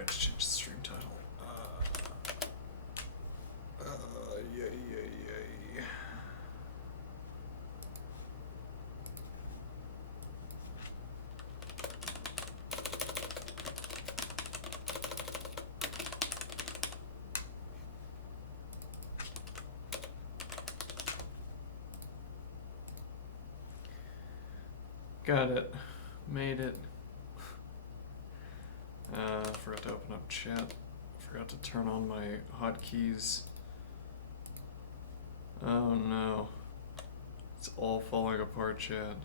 forgot to change the stream title. Yay. Got it. Made it. Forgot to open up chat. Forgot to turn on my hotkeys. Oh no. It's all falling apart, chat.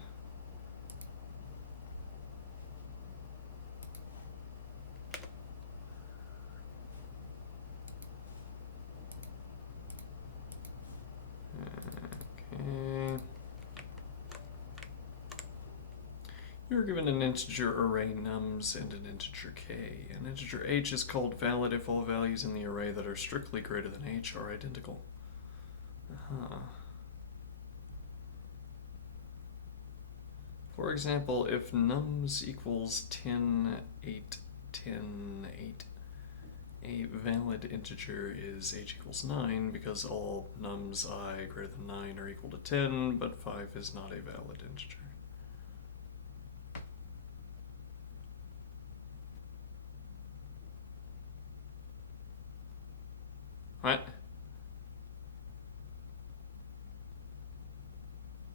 Okay. You are given an integer array nums and an integer k. An integer h is called valid if all values in the array that are strictly greater than h are identical. For example, if nums equals 10, 8, 10, 8, a valid integer is h equals 9 because all nums I greater than 9 are equal to 10, but 5 is not a valid integer. What?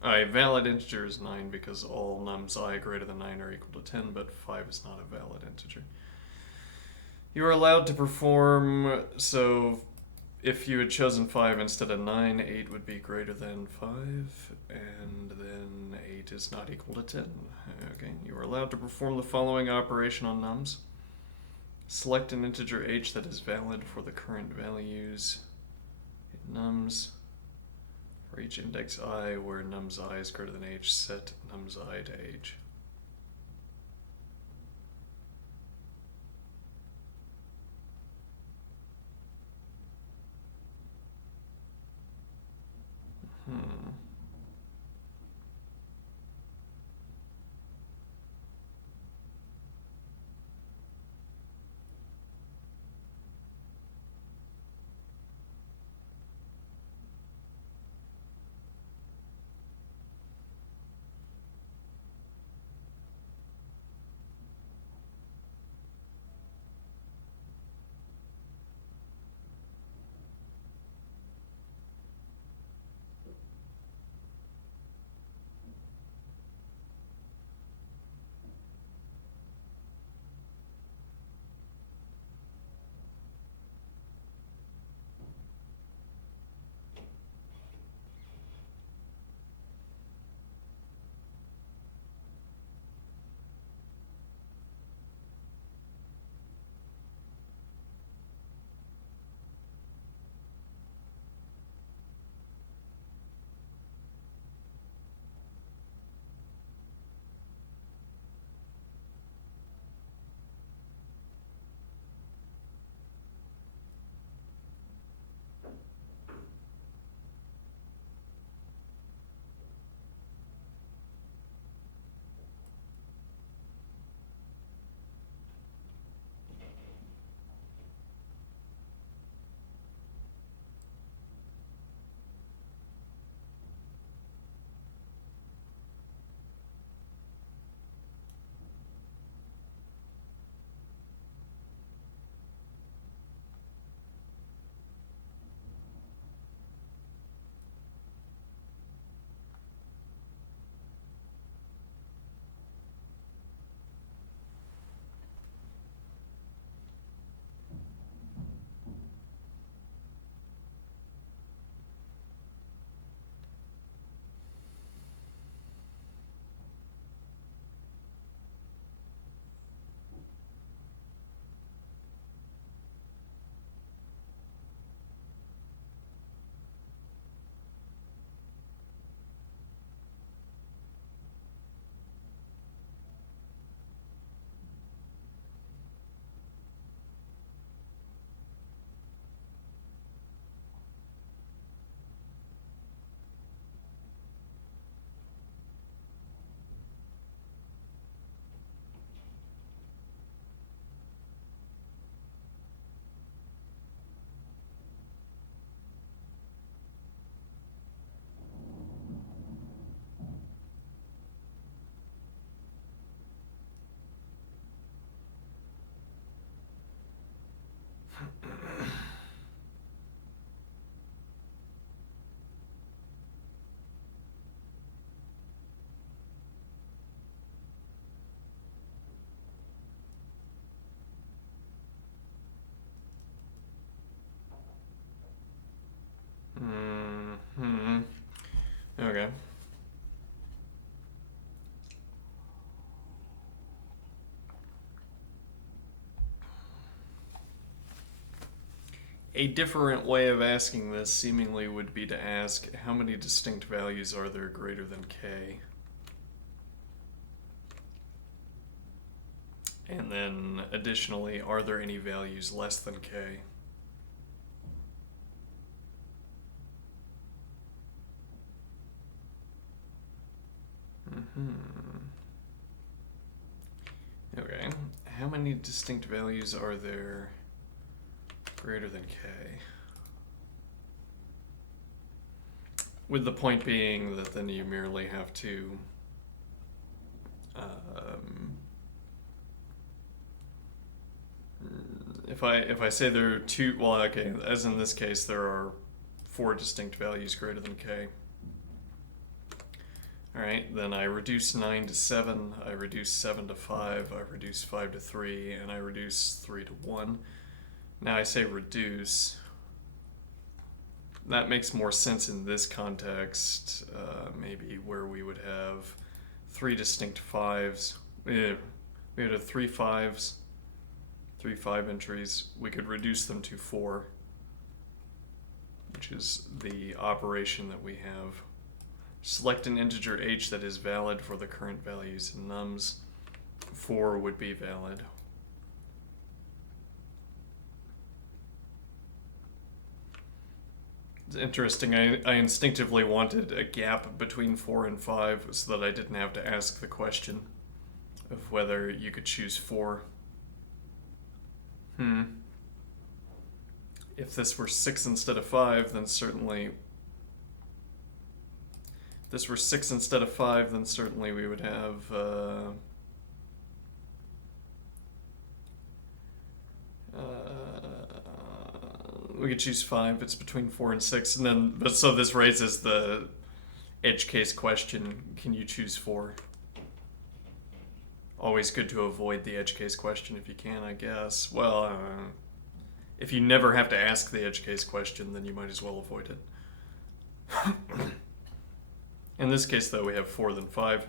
A valid integer is 9 because all nums I greater than 9 are equal to 10, but 5 is not a valid integer. You are allowed to perform, so if you had chosen 5 instead of 9, 8 would be greater than 5, and then 8 is not equal to 10. Okay, you are allowed to perform the following operation on nums. Select an integer h that is valid for the current values in nums. For each index I, where nums I is greater than h, set nums I to h. A different way of asking this seemingly would be to ask, how many distinct values are there greater than k? And then additionally, are there any values less than k? Okay, how many distinct values are there greater than k? With the point being that then you merely have to if I say there are two, well, okay, as in this case, there are 4 distinct values greater than k. All right, then I reduce 9 to 7, I reduce 7 to 5, I reduce 5 to 3, and I reduce 3 to 1. Now I say reduce. That makes more sense in this context, maybe where we would have 3 distinct 5s. We would have 3 5s, 3 5 entries. We could reduce them to 4, which is the operation that we have. Select an integer h that is valid for the current values in nums. 4 would be valid. It's interesting, I instinctively wanted a gap between 4 and 5 so that I didn't have to ask the question of whether you could choose 4. If this were 6 instead of 5, then certainly... If this were 6 instead of 5, then certainly we would have... we could choose 5. It's between 4 and 6, and then but so this raises the edge case question: can you choose 4? Always good to avoid the edge case question if you can, I guess. Well, if you never have to ask the edge case question, then you might as well avoid it. In this case, though, we have 4 than 5,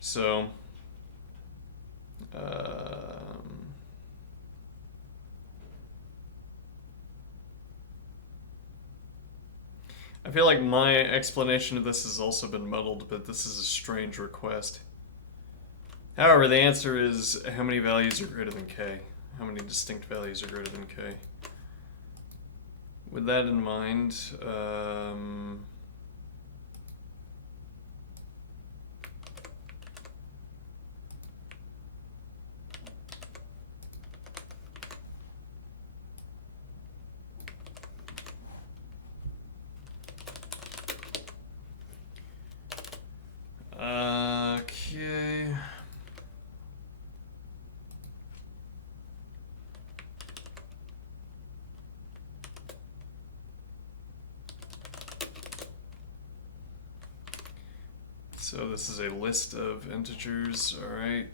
so. I feel like my explanation of this has also been muddled, but this is a strange request. However, the answer is how many values are greater than k? How many distinct values are greater than k? With that in mind, okay. So this is a list of integers. All right,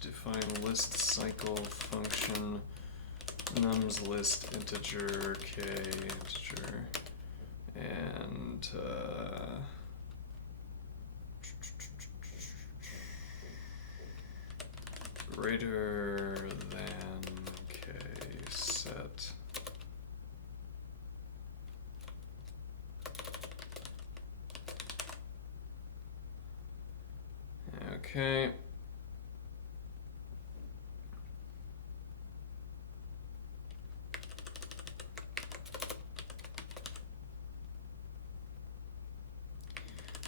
define list cycle function nums list integer k integer and greater than k set. Okay.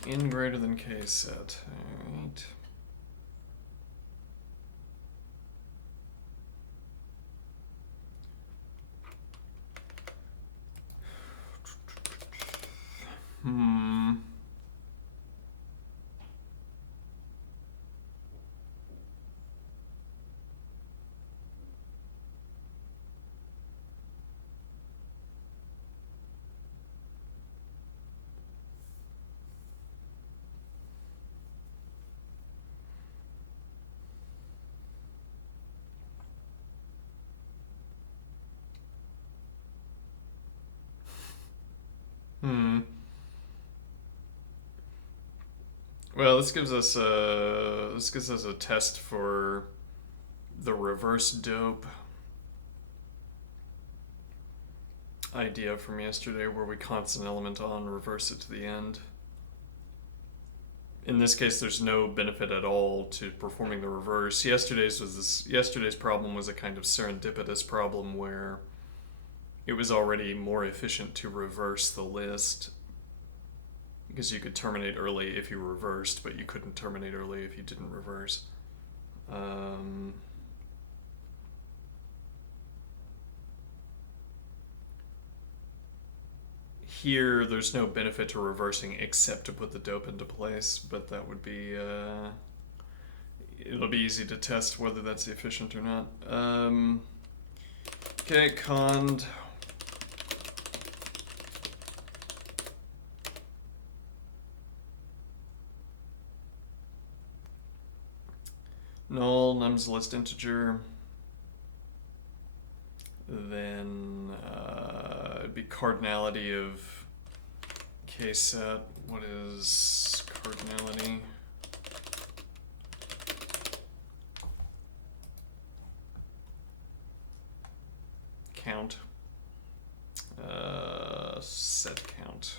In greater than k set. All right. Well, this gives us a test for the reverse dope. idea from yesterday where we constant element on, reverse it to the end. In this case, there's no benefit at all to performing the reverse. Yesterday's problem was a kind of serendipitous problem where it was already more efficient to reverse the list because you could terminate early if you reversed, but you couldn't terminate early if you didn't reverse. Here, there's no benefit to reversing except to put the dope into place, but that would be, it'll be easy to test whether that's efficient or not. Okay, cond. Null, num's list integer. Then it'd be cardinality of k-set. What is cardinality? Count. Set count.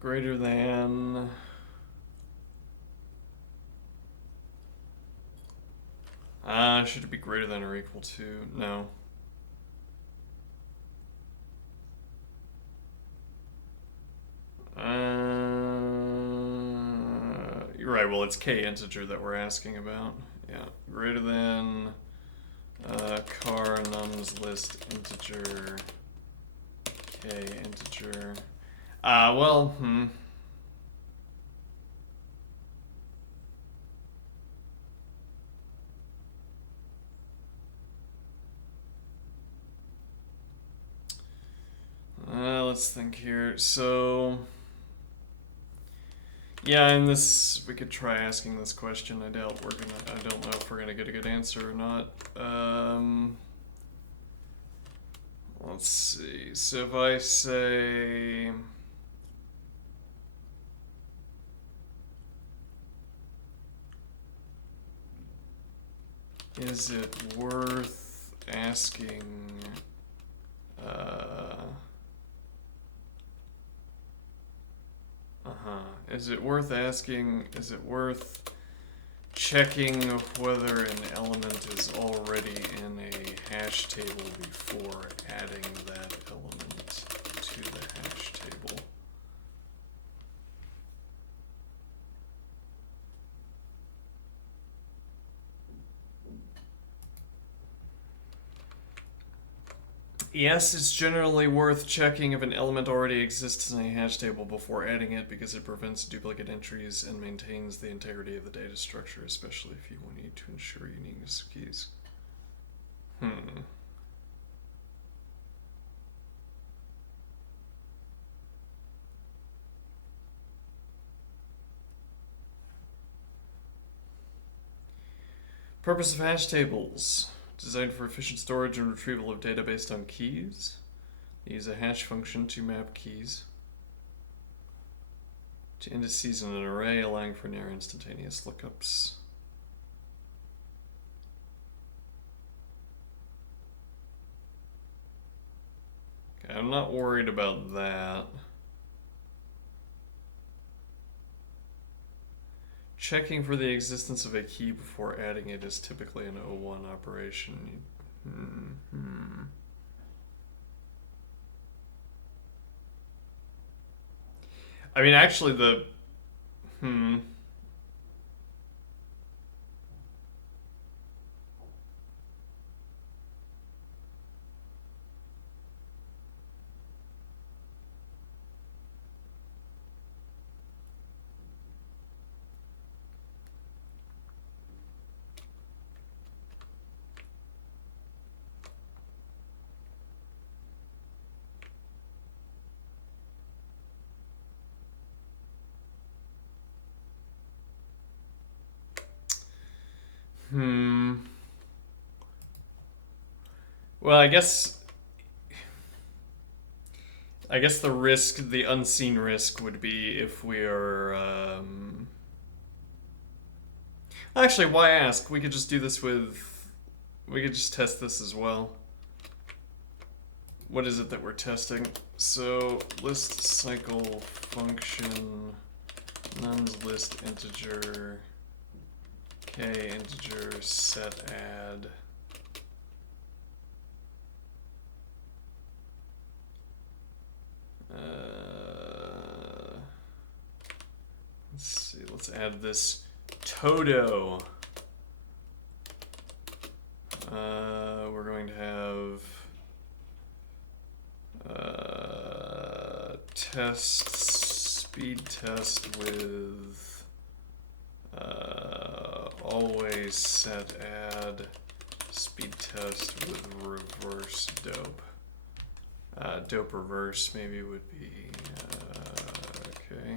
Greater than should it be greater than or equal to? No. You're right, well it's k integer that we're asking about. Yeah, greater than car nums list integer k integer. Well, let's think here. So, yeah, in this, we could try asking this question. I don't know if we're gonna get a good answer or not. Let's see. So if I say, is it worth asking is it worth checking whether an element is already in a hash table before adding that element to the hash table? Yes, it's generally worth checking if an element already exists in a hash table before adding it because it prevents duplicate entries and maintains the integrity of the data structure, especially if you need to ensure uniqueness of keys. Purpose of hash tables. Designed for efficient storage and retrieval of data based on keys. They use a hash function to map keys to indices in an array, allowing for near instantaneous lookups. Okay, I'm not worried about that. Checking for the existence of a key before adding it is typically an O1 operation. I mean, actually, the well, I guess I guess the risk, the unseen risk, would be if we are. Actually, why ask? We could just do this with. We could just test this as well. What is it that we're testing? So, list cycle function, nuns list integer, k integer set add. Let's see, let's add this Todo. We're going to have speed test with always set add, speed test with reverse dope. Dope reverse maybe would be okay.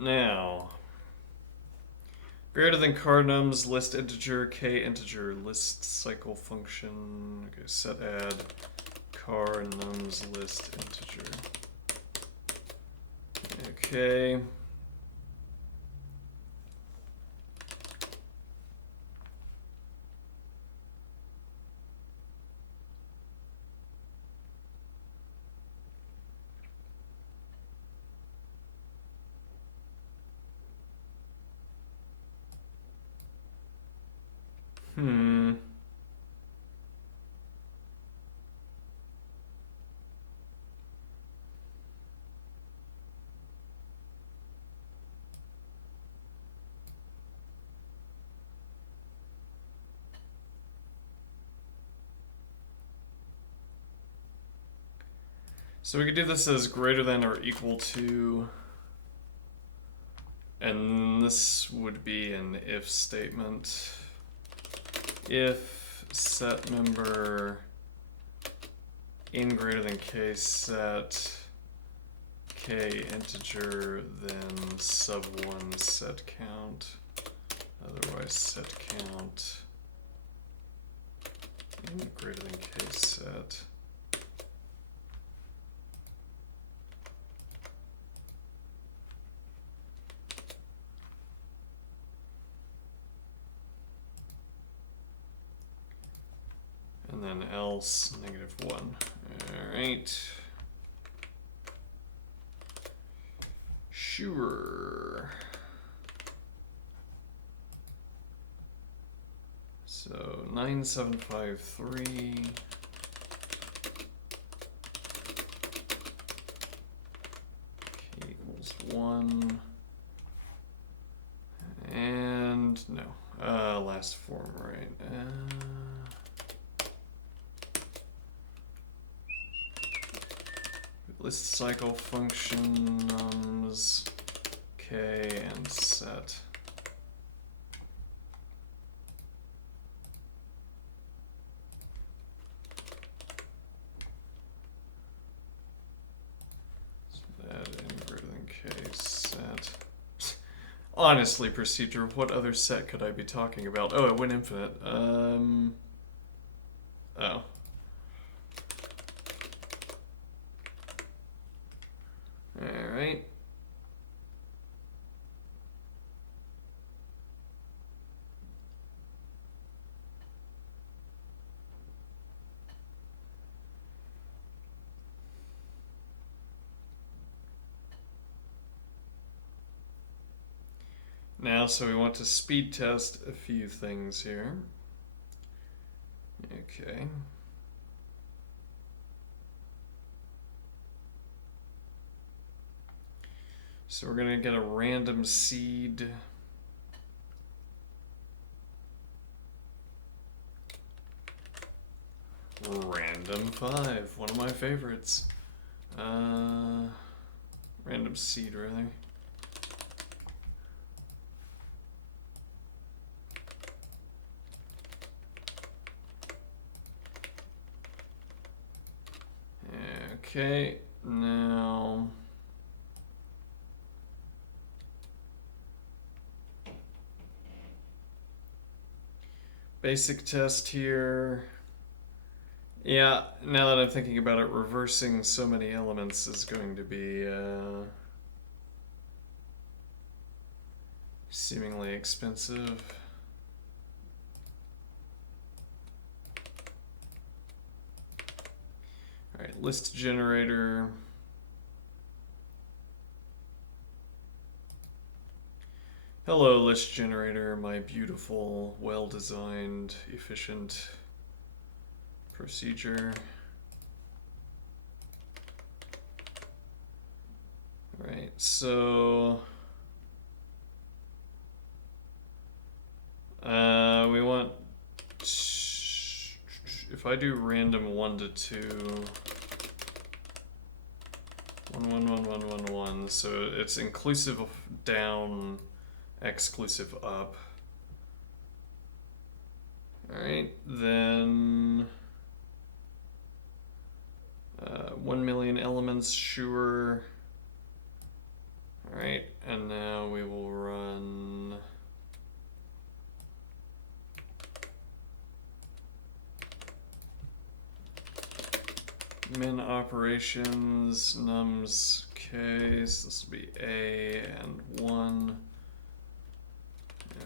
Now, greater than car nums list integer k integer list cycle function. Okay, set add car nums list integer. Okay. So we could do this as greater than or equal to, and this would be an if statement. If set member in greater than k set k integer, then sub 1 set count, otherwise set count in greater than k set. And then else -1. All right. Sure. So 9753. K equals 1. And no. Last form, right? List cycle function nums k and set. So that in greater than k set. Honestly, procedure, what other set could I be talking about? Oh, it went infinite. Oh. Alright. Now, so we want to speed test a few things here. Okay. So we're going to get a random seed. Random 5, one of my favorites. Random seed, really. Okay, now Basic test here. Yeah, now that I'm thinking about it, reversing so many elements is going to be seemingly expensive. Alright, list generator. Hello, list generator, my beautiful, well-designed, efficient procedure. Alright, so we want, if I do random 1 to 2, 1, 1, 1, 1, 1, 1, so it's inclusive of down, exclusive up. Alright, then 1 million elements, sure. Alright, and now we will run min operations, nums case, this will be A and 1.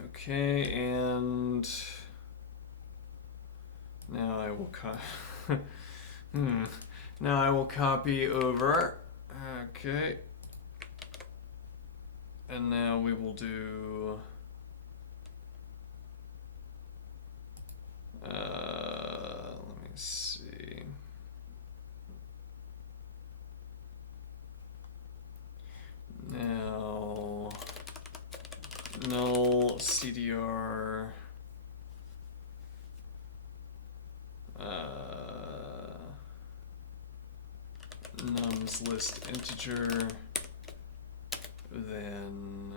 Okay, and now I will now I will copy over. Okay. And now we will do let me see. Now null CDR nums list integer, then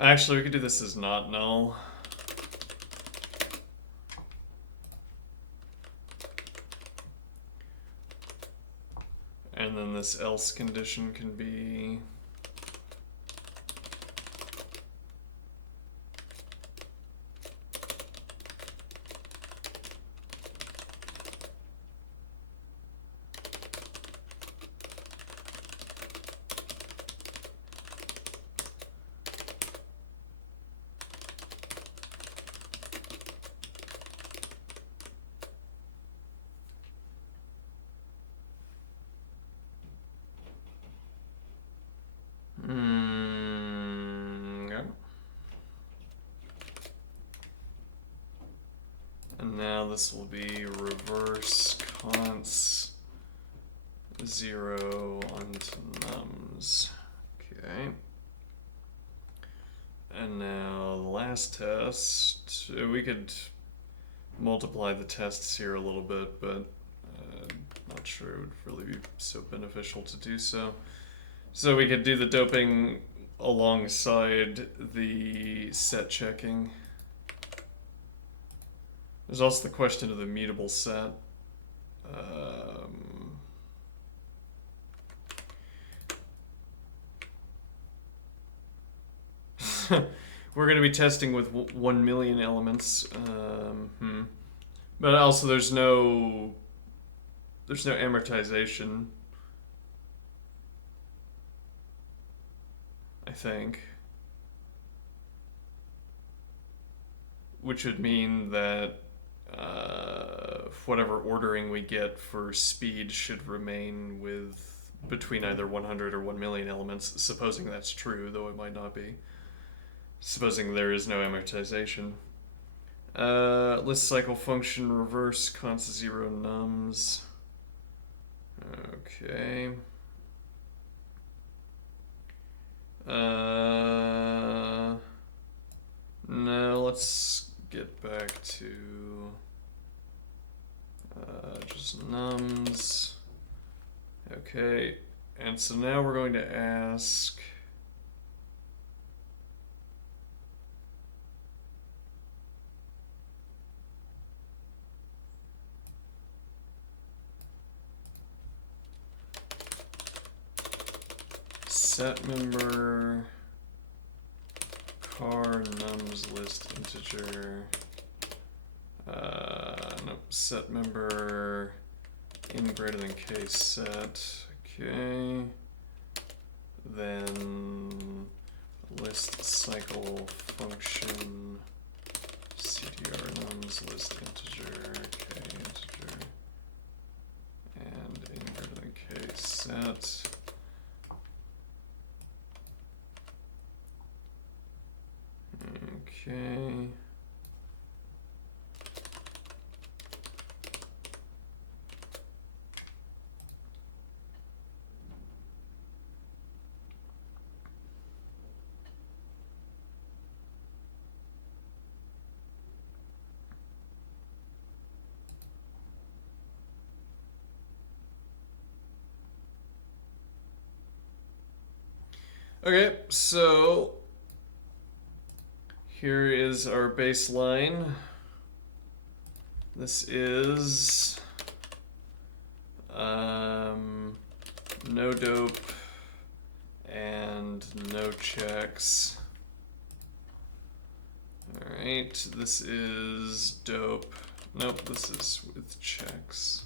actually we could do this as not null. And then this else condition can be yeah. And now this will be reverse const 0 onto nums. Okay. And now the last test, we could multiply the tests here a little bit, but not sure it would really be so beneficial to do so. So we could do the doping alongside the set checking. There's also the question of the mutable set. We're going to be testing with 1 million elements. But also there's no amortization, I think. Which would mean that whatever ordering we get for speed should remain with between either 100 or 1 million elements, supposing that's true, though it might not be. Supposing there is no amortization. List cycle function reverse const 0 nums. Okay. Now let's get back to just nums. Okay, and so now we're going to ask set member car nums list integer. Nope, set member in greater than k set. Okay. Then list cycle function ctr nums list integer k integer and in greater than k set. Okay. Okay, so here is our baseline. This is no dope and no checks. Alright, this is dope. Nope, this is with checks.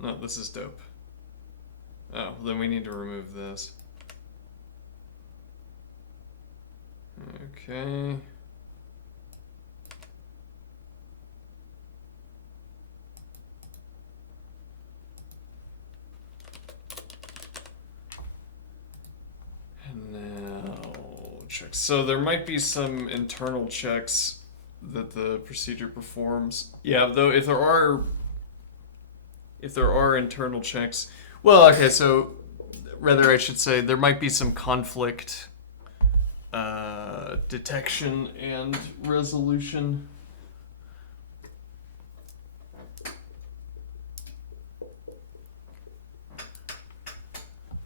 No, this is dope. Oh, then we need to remove this. Okay. And now checks. So there might be some internal checks that the procedure performs. Yeah, though if there are internal checks, well, okay, so rather I should say there might be some conflict detection and resolution.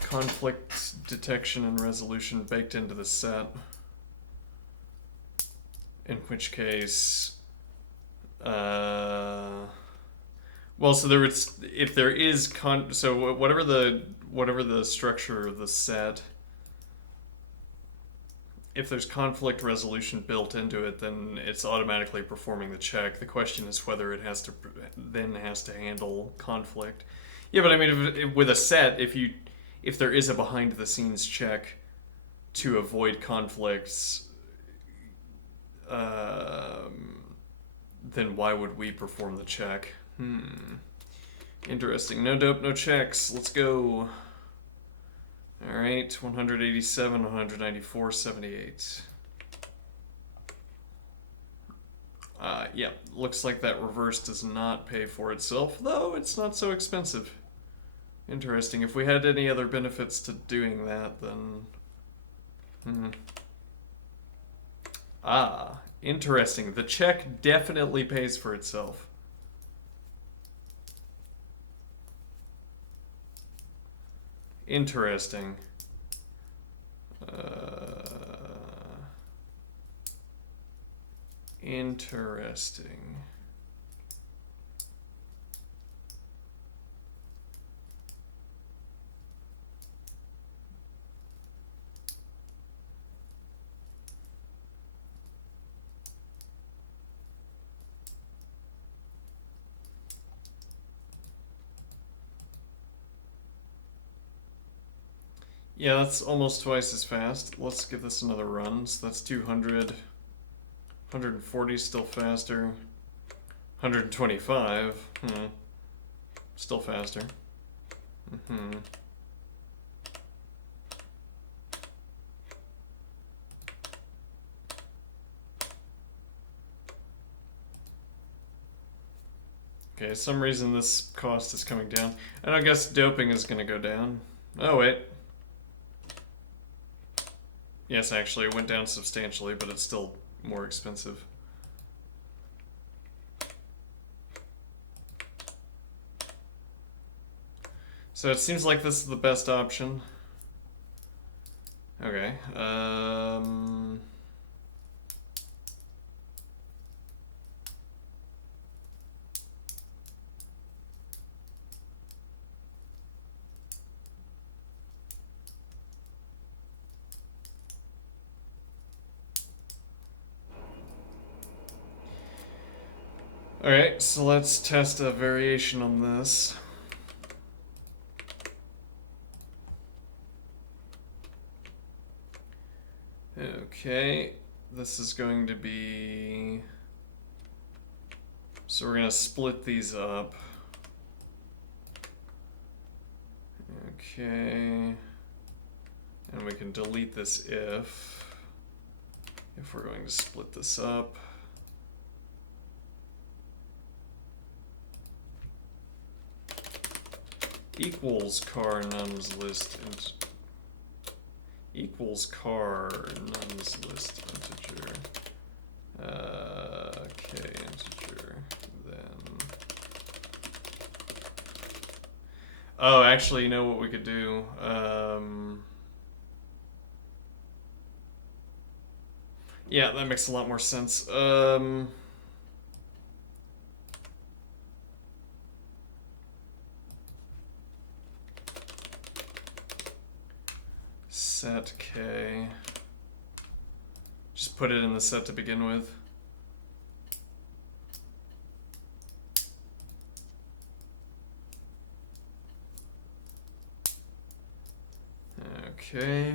Conflict detection and resolution baked into the set. In which case, well, so there is, if there is so whatever the structure of the set, if there's conflict resolution built into it, then it's automatically performing the check. The question is whether it has to handle conflict. Yeah, but I mean, if with a set, if there is a behind the scenes check to avoid conflicts, then why would we perform the check? Interesting. No dope, no checks. Let's go. All right, 187, 194, 78. Yeah, looks like that reverse does not pay for itself, though it's not so expensive. Interesting. If we had any other benefits to doing that, then... interesting. The check definitely pays for itself. Interesting. Interesting. Yeah, that's almost twice as fast. Let's give this another run. So that's 200. 140 still faster. 125. Still faster. Okay, some reason this cost is coming down. And I guess doping is going to go down. Oh, wait. Yes, actually, it went down substantially, but it's still more expensive. So it seems like this is the best option. Okay. Okay, so let's test a variation on this. Okay, this is going to be... So we're going to split these up. Okay. And we can delete this if we're going to split this up. Equals car nums list equals car nums list integer. Okay, integer. Then. Oh, actually, you know what we could do? Yeah, that makes a lot more sense. Set K. Just put it in the set to begin with. Okay.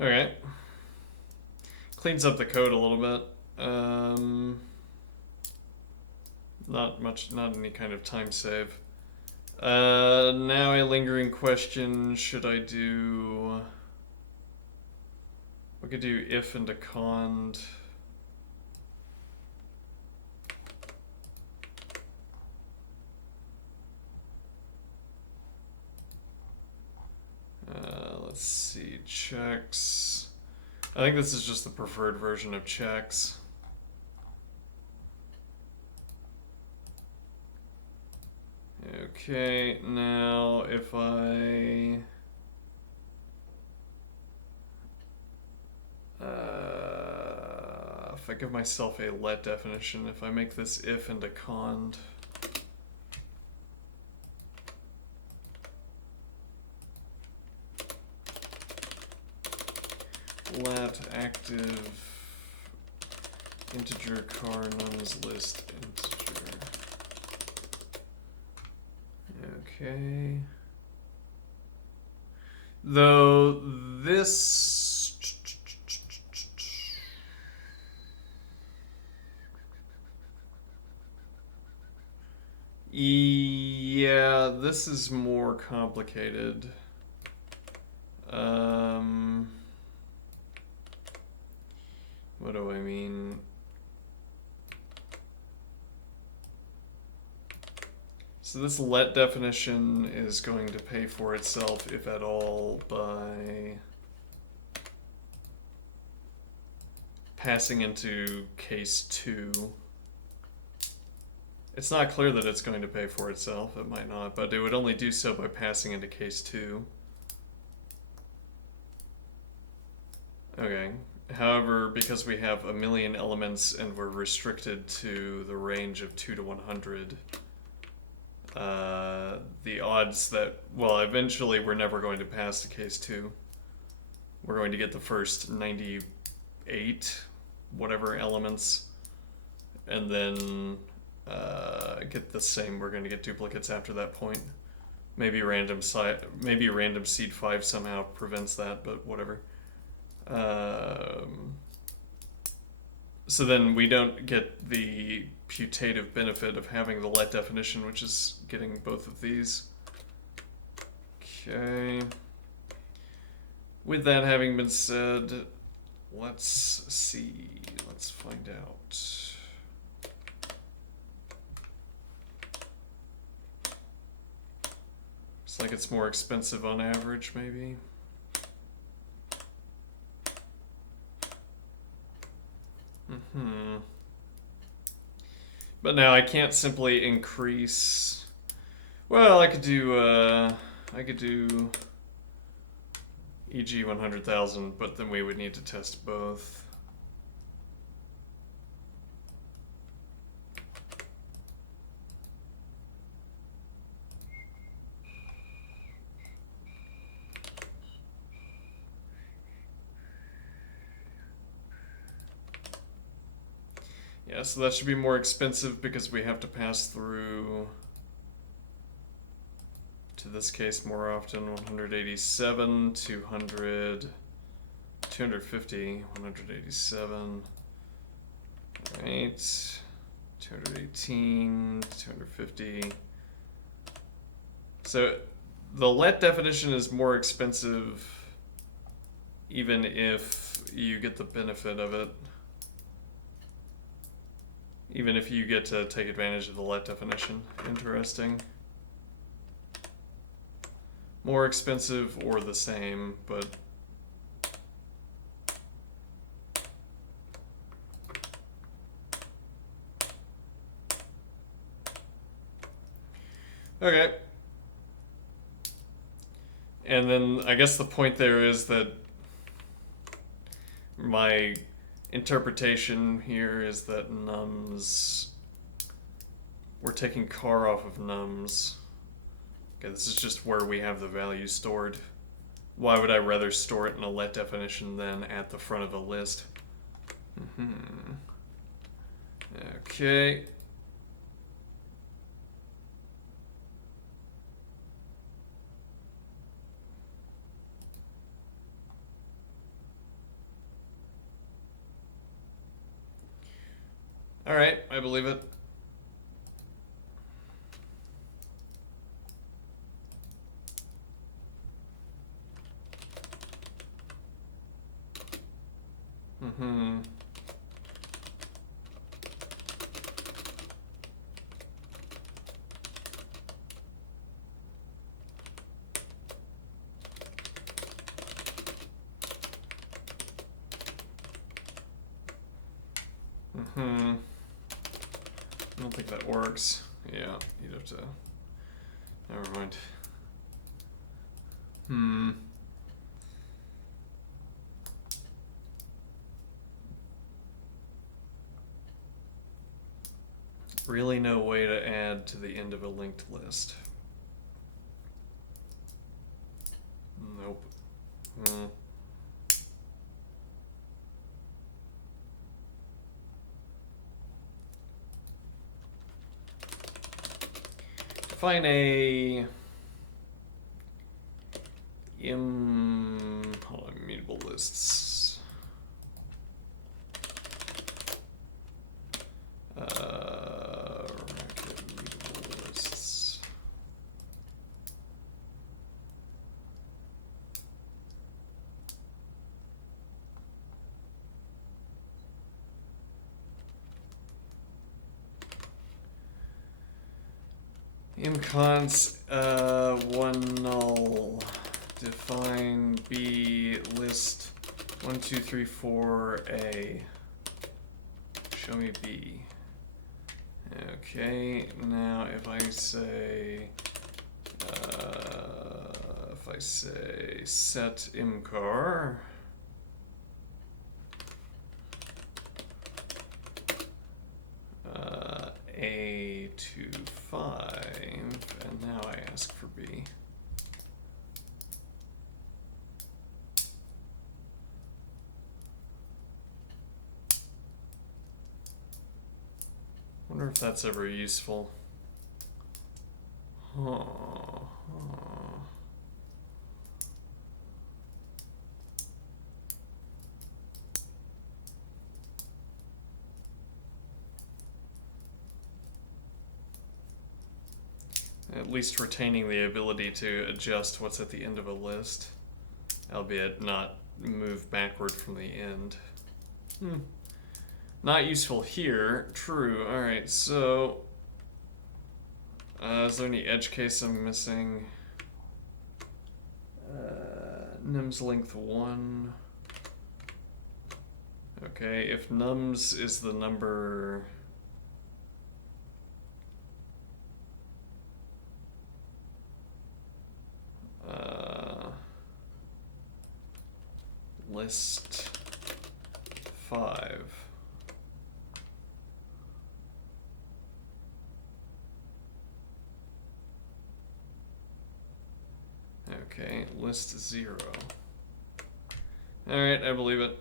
Okay. Cleans up the code a little bit. Not any kind of time save. Now a lingering question, should I do... We could do if into cond. Let's see, checks. I think this is just the preferred version of checks. Okay, now if I give myself a let definition, if I make this if into cond, let active integer car nums list integer. Okay. Though this... Yeah, this is more complicated. What do I mean? So this let definition is going to pay for itself, if at all, by passing into case 2. It's not clear that it's going to pay for itself, it might not, but it would only do so by passing into case 2. Okay. However, because we have a million elements and we're restricted to the range of 2 to 100, the odds that, well, eventually we're never going to pass to case 2. We're going to get the first 98 whatever elements, and then get the same. We're going to get duplicates after that point. Maybe random seed 5 somehow prevents that, but whatever. So then we don't get the putative benefit of having the let definition, which is getting both of these. Okay. With that having been said, let's see. Let's find out. It's like it's more expensive on average, maybe. But now I can't simply increase. Well, I could do e.g. 100,000, but then we would need to test both. Yeah, so that should be more expensive because we have to pass through, to this case more often, 187, 200, 250, 187, right, 218, 250. So the let definition is more expensive even if you get the benefit of it. Even if you get to take advantage of the let definition. Interesting. More expensive or the same, but okay. And then I guess the point there is that my interpretation here is that nums, we're taking car off of nums. Okay, this is just where we have the value stored. Why would I rather store it in a let definition than at the front of a list? Okay. All right, I believe it. I don't think that works. Yeah, you'd have to. Never mind. Really no way to add to the end of a linked list. Nope. Define a hold on, immutable lists. Racket immutable lists. Imconst one null. Define B list 1, 2, 3, 4 A. Show me B. Okay, now if I say set imcar, A to 5, and now I ask for B. Wonder if that's ever useful. At least retaining the ability to adjust what's at the end of a list, albeit not move backward from the end. Not useful here. True. Alright, so is there any edge case I'm missing? Nums length 1. Okay, if nums is the number list 5. Okay, list 0. Alright, I believe it.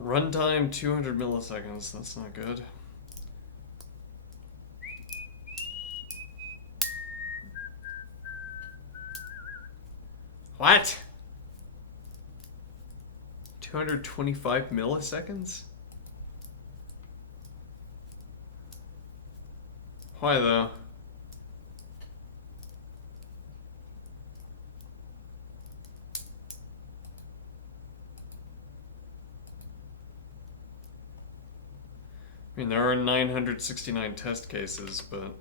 Runtime 200 milliseconds, that's not good. What? 225 milliseconds? Why though? I mean, there are 969 test cases, but...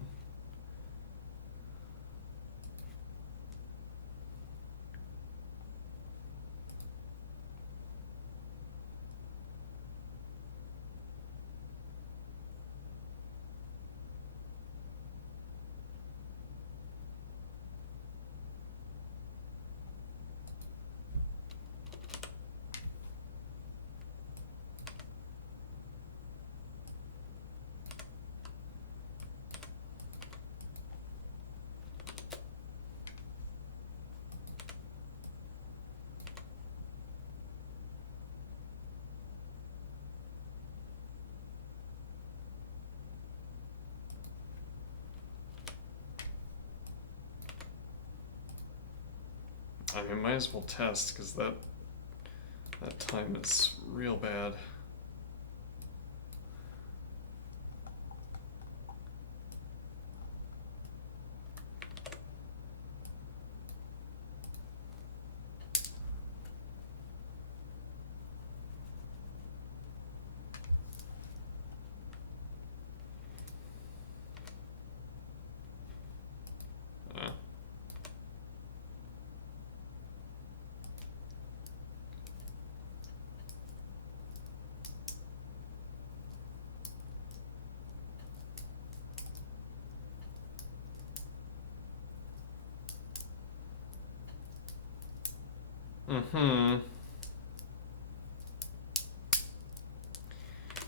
I mean, might as well test, because that time is real bad.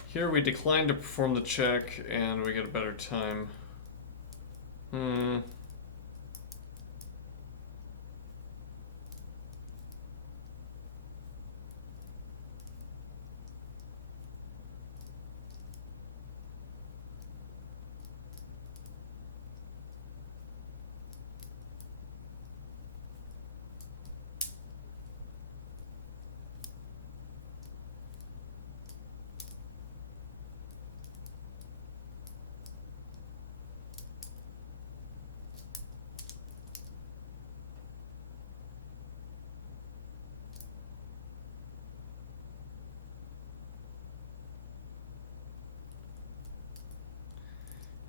Here we decline to perform the check, and we get a better time.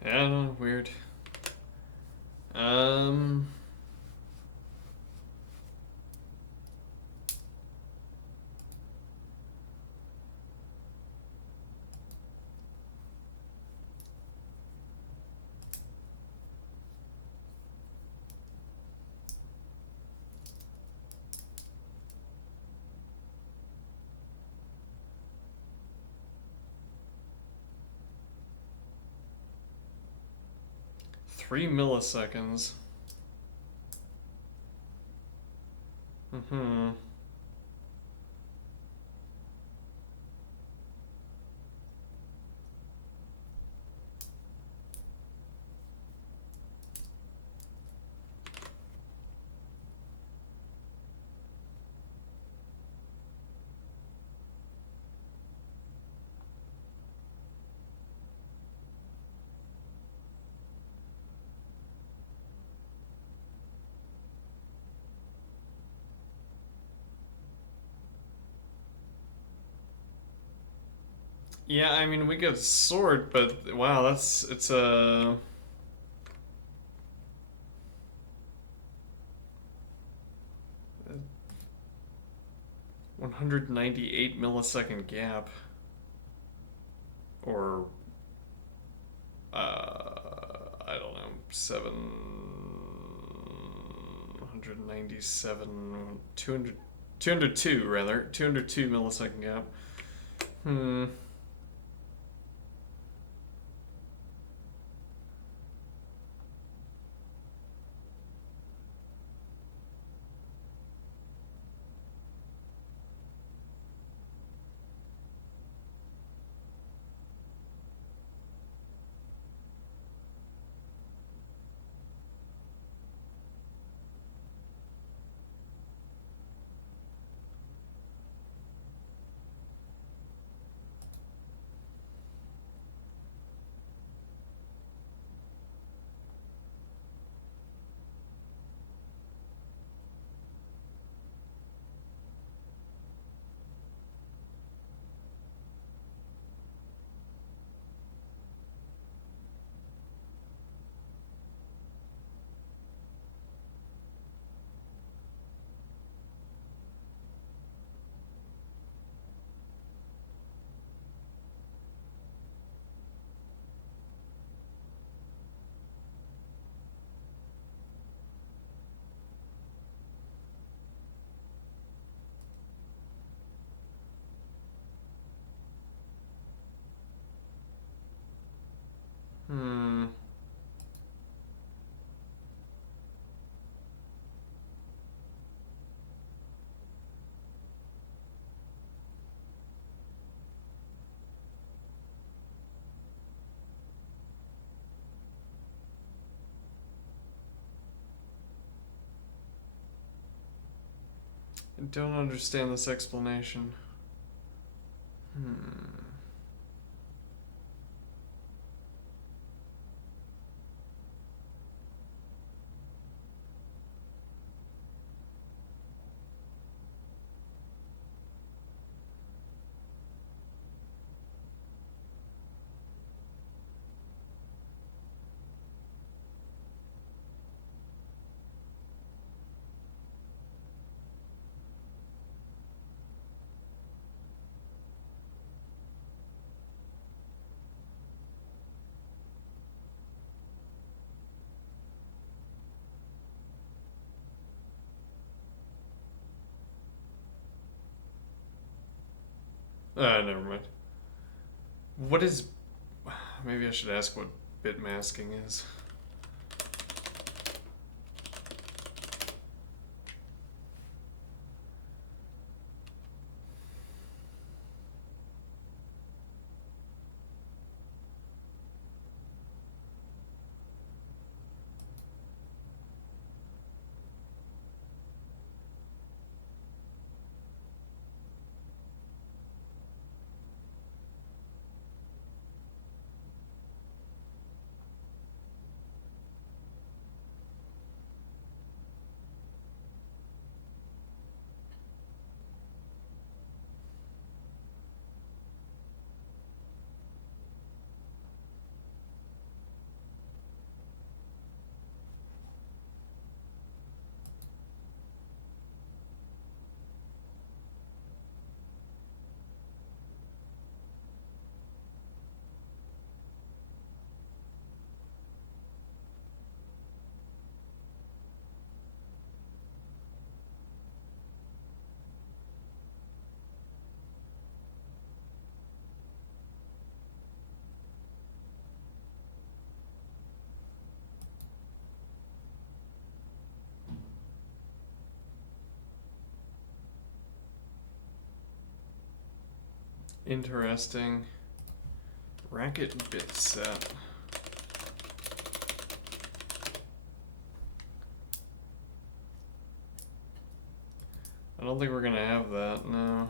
Yeah, no, weird. 3 milliseconds. Yeah, I mean, we get sword, but wow, it's a... 198 millisecond gap. Or, I don't know, 797, 200, 202 rather, 202 millisecond gap. Hmm. Hmm. I don't understand this explanation. Hmm. Never mind. What is... Maybe I should ask what bit masking is. Interesting. Racket bit set. I don't think we're gonna have that, no.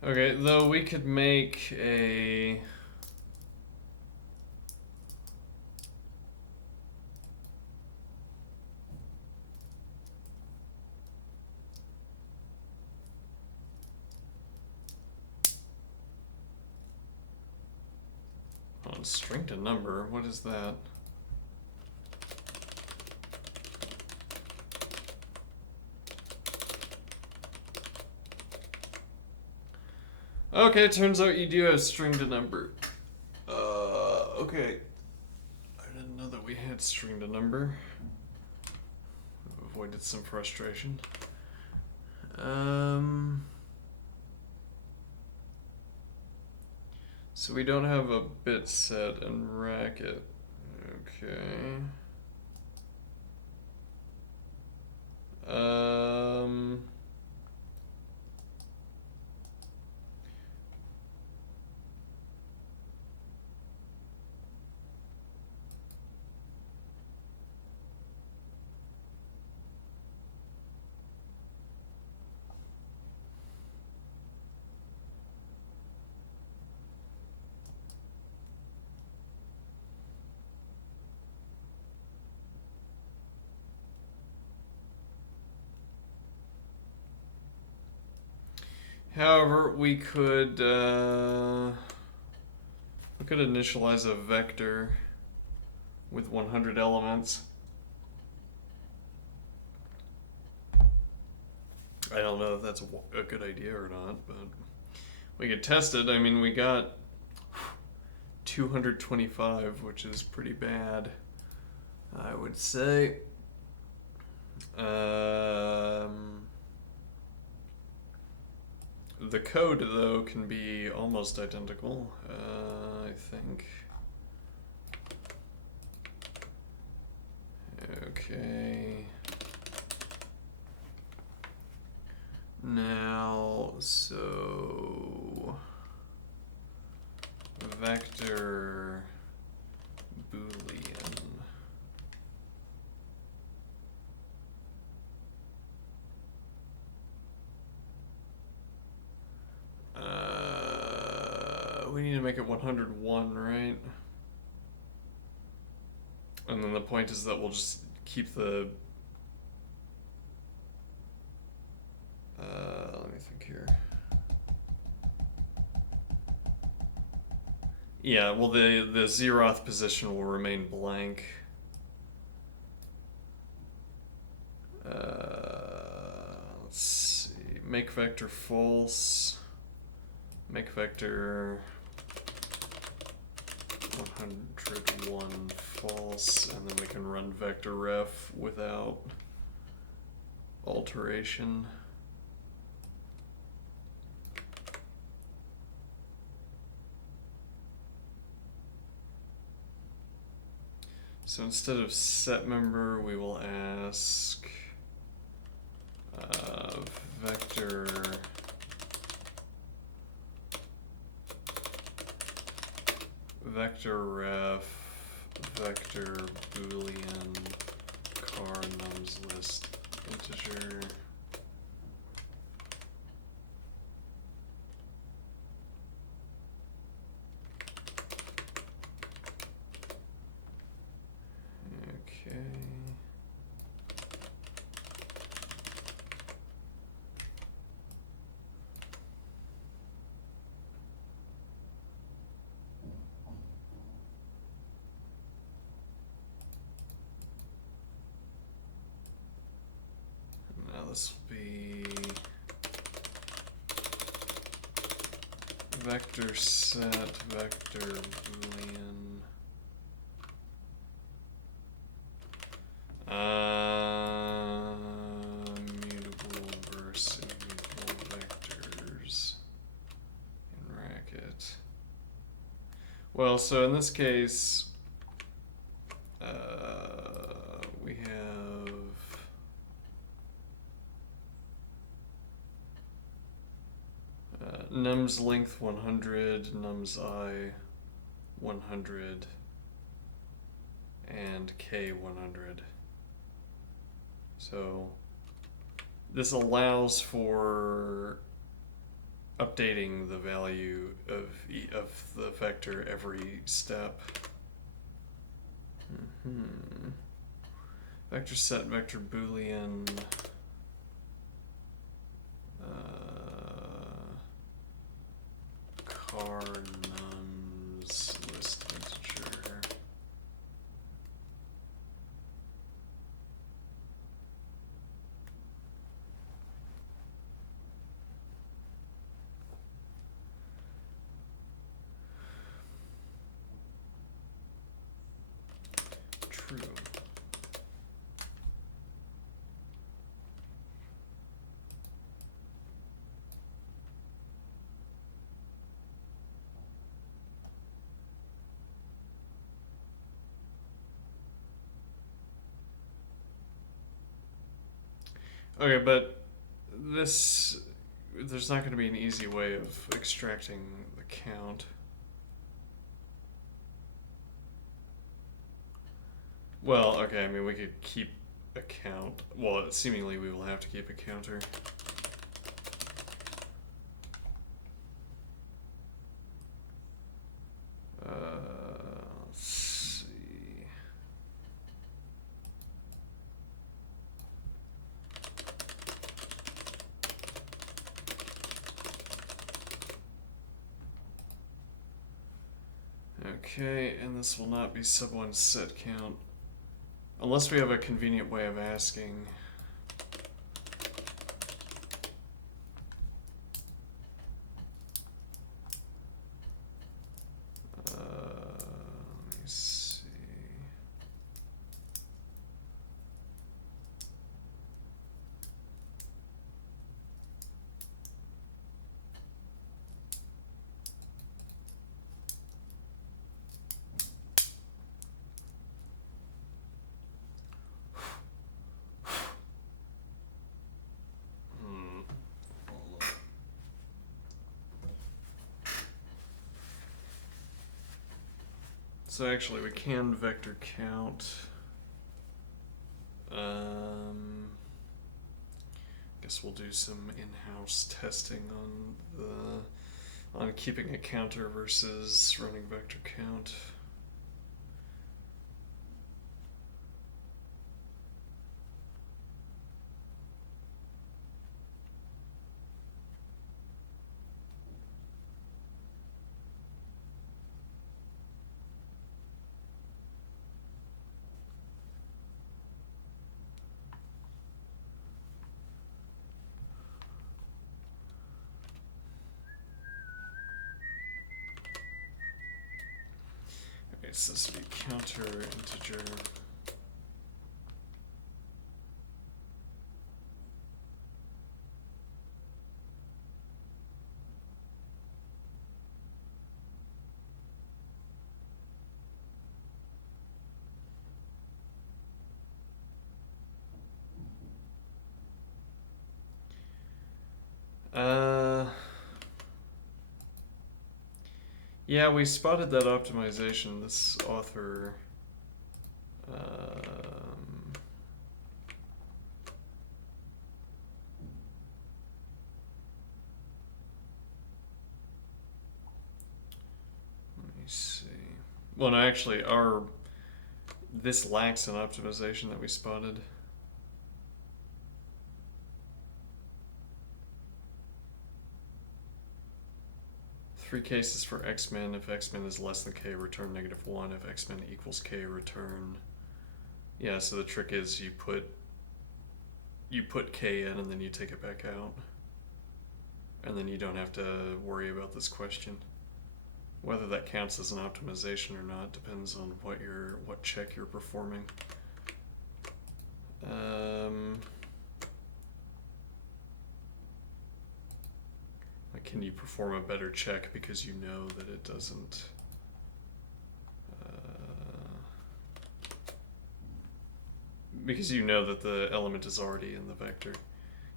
Okay, though we could make a... Oh, string to number, what is that? Okay, turns out you do have string to number. Okay. I didn't know that we had string to number. Avoided some frustration. So we don't have a bit set and racket. Okay. However, we could initialize a vector with 100 elements. I don't know if that's a good idea or not, but we could test it. I mean, we got 225, which is pretty bad, I would say. The code, though, can be almost identical, I think. Okay. Now, so vector Boolean. We need to make it 101, right? And then the point is that we'll just keep the... let me think here. Yeah, well, the zeroth position will remain blank. Let's see. Make vector false. Make vector 101 false, and then we can run vector ref without alteration. So instead of set member, we will ask vector ref vector boolean car nums list integer. Okay. Now this will be vector set vector boolean mutable versus immutable vectors in racket. Well, so in this case, we have nums length 100, nums I 100, and k 100. So this allows for updating the value of the vector every step. Vector set, vector boolean. Car nums list integer. True. Okay, but there's not going to be an easy way of extracting the count. Well, okay, I mean, we could keep a count. Well, seemingly we will have to keep a counter. Let's see. Okay, and this will not be sub1 set count. Unless we have a convenient way of asking. Let me see. So actually, we can vector count. Guess we'll do some in-house testing on keeping a counter versus running vector count. Okay, so this will be counter integer. Yeah, we spotted that optimization. This author, let me see. Well, no, actually, this lacks an optimization that we spotted. Three cases for x-min. If x-min is less than k, return -1. If x-min equals k, return. Yeah, so the trick is you put k in and then you take it back out. And then you don't have to worry about this question. Whether that counts as an optimization or not depends on what check you're performing. Can you perform a better check because you know that it doesn't? Because you know that the element is already in the vector.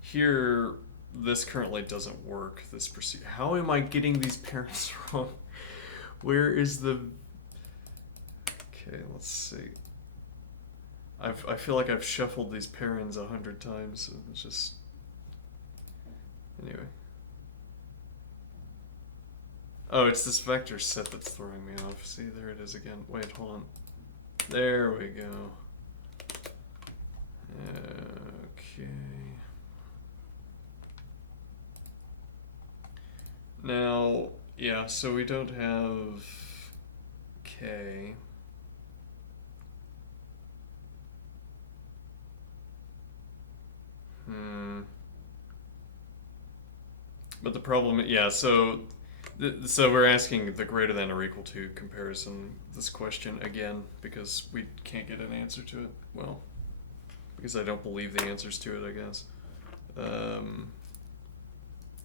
Here, this currently doesn't work. This procedure. How am I getting these parents wrong? Where is the? Okay, let's see. I feel like I've shuffled these parents 100 times. So it's just. Anyway. Oh, it's this vector set that's throwing me off. See, there it is again. Wait, hold on. There we go. Okay. Now, yeah, so we don't have K. But the problem, yeah, so we're asking the greater than or equal to comparison this question again because we can't get an answer to it. Well, because I don't believe the answers to it, I guess.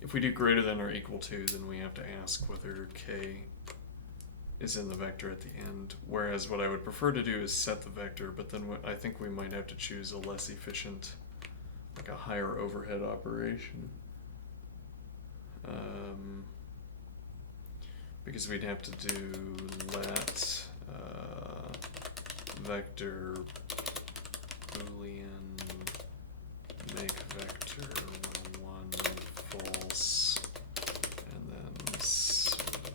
If we do greater than or equal to, then we have to ask whether K is in the vector at the end. Whereas what I would prefer to do is set the vector, but then I think we might have to choose a less efficient, like a higher overhead operation. Because we'd have to do let vector boolean make vector when one false, and then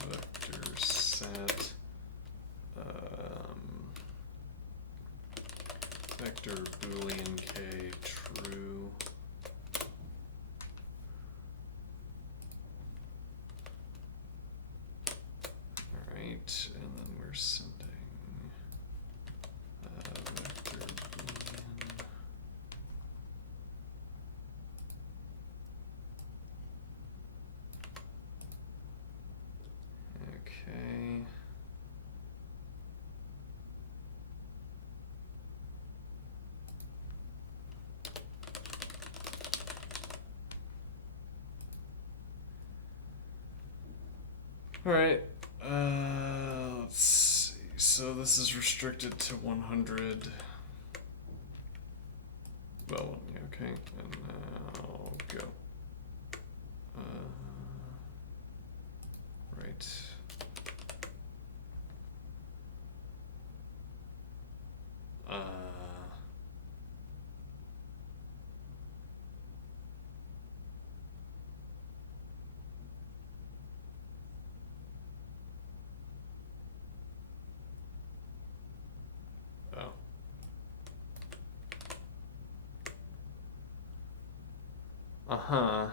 vector set vector boolean k true. And then we're sending vector boolean. Okay. All right. Let's see. So this is restricted to 100. Well, okay, and now go. Right. Oh. Uh-huh.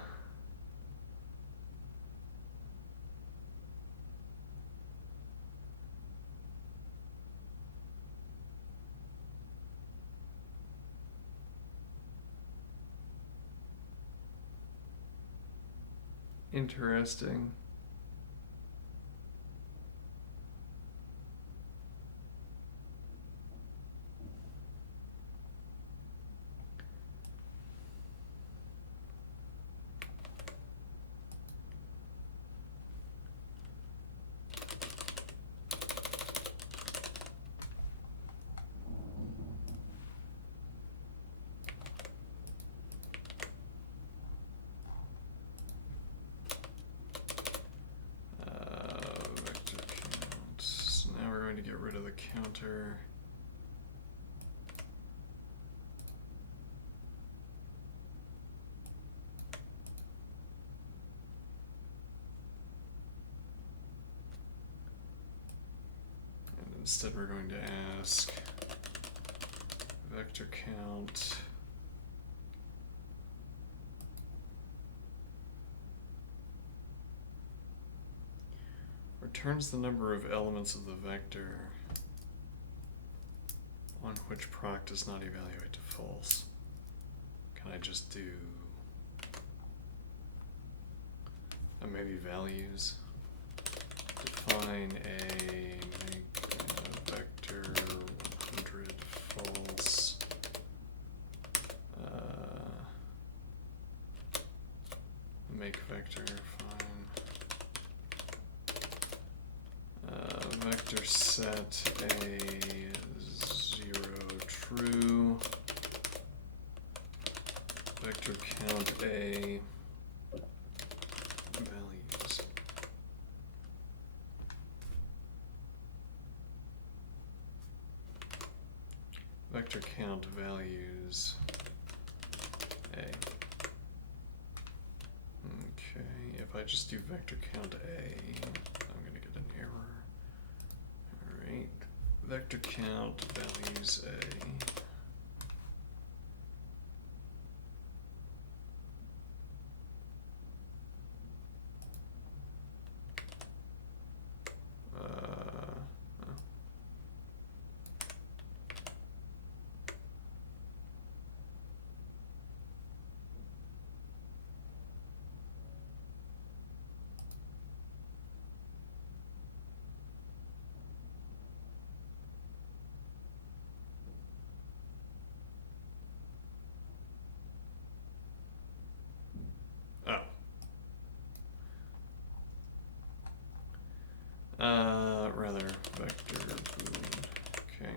Interesting. Vector count. So now we're going to get rid of the counter. And instead we're going to ask vector count returns the number of elements of the vector on which proc does not evaluate to false. Can I just do maybe values? Define make vector 100 false. Make vector, fine. Vector set a 0 true. Vector count a values. Vector count values a. Okay, if I just do vector count a, vector count values a. Rather, vector boolean. Okay.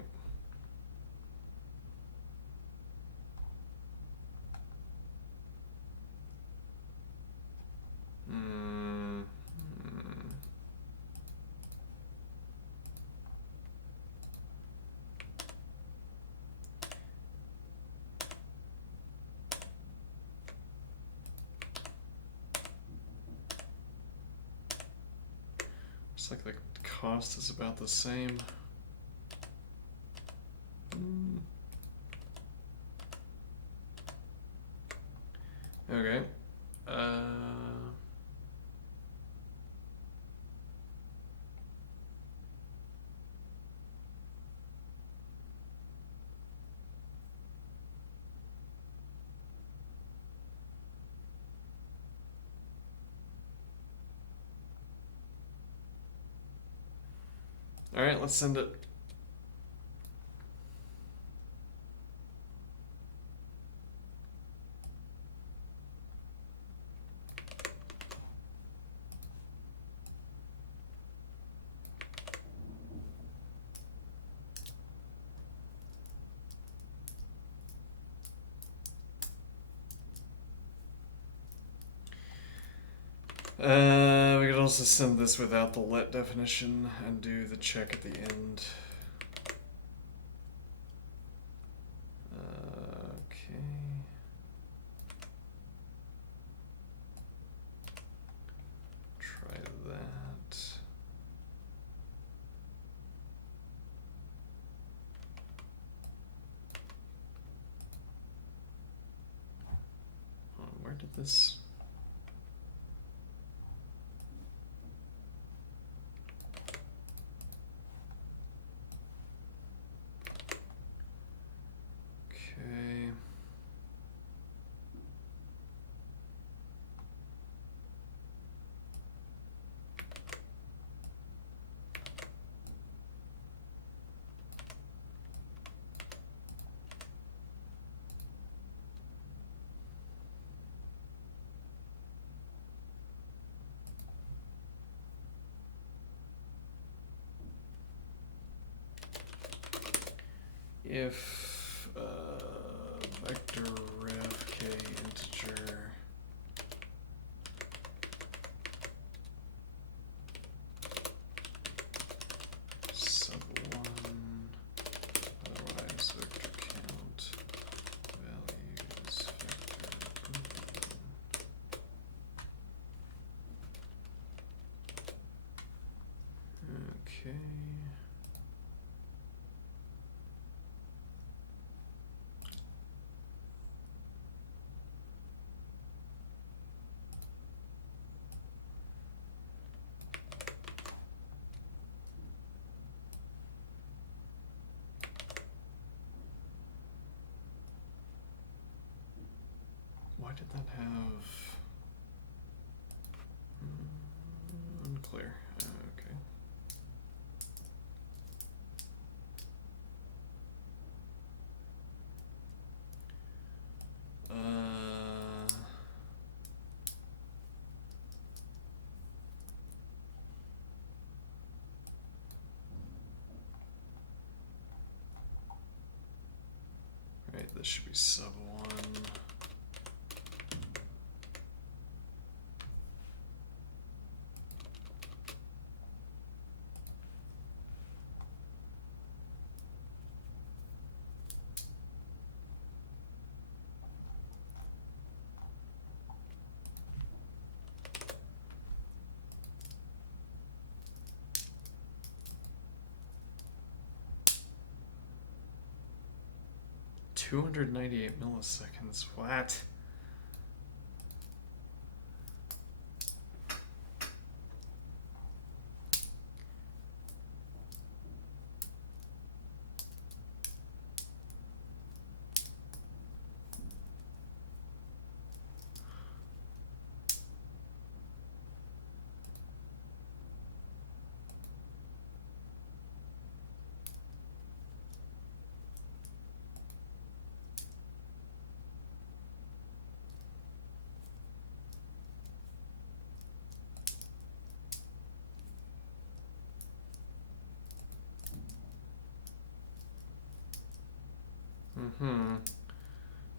Looks like the cost is about the same. Okay. All right, let's send it. We could also send this without the let definition and do the check at the end. Okay. Try that. Where did this... Okay. If vector ref k integer sub 1, otherwise vector count values vector boolean. Okay. Why did that have... unclear. Okay. Right, this should be sub 1. 298 milliseconds. What?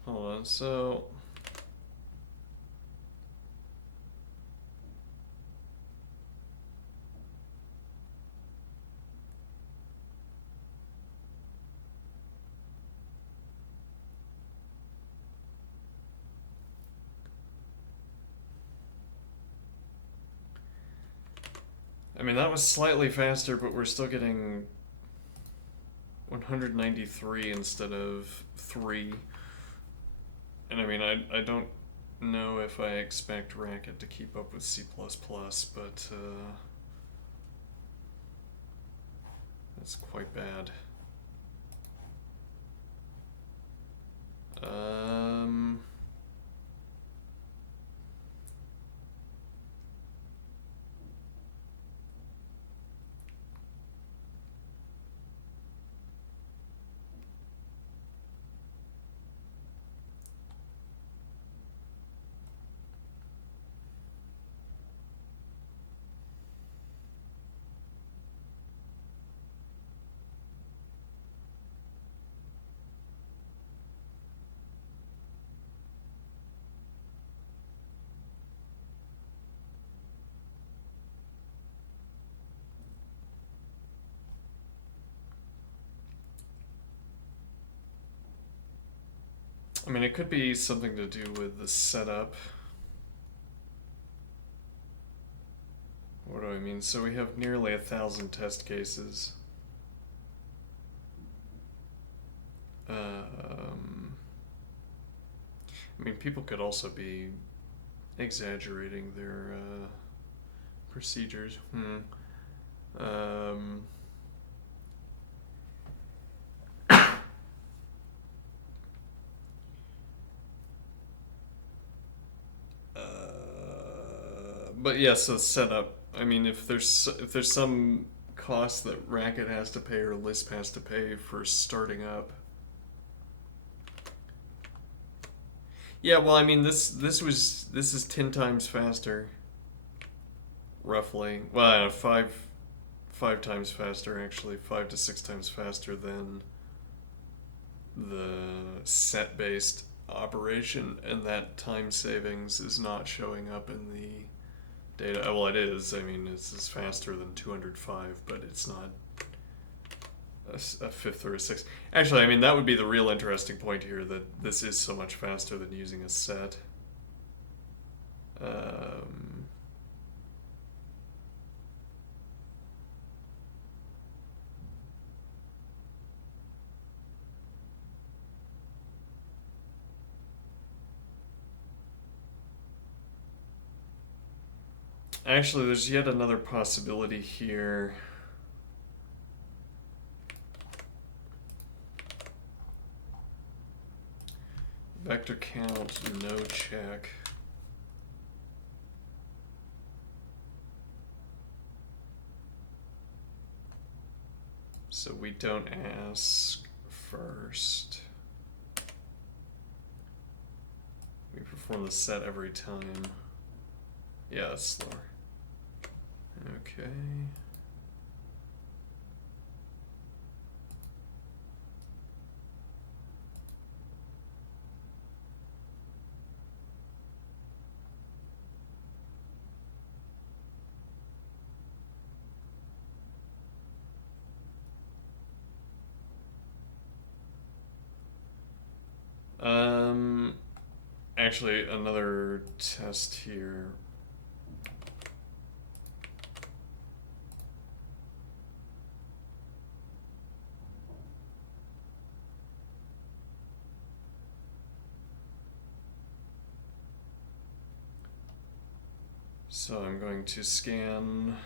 Hold on, so... I mean, that was slightly faster, but we're still getting 193 instead of 3. And I mean, I don't know if I expect Racket to keep up with C++, but that's quite bad. I mean, it could be something to do with the setup. What do I mean? So we have nearly 1,000 test cases. I mean, people could also be exaggerating their procedures. But yeah, so setup. I mean, if there's some cost that Racket has to pay or Lisp has to pay for starting up. Yeah, well, I mean, this is 10 times faster, roughly. Well, five times faster actually, 5 to 6 times faster than the set-based operation, and that time savings is not showing up in the data. Well, it is. I mean, it's faster than 205, but it's not a fifth or a sixth. Actually, I mean, that would be the real interesting point here, that this is so much faster than using a set. Actually, there's yet another possibility here. Vector count, no check. So we don't ask first. We perform the set every time. Yeah, that's slower. Okay. Actually, another test here. So I'm going to scan.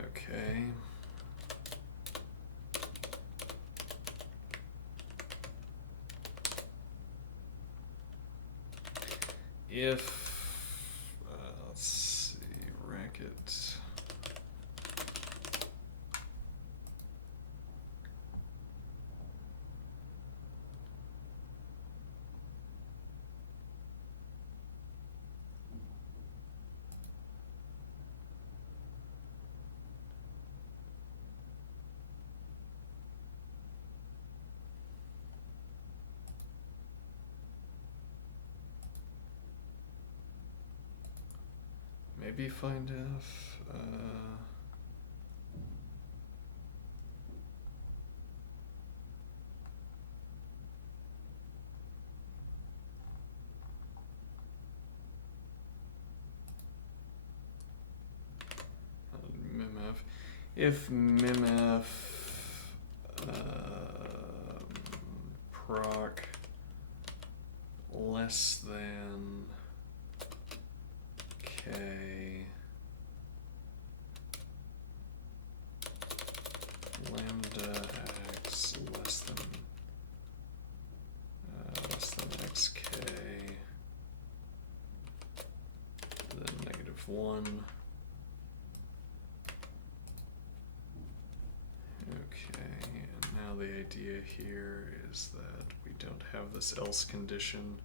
Okay. If, let's see, racket. Maybe find if, mimf. If mimf proc less than k lambda x less than xk, then -1. Okay, and now the idea here is that we don't have this else condition.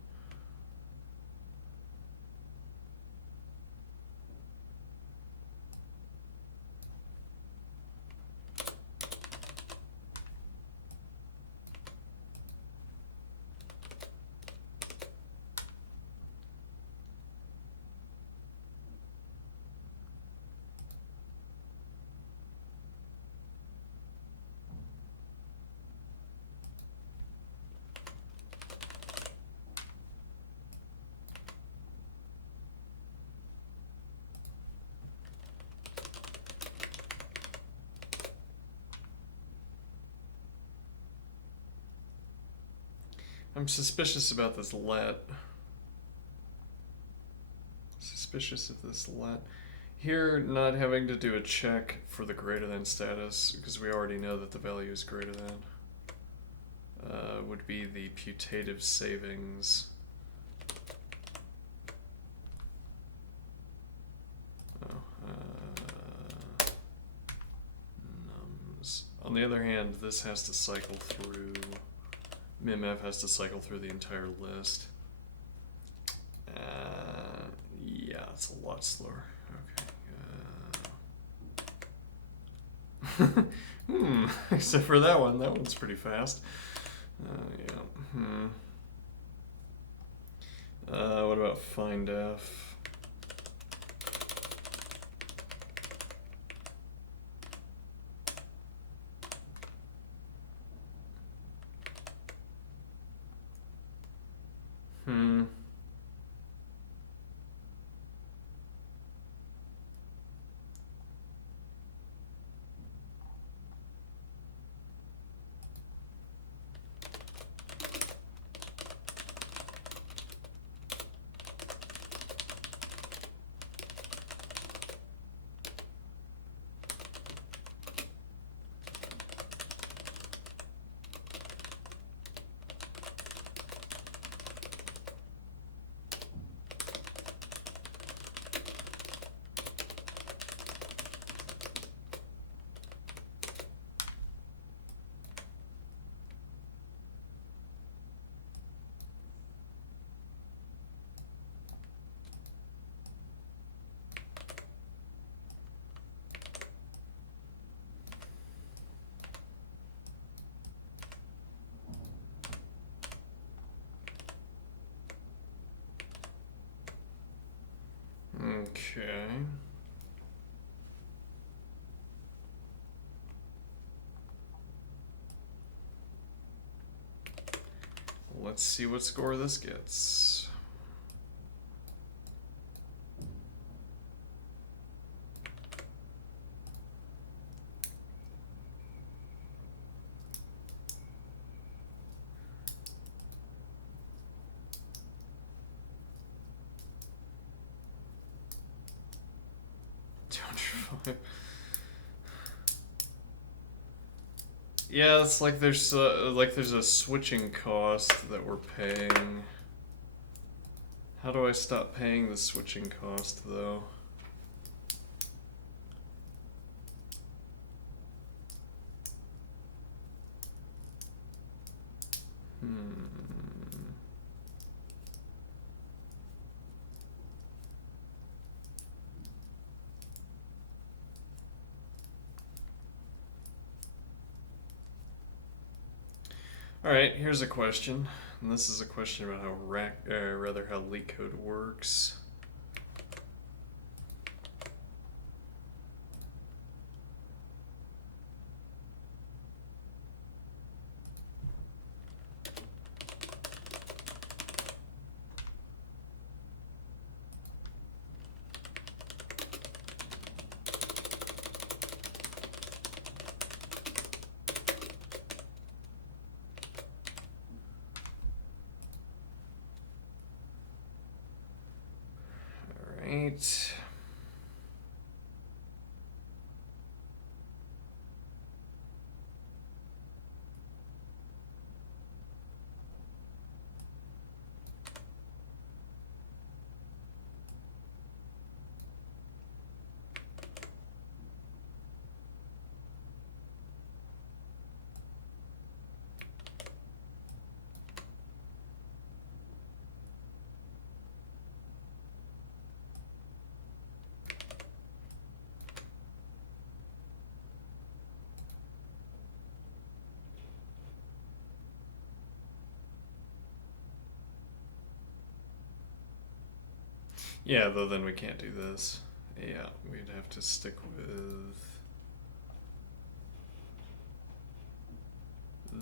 I'm suspicious about this let. Suspicious of this let. Here, not having to do a check for the greater than status, because we already know that the value is greater than, would be the putative savings. Nums. On the other hand, this has to cycle through, mimf has to cycle through the entire list. Yeah, it's a lot slower. Okay. Except for that one. That one's pretty fast. Yeah. What about find f? Okay. Let's see what score this gets. 5. Yeah, it's like there's a switching cost that we're paying. How do I stop paying the switching cost though? All right, here's a question, and this is a question about how leak code works. Right. Yeah, though then we can't do this. Yeah, we'd have to stick with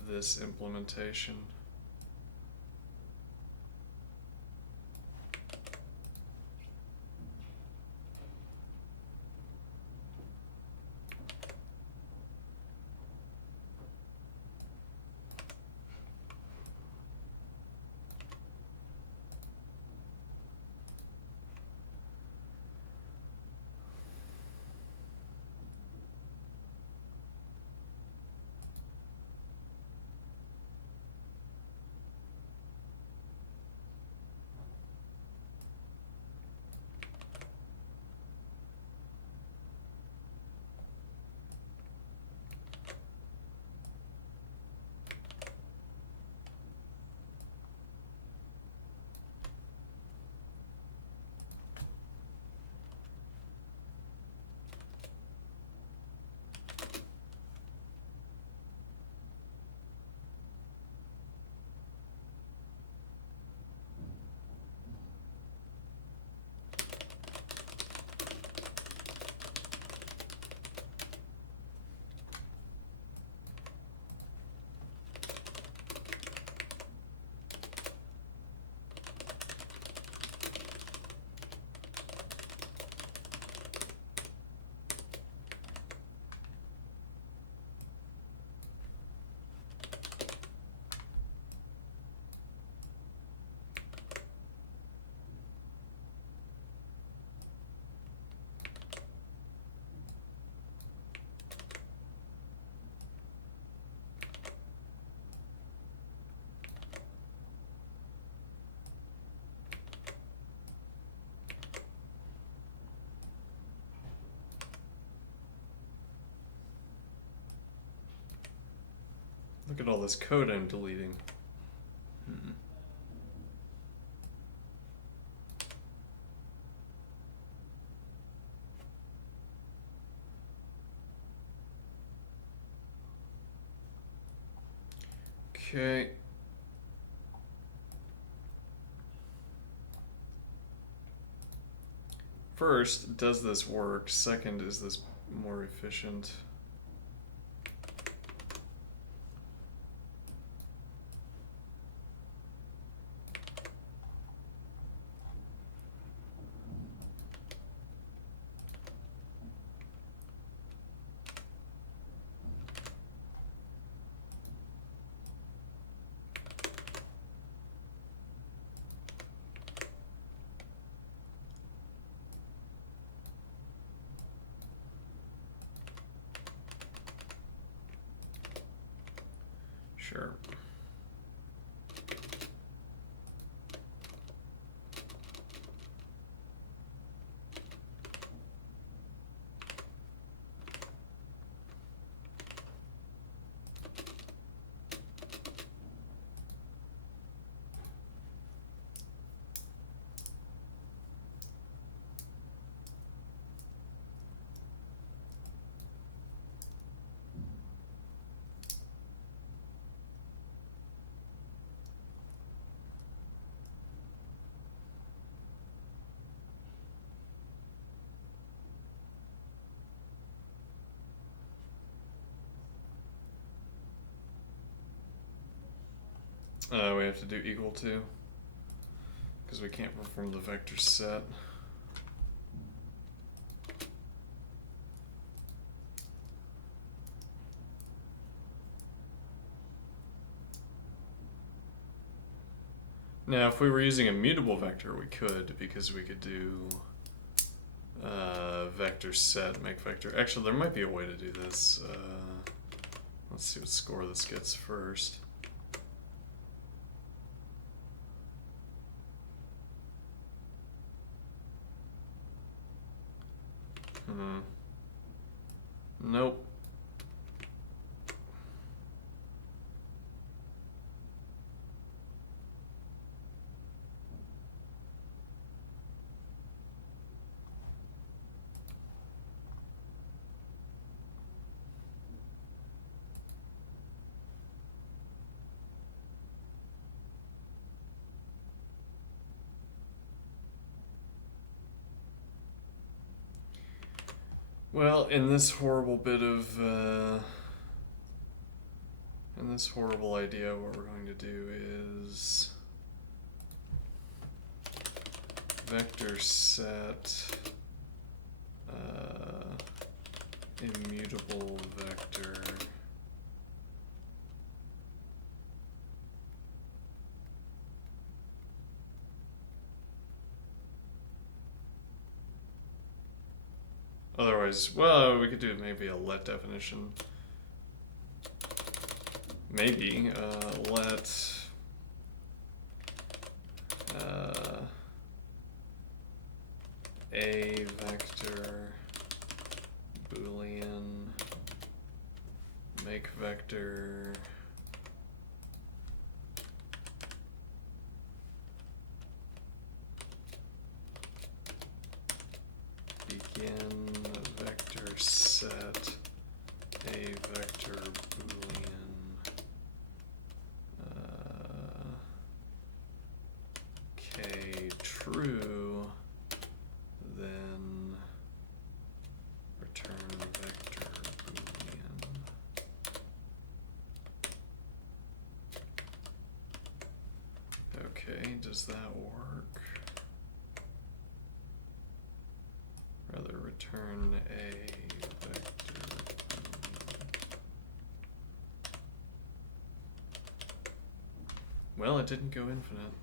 this implementation. Look at all this code I'm deleting. Okay. First, does this work? Second, is this more efficient? Sure. We have to do equal to, because we can't perform the vector set. Now, if we were using a mutable vector, we could, because we could do vector set, make vector. Actually, there might be a way to do this. Let's see what score this gets first. Nope. Well, in this horrible bit of, in this horrible idea, what we're going to do is vector set immutable vector otherwise, well, we could do maybe a let definition. Maybe let a vector boolean make vector begin vector set a vector boolean k true, then return vector boolean. Okay, does that work? Rather return a vector boolean. Well, it didn't go infinite.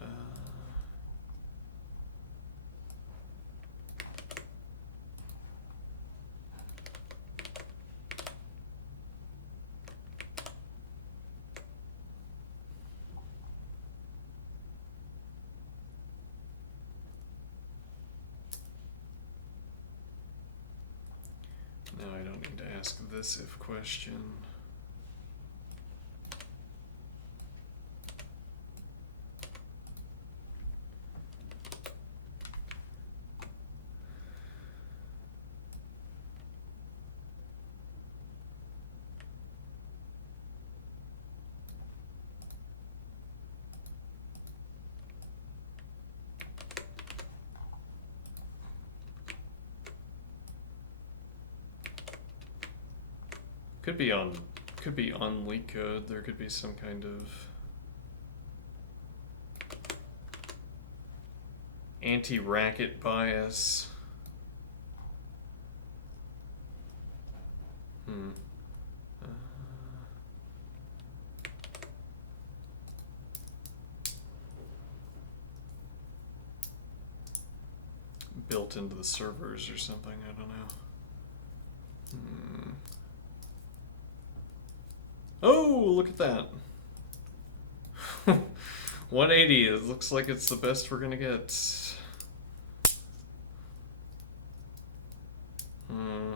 Now I don't need to ask this if question. Could be on leak code. There could be some kind of anti-racket bias. Built into the servers or something, I don't know. Oh, look at that. 180. It looks like it's the best we're gonna get. Hmm.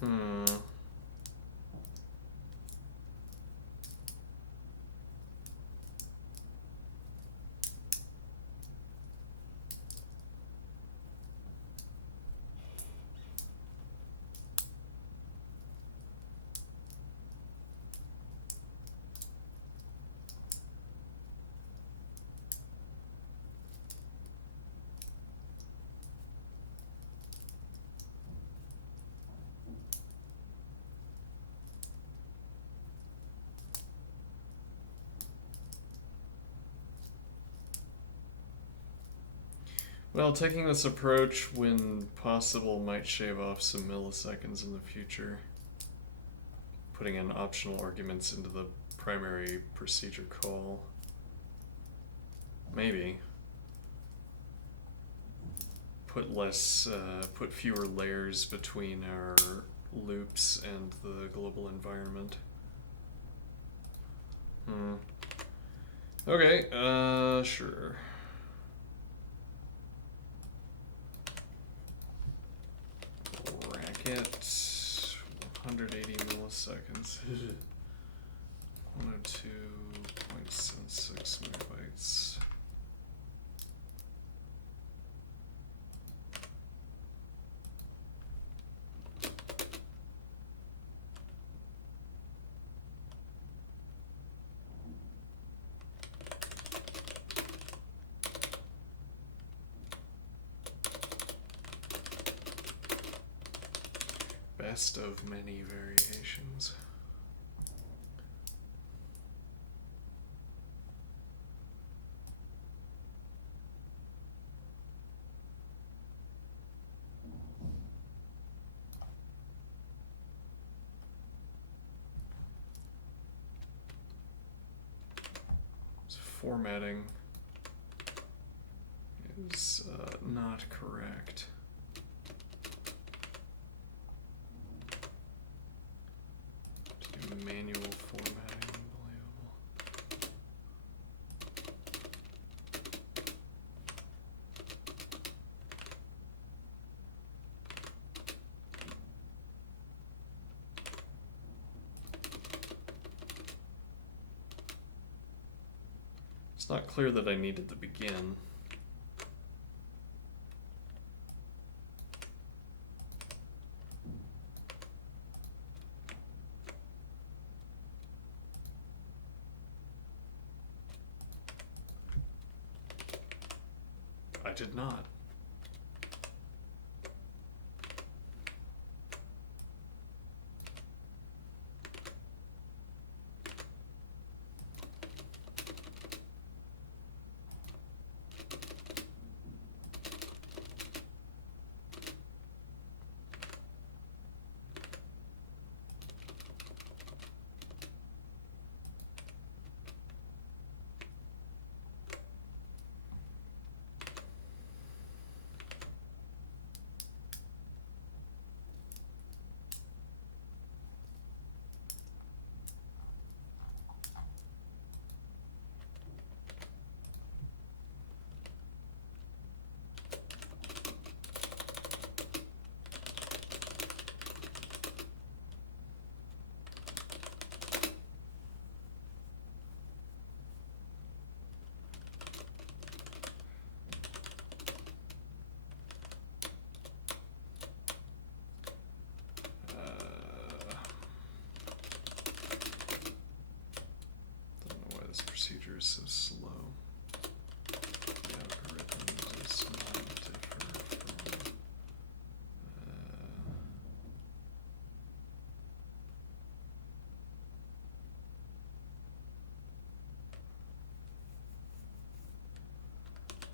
Hmm. Well, taking this approach, when possible, might shave off some milliseconds in the future. Putting in optional arguments into the primary procedure call. Maybe. Put fewer layers between our loops and the global environment. Okay, sure. Bracket 180 milliseconds. 102.76 megabytes. Best of many variations. So formatting is not correct. Manual formatting, unbelievable. It's not clear that I needed the begin. I did not. This procedure is so slow. The algorithm does not differ from.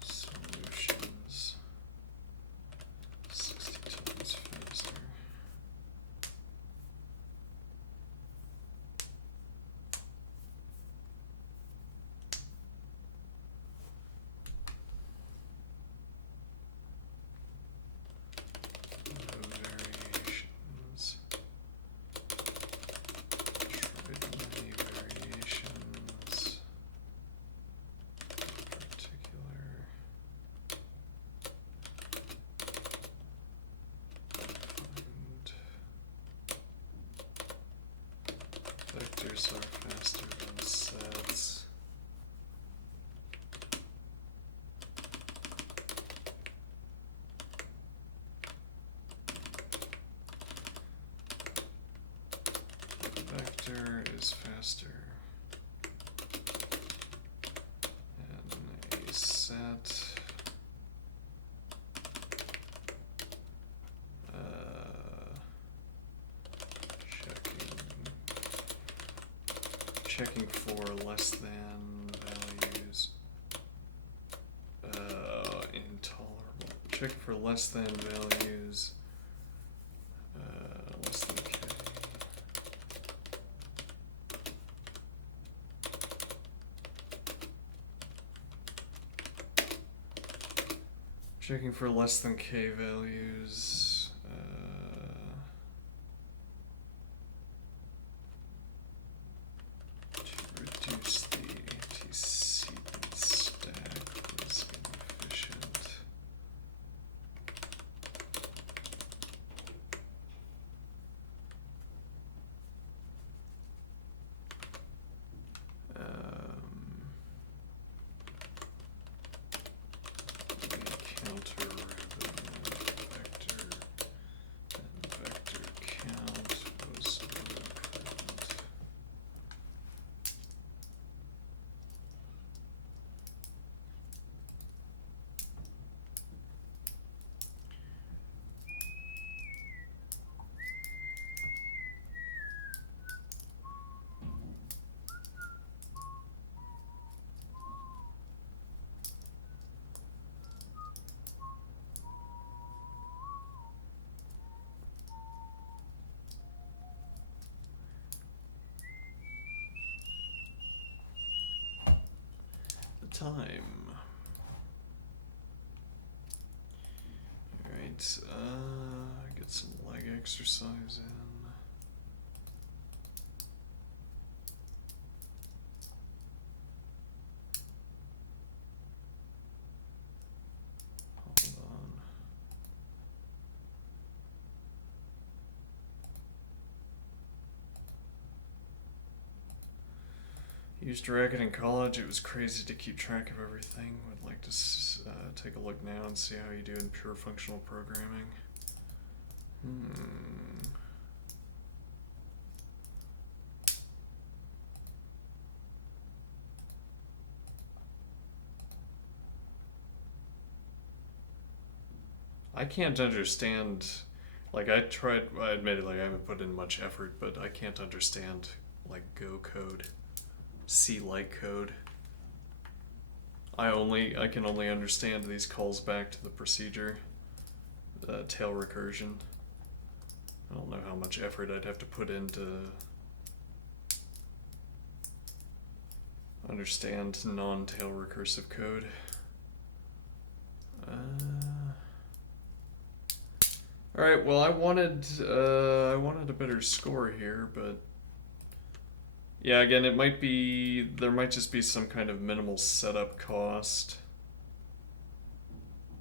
Solutions 60 times faster. vectors are faster than sets. The vector is faster than a set. Checking for less than values. Intolerable. Check for less than values. Less than k. Checking for less than k values. Time. Alright, get some leg exercise in. Hold on. Used to racket in college. It was crazy to keep track of everything. Would like to take a look now and see how you do in pure functional programming. I can't understand, like I admitted, like I haven't put in much effort, but I can't understand like Go code. C-like code. I can only understand these calls back to the procedure, tail recursion. I don't know how much effort I'd have to put in to understand non-tail recursive code. All right. Well, I wanted a better score here, but. Yeah, again, there might just be some kind of minimal setup cost.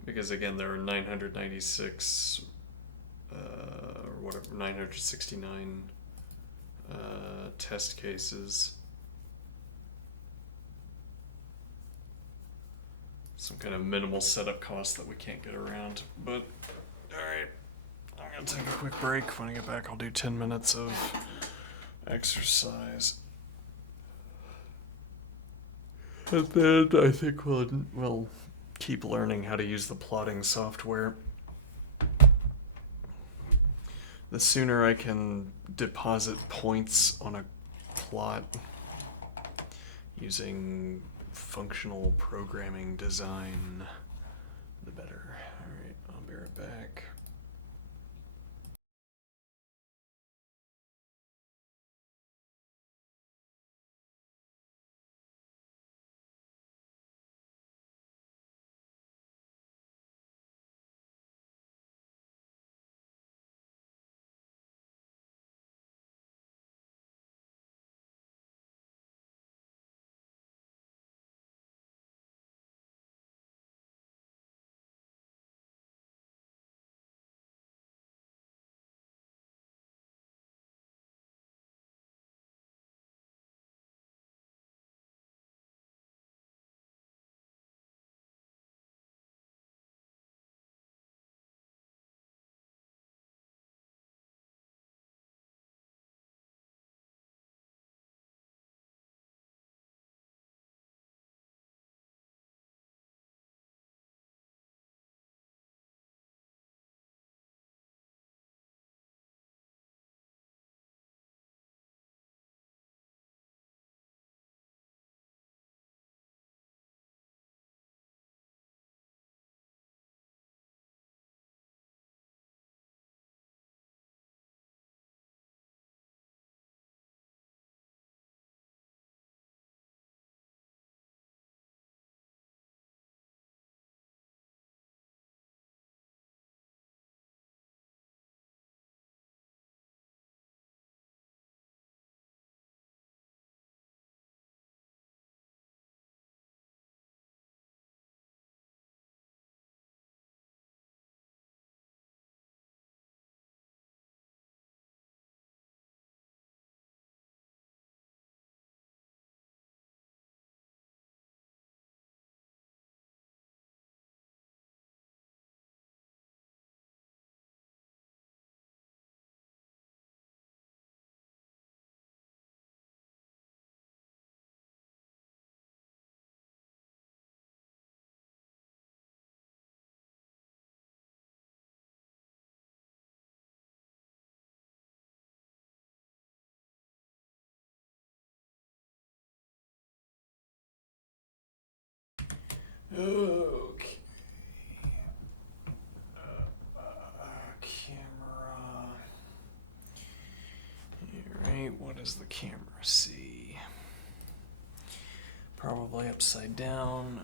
Because again, there are 996, or whatever, 969 test cases. Some kind of minimal setup cost that we can't get around. But, alright, I'm gonna take a quick break. When I get back, I'll do 10 minutes of exercise. And then I think we'll keep learning how to use the plotting software. The sooner I can deposit points on a plot using functional programming design, the better. Alright, I'll be right back. Okay. Camera. Alright, what does the camera see? Probably upside down.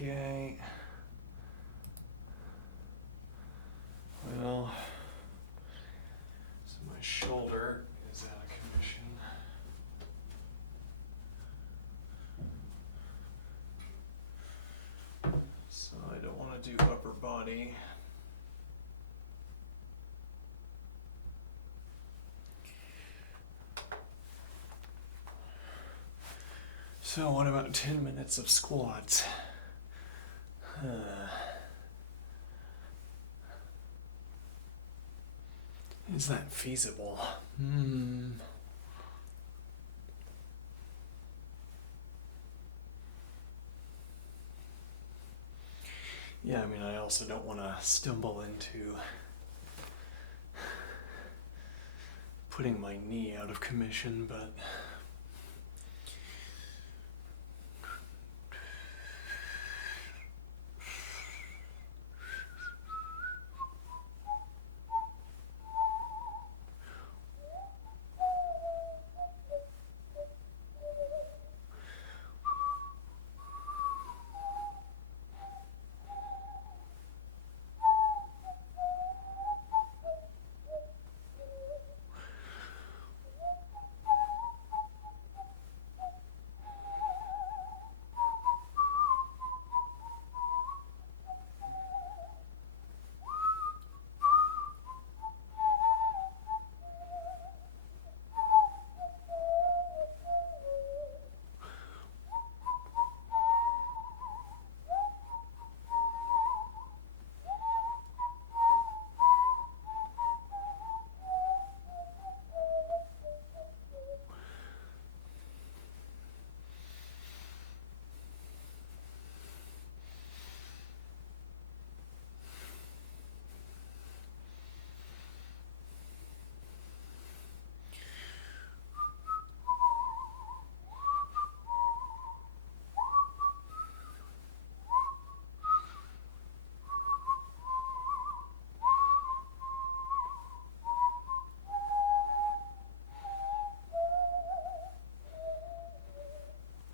Okay. Well, so my shoulder is out of commission. So I don't want to do upper body. So what about 10 minutes of squats? Is that feasible? Yeah, I mean, I also don't want to stumble into putting my knee out of commission, but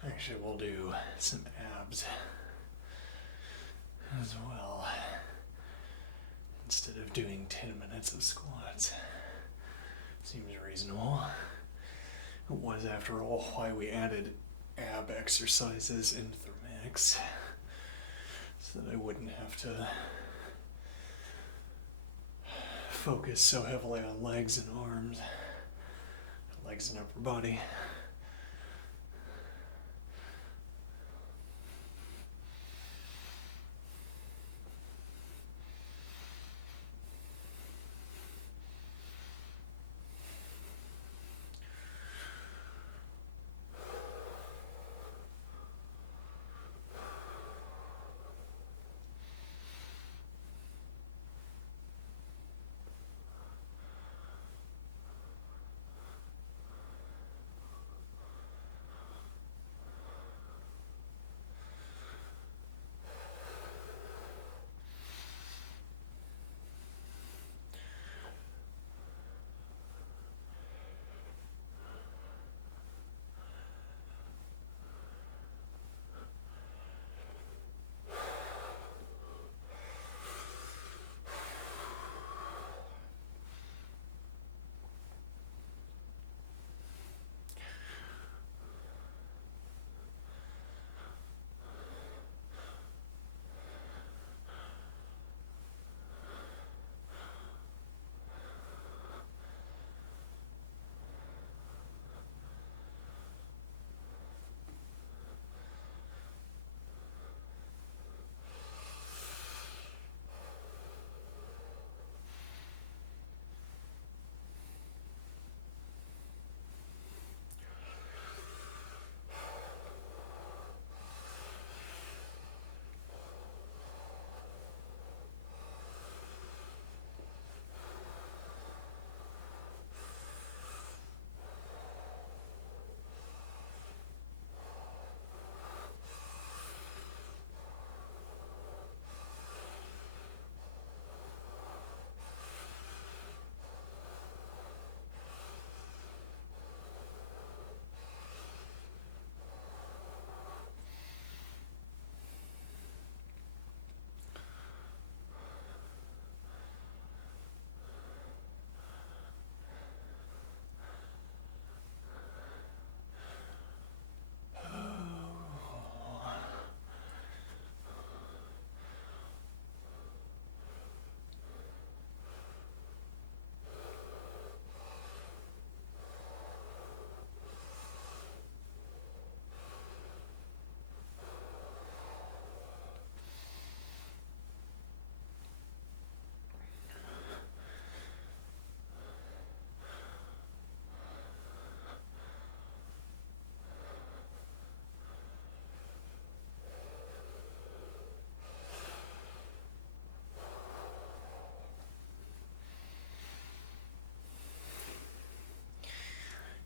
actually we'll do some abs as well, instead of doing 10 minutes of squats. Seems reasonable. It was, after all, why we added ab exercises into the mix, so that I wouldn't have to focus so heavily on legs and arms, legs and upper body.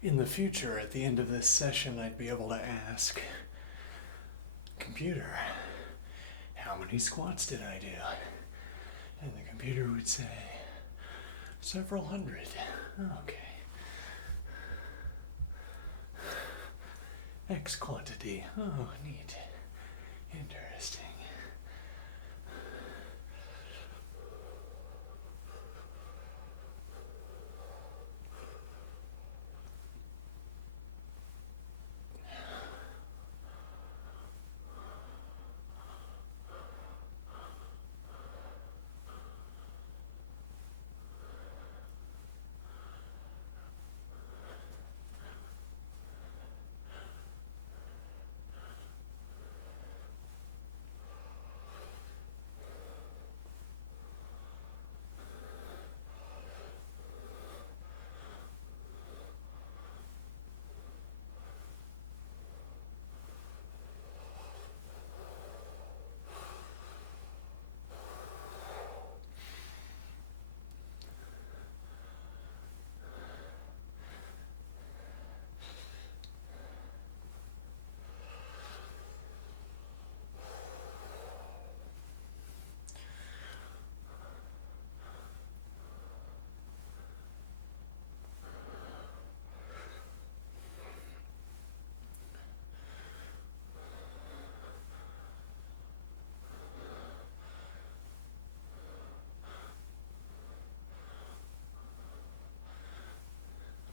In the future, at the end of this session, I'd be able to ask, computer, how many squats did I do? And the computer would say, several hundred. Okay. X quantity. Oh, neat. Interesting.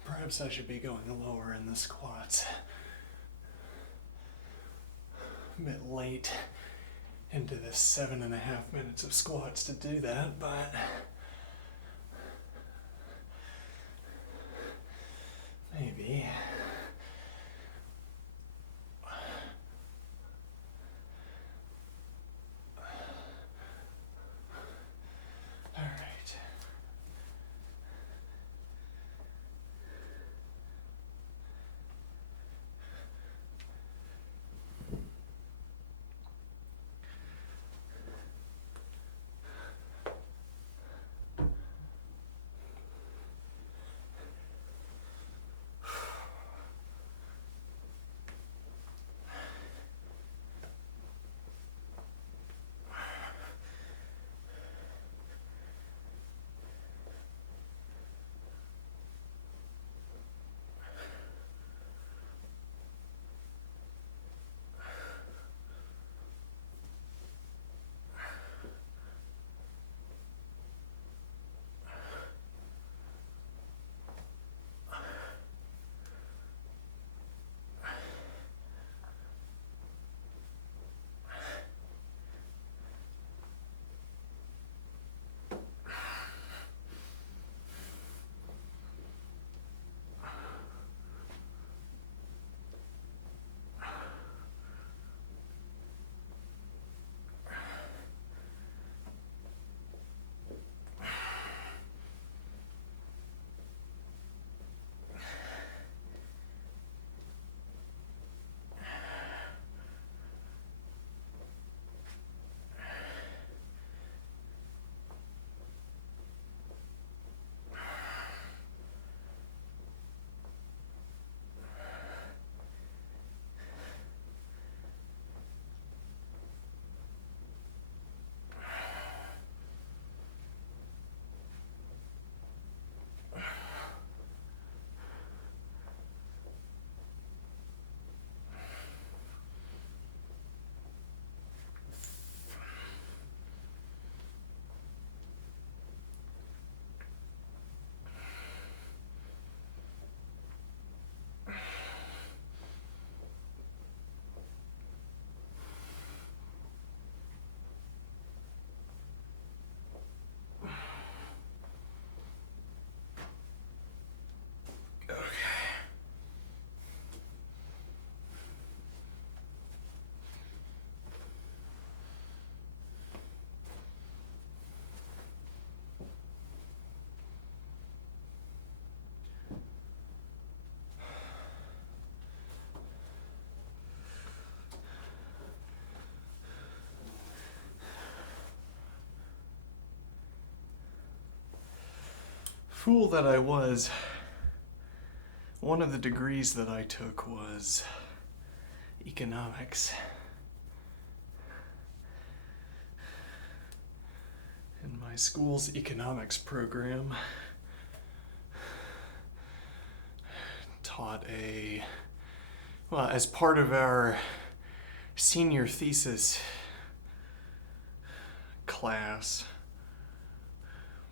Perhaps I should be going lower in the squats. A bit late into this 7.5 minutes of squats to do that, but maybe. All right. Fool that I was. One of the degrees that I took was economics. In my school's economics program, taught as part of our senior thesis class,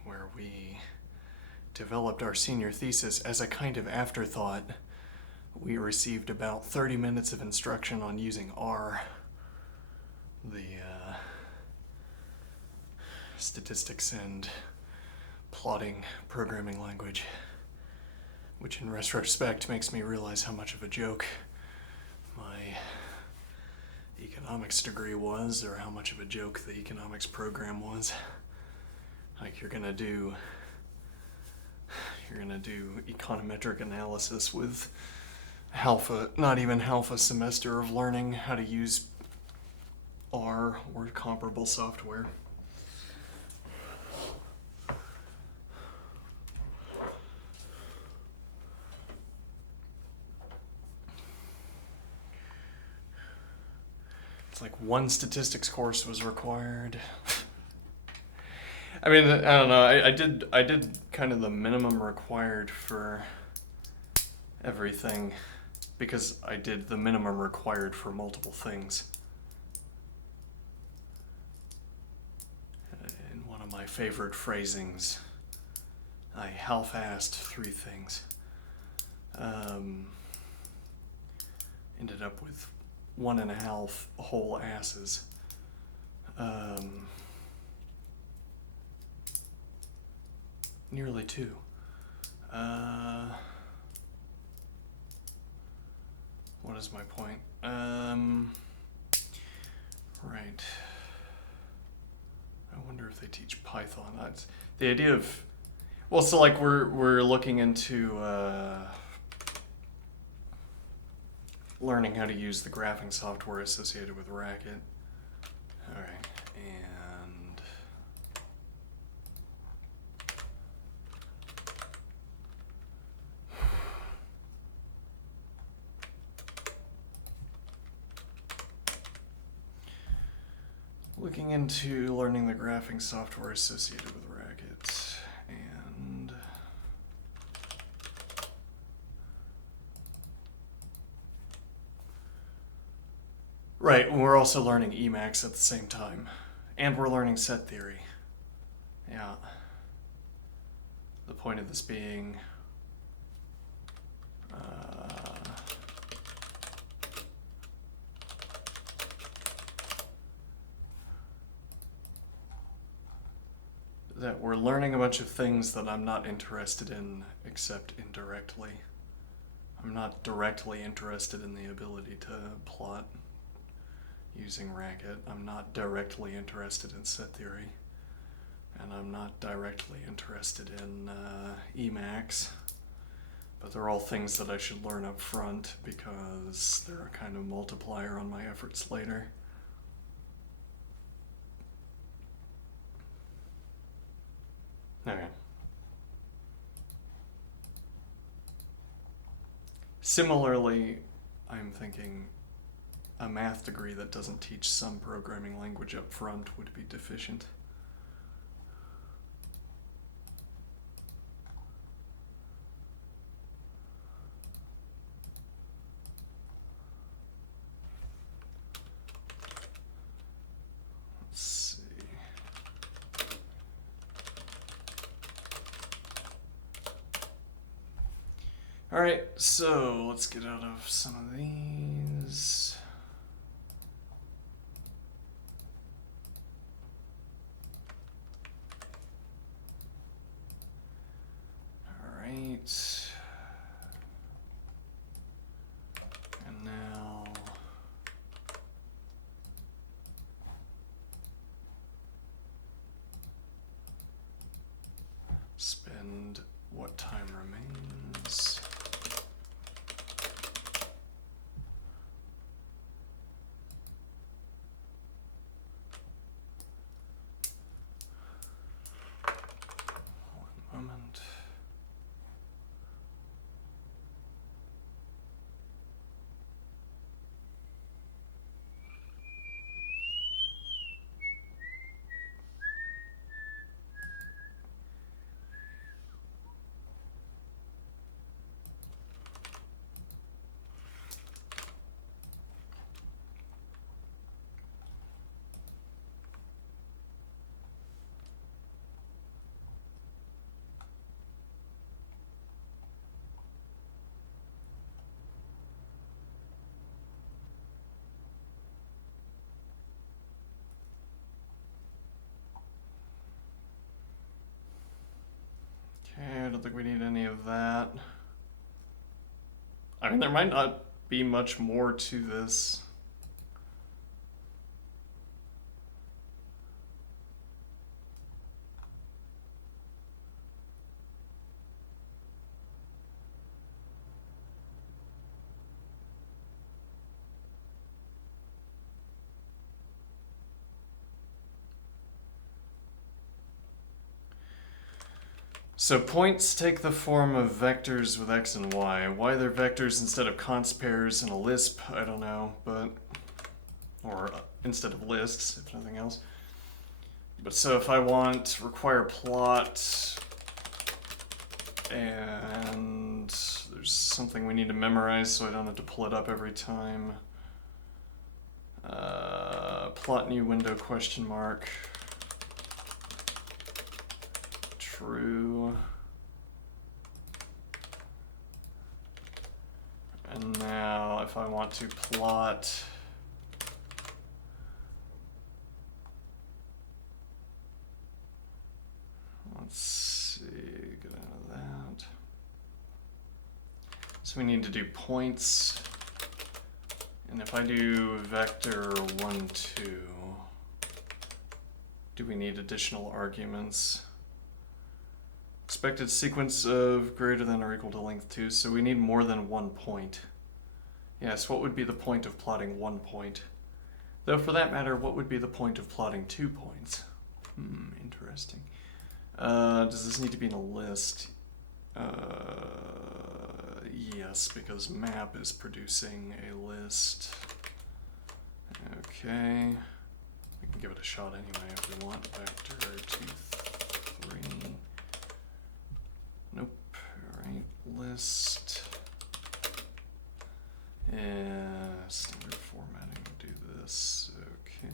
where we developed our senior thesis as a kind of afterthought, we received about 30 minutes of instruction on using R, the statistics and plotting programming language, which in retrospect makes me realize how much of a joke my economics degree was, or how much of a joke the economics program was. Like, you're gonna do econometric analysis with not even half a semester of learning how to use R or comparable software. It's like one statistics course was required. I mean, I don't know. I did kind of the minimum required for everything, because I did the minimum required for multiple things. In one of my favorite phrasings, I half-assed 3 things. Ended up with 1.5 whole asses. Nearly 2. What is my point? Right. I wonder if they teach Python. That's the idea of, well, so like we're looking into learning how to use the graphing software associated with Racket. All right, and looking into learning the graphing software associated with Racket, and right, and we're also learning Emacs at the same time, and we're learning set theory. Yeah. The point of this being, that we're learning a bunch of things that I'm not interested in, except indirectly. I'm not directly interested in the ability to plot using Racket. I'm not directly interested in set theory. And I'm not directly interested in Emacs. But they're all things that I should learn up front, because they're a kind of multiplier on my efforts later. Okay. Similarly, I'm thinking a math degree that doesn't teach some programming language up front would be deficient. Let's see. All right, so let's get out of some of these. All right. And now spend what time remains. One moment. mean, there might not be much more to this. So points take the form of vectors with x and y. Why they're vectors instead of const pairs in a Lisp, I don't know, but... Or instead of lists, if nothing else. But so if I want require plot, and there's something we need to memorize so I don't have to pull it up every time. Plot new window question mark. True. And now if I want to plot let's see, get out of that. So we need to do points. And if I do vector 1, 2, do we need additional arguments? Expected sequence of greater than or equal to length 2, so we need more than 1 point. Yes, what would be the point of plotting 1 point? Though for that matter, what would be the point of plotting 2 points? Interesting. Does this need to be in a list? Yes, because map is producing a list. Okay. We can give it a shot anyway if we want. Vector 2, 3. Nope. Alright, list. Standard formatting will do this. Okay.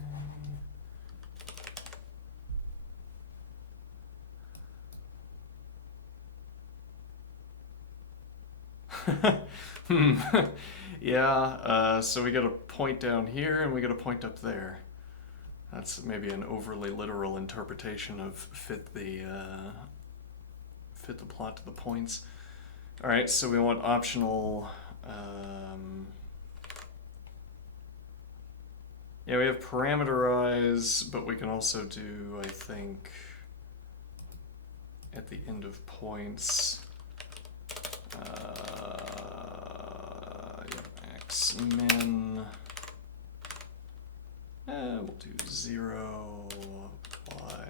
Yeah, so we got a point down here and we got a point up there. That's maybe an overly literal interpretation of fit the plot to the points. All right, so we want optional. Yeah, we have parameterize, but we can also do, I think, at the end of points. X min. We'll do 0 apply.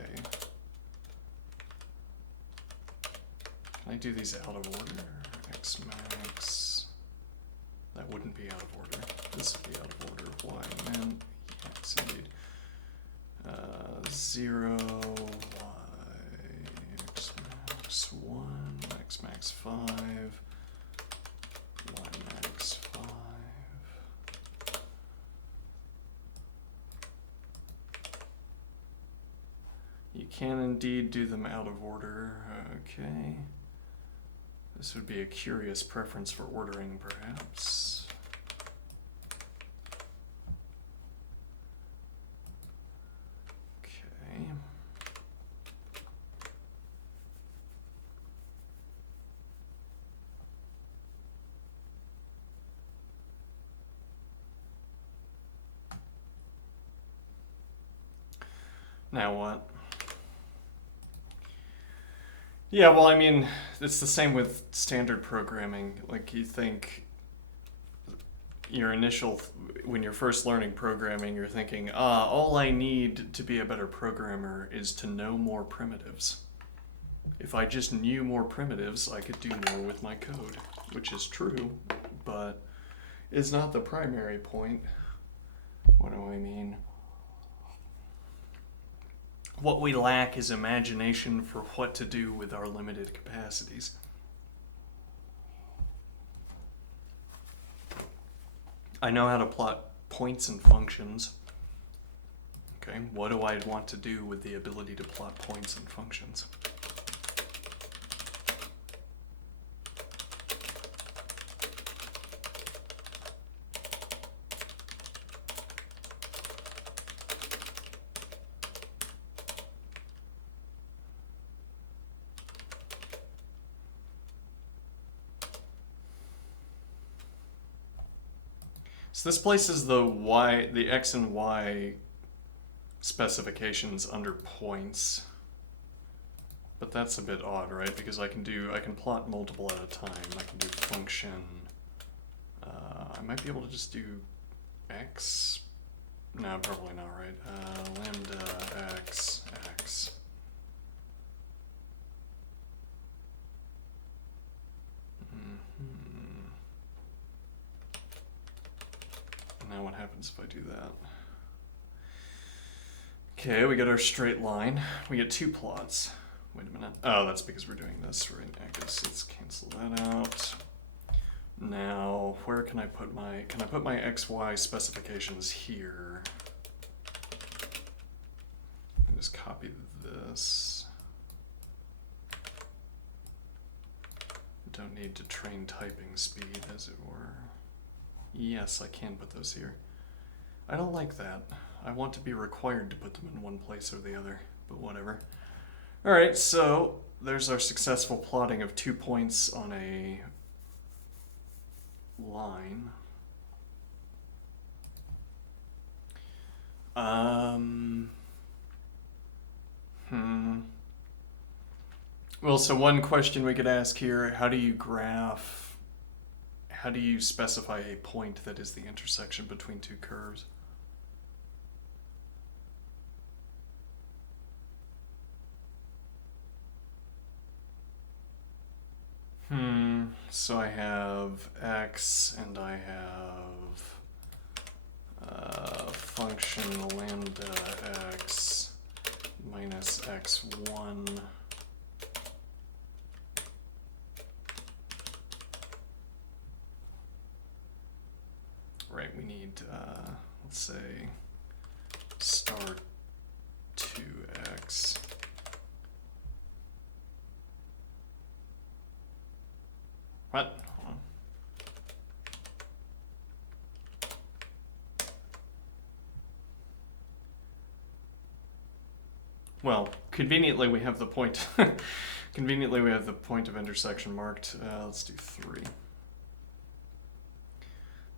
Can I do these out of order? X max. That wouldn't be out of order. This would be out of order. Y min. Yes, indeed. 0 y x max 1 x max 5 y max 5. You can indeed do them out of order. Okay. This would be a curious preference for ordering, perhaps. Okay. Now what? Yeah, well, I mean, it's the same with standard programming. Like, you think your initial, when you're first learning programming, you're thinking, all I need to be a better programmer is to know more primitives. If I just knew more primitives, I could do more with my code, which is true, but it's not the primary point. What do I mean? What we lack is imagination for what to do with our limited capacities. I know how to plot points and functions. Okay, what do I want to do with the ability to plot points and functions? So this places the x and y specifications under points. But that's a bit odd, right? Because I can plot multiple at a time. I can do function. I might be able to just do x. No, probably not, right? Lambda x. Now what happens if I do that? Okay, we get our straight line. We get two plots. Wait a minute. Oh, that's because we're doing this, right? I guess let's cancel that out. Now, where can I put my XY specifications here? I just copy this. Don't need to train typing speed, as it were. Yes, I can put those here. I don't like that. I want to be required to put them in one place or the other, but whatever. Alright, so there's our successful plotting of 2 points on a line. Well, so one question we could ask here, how do you specify a point that is the intersection between two curves? So I have x and I have function lambda x minus x1. Right, we need, let's say, star 2x. What? Hold on. Well, conveniently we have the point. Conveniently we have the point of intersection marked. Let's do 3.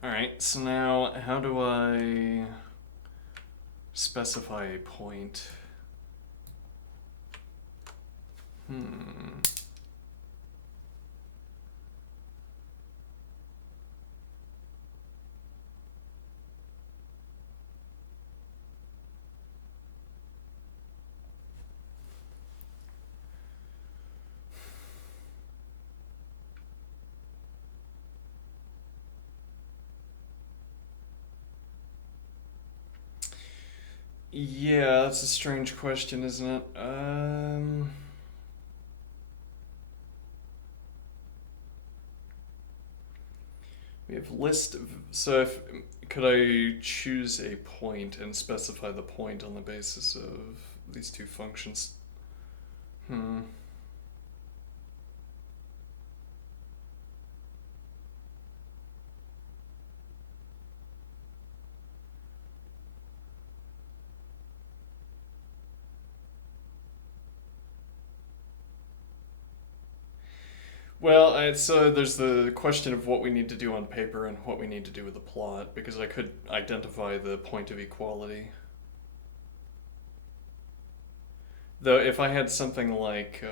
Alright, so now how do I specify a point? Yeah, that's a strange question, isn't it? We have list of, so if could I choose a point and specify the point on the basis of these two functions? Well, so there's the question of what we need to do on paper and what we need to do with the plot, because I could identify the point of equality. Though if I had something like,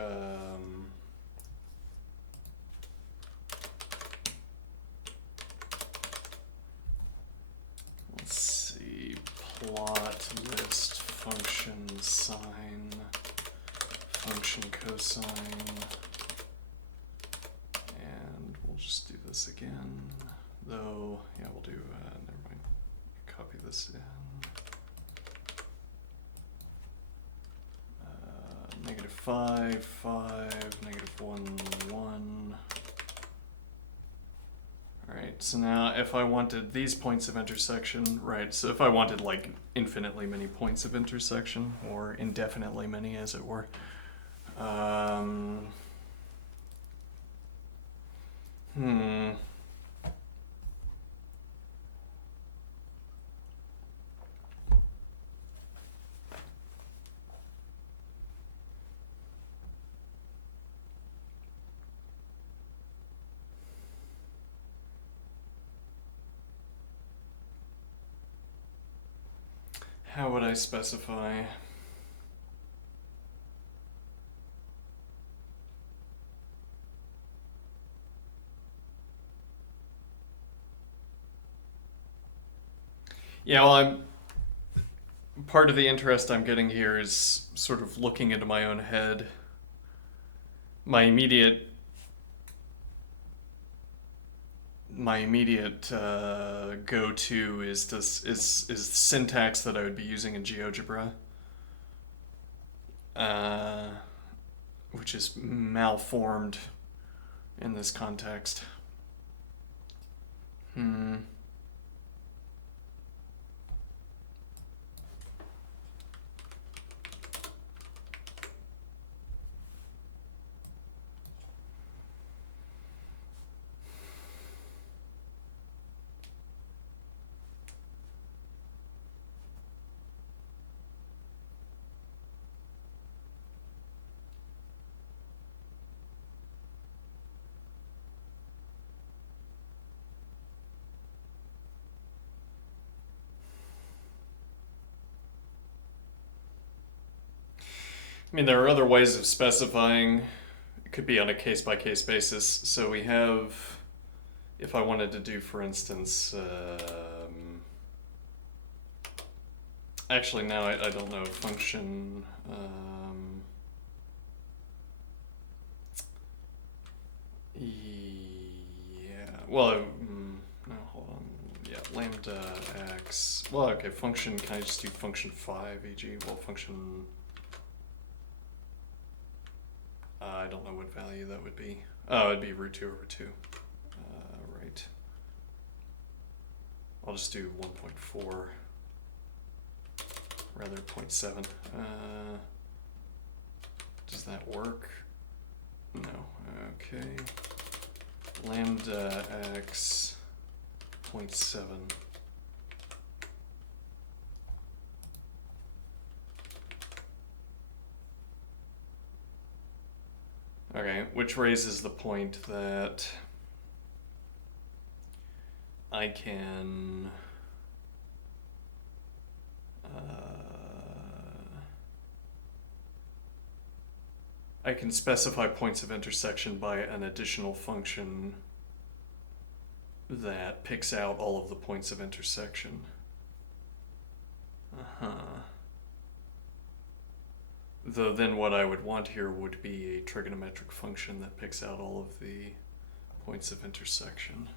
let's see, plot list function sine, function cosine. Just do this again, though. Yeah, we'll do. Never mind. Copy this in. -5, 5, -1, 1. Alright, so now if I wanted these points of intersection, right, so if I wanted like infinitely many points of intersection, or indefinitely many as it were, How would I specify? Yeah, well, part of the interest I'm getting here is sort of looking into my own head. My immediate go-to is this is syntax that I would be using in GeoGebra, uh, which is malformed in this context. Hmm. I mean, there are other ways of specifying. It could be on a case by case basis. So we have, if I wanted to do, for instance, actually, now I don't know, function. Yeah, well, no, hold on. Yeah, lambda x. Well, okay, function, can I just do function 5, e.g., well, function. I don't know what value that would be. Oh, it'd be root 2 over 2. Right. I'll just do 1.4 rather 0.7. Does that work? No. Okay. Lambda x 0.7. Okay, which raises the point that I can specify points of intersection by an additional function that picks out all of the points of intersection. Though then what I would want here would be a trigonometric function that picks out all of the points of intersection.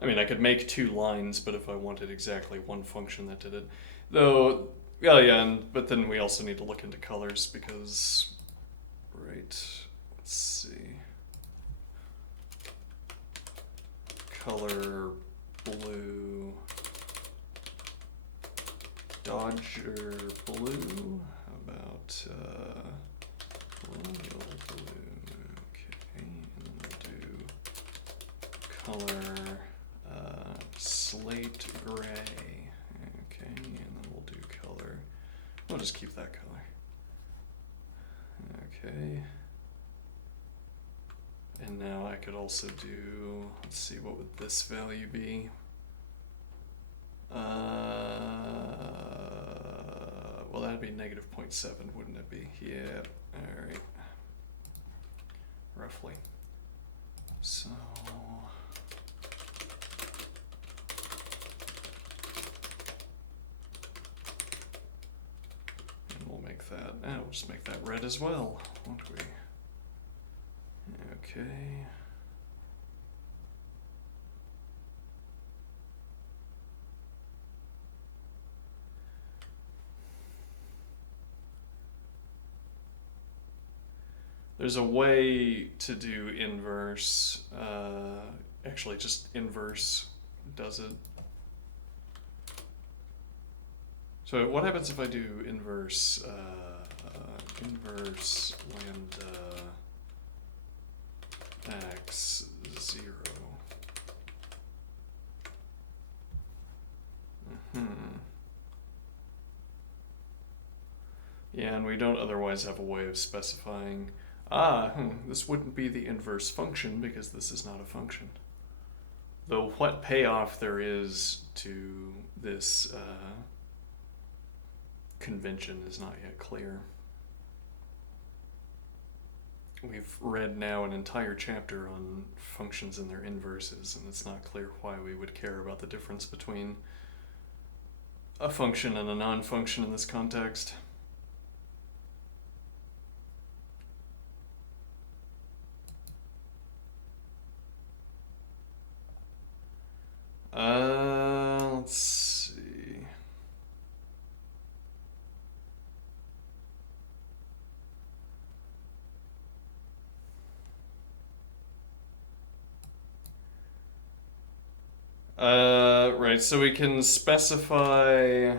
I mean, I could make 2 lines, but if I wanted exactly one function that did it, though, yeah, but then we also need to look into colors because, right, let's see, color blue, Dodger blue, how about Colonial blue, okay, and then we'll do color slate gray, okay, and then we'll do color, we'll just keep that color, okay, and now I could also do, let's see, what would this value be? Well, that'd be negative 0.7, wouldn't it be? Yeah, alright. Roughly. So. And we'll make that, we'll just make that red as well, won't we? Okay. There's a way to do inverse, actually just inverse does it. So what happens if I do inverse, inverse lambda x 0? Yeah, and we don't otherwise have a way of specifying, this wouldn't be the inverse function because this is not a function. Though what payoff there is to this convention is not yet clear. We've read now an entire chapter on functions and their inverses, and it's not clear why we would care about the difference between a function and a non-function in this context. Let's see. Right, so we can specify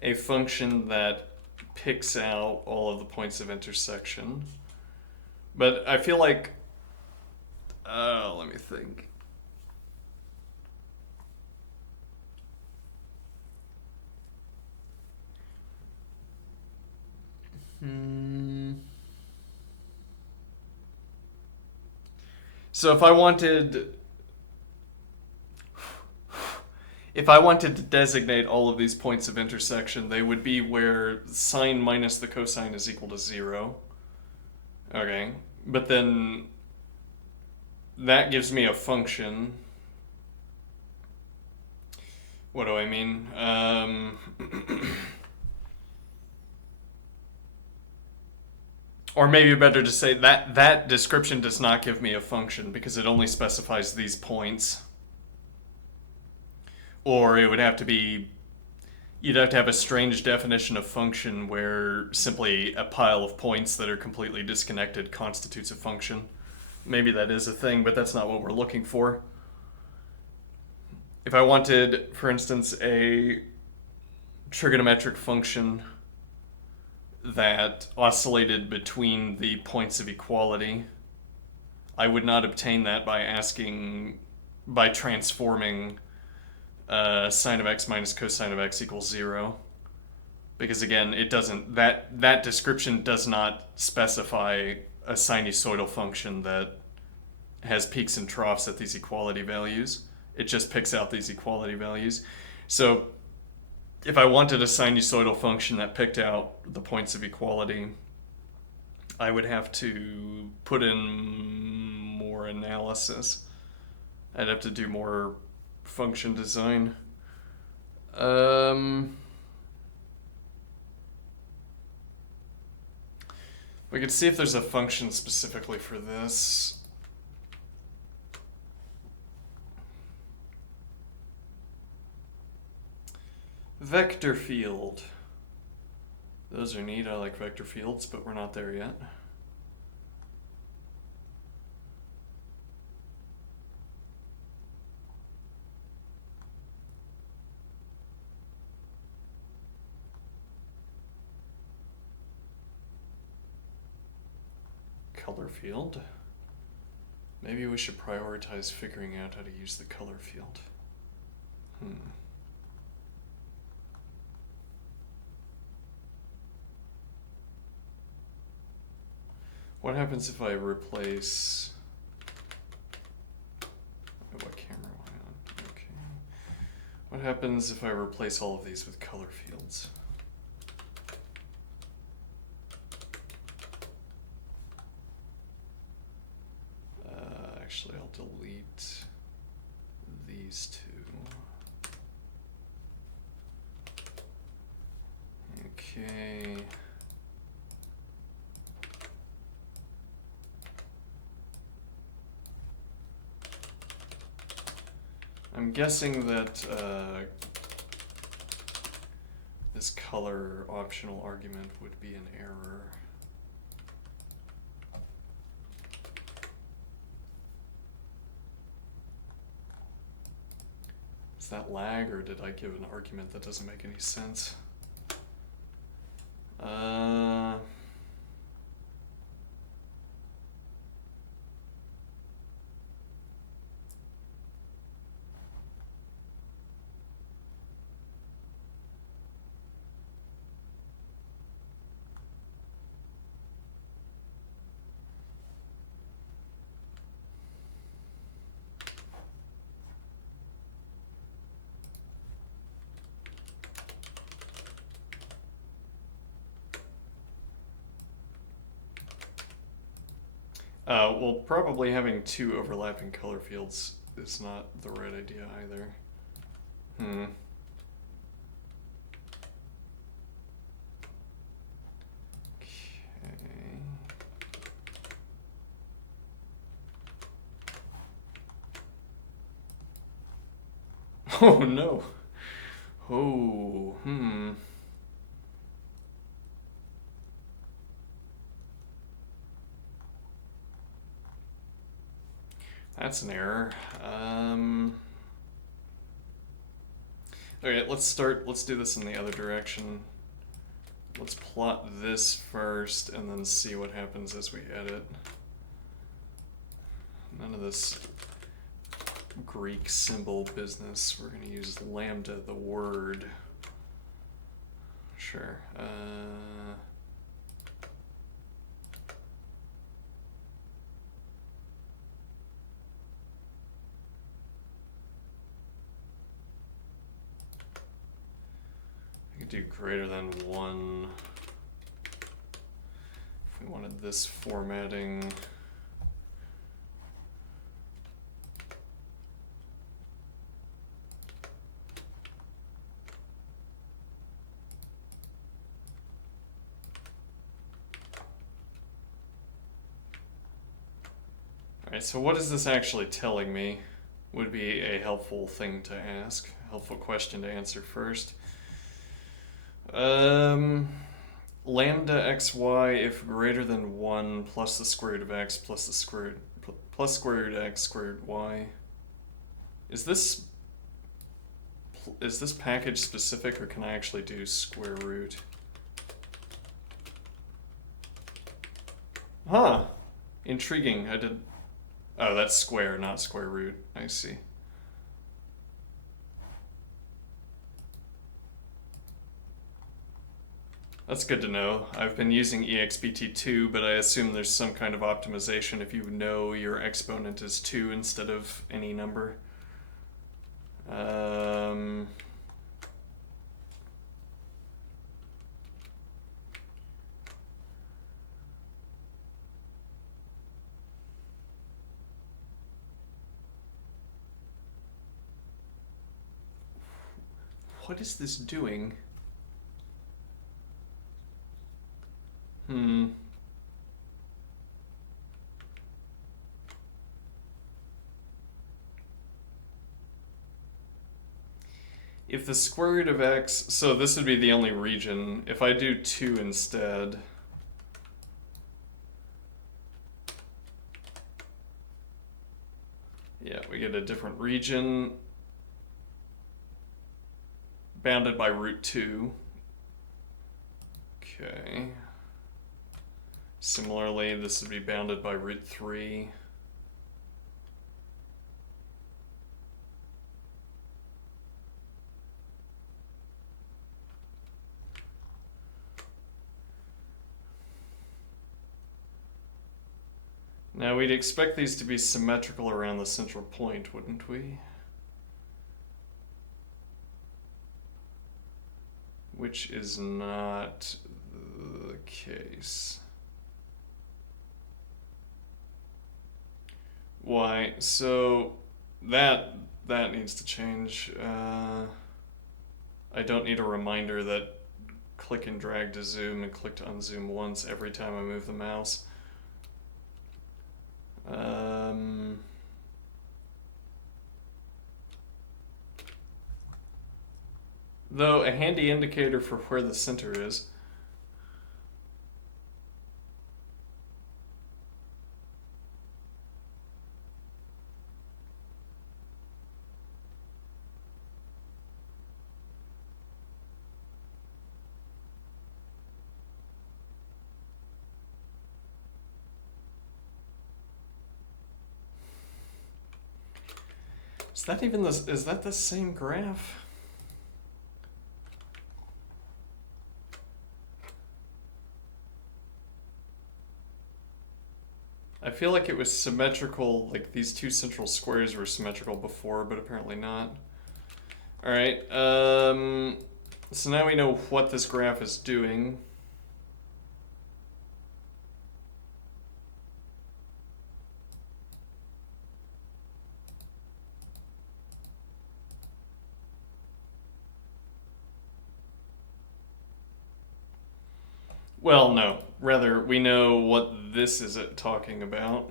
a function that picks out all of the points of intersection. But I feel like, let me think. So if I wanted to designate all of these points of intersection, they would be where sine minus the cosine is equal to 0. Okay, but then that gives me a function. What do I mean? Or maybe better to say that description does not give me a function because it only specifies these points. Or it would have to be, you'd have to have a strange definition of function where simply a pile of points that are completely disconnected constitutes a function. Maybe that is a thing, but that's not what we're looking for. If I wanted, for instance, a trigonometric function that oscillated between the points of equality, I would not obtain that by transforming sine of x minus cosine of x equals 0. Because again, it doesn't, that description does not specify a sinusoidal function that has peaks and troughs at these equality values. It just picks out these equality values. So if I wanted a sinusoidal function that picked out the points of equality, I would have to put in more analysis. I'd have to do more function design. We could see if there's a function specifically for this. Vector field. Those are neat. I like vector fields, but we're not there yet. Color field. Maybe we should prioritize figuring out how to use the color field. What happens if I replace... What camera am I on? Okay. What happens if I replace all of these with color fields? Actually, I'll delete these two. Okay. I'm guessing that this color optional argument would be an error. Is that lag, or did I give an argument that doesn't make any sense? Well, probably having two overlapping color fields is not the right idea either. Hmm. Okay. Oh no. Oh, That's an error. Okay, let's do this in the other direction. Let's plot this first and then see what happens as we edit. None of this Greek symbol business. We're gonna use lambda, the word. Sure. I could do greater than 1 if we wanted this formatting. Alright, so what is this actually telling me? Would be a helpful thing to ask, helpful question to answer first. Lambda xy if greater than 1 plus the square root of x plus the square root of x squared y. Is this package specific, or can I actually do square root? Huh. Intriguing. I did. Oh, that's square, not square root. I see. That's good to know. I've been using expt2, but I assume there's some kind of optimization if you know your exponent is 2 instead of any number. What is this doing? If the square root of x, so this would be the only region. If I do 2 instead, yeah, we get a different region bounded by root 2. Okay. Similarly, this would be bounded by root 3. Now we'd expect these to be symmetrical around the central point, wouldn't we? Which is not the case. Why? So that needs to change. I don't need a reminder that click and drag to zoom and click to unzoom once every time I move the mouse. Though a handy indicator for where the center is. Is that the same graph? I feel like it was symmetrical, like these two central squares were symmetrical before, but apparently not. Alright, so now we know what this graph is doing. Well, no. Rather, we know what this is talking about.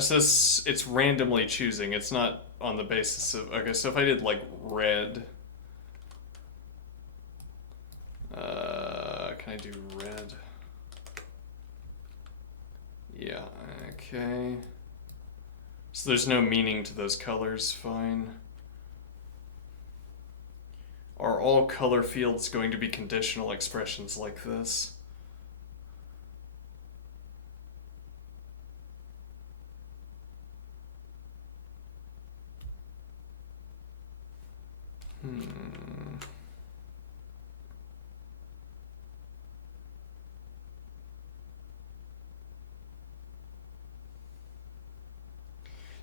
So it's randomly choosing. It's not on the basis of... Okay, so if I did, like, red... can I do red? Yeah, okay. So there's no meaning to those colors, fine. Are all color fields going to be conditional expressions like this?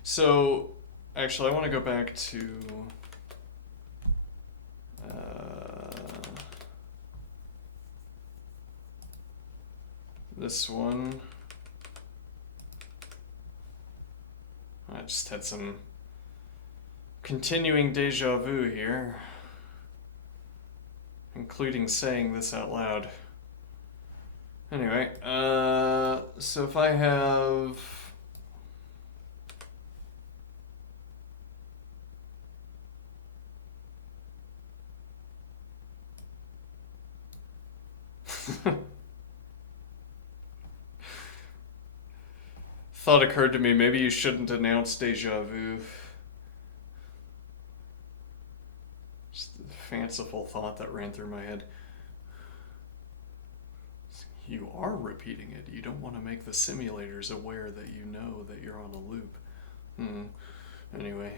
So, actually, I want to go back to this one. I just had some continuing deja vu here, including saying this out loud. Anyway, so if I have... Thought occurred to me, maybe you shouldn't announce deja vu. Just a fanciful thought that ran through my head. You are repeating it. You don't want to make the simulators aware that you know that you're on a loop. Anyway,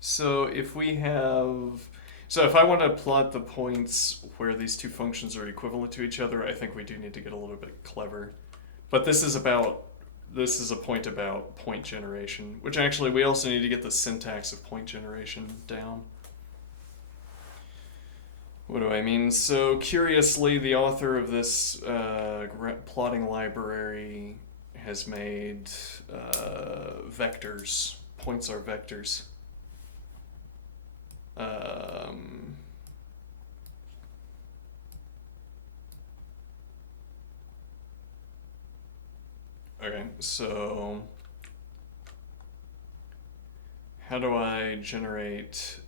so if we have... So if I want to plot the points where these two functions are equivalent to each other, I think we do need to get a little bit clever. But this is a point about point generation, which actually we also need to get the syntax of point generation down. What do I mean? So curiously, the author of this plotting library has made vectors. Points are vectors. Okay, so how do I generate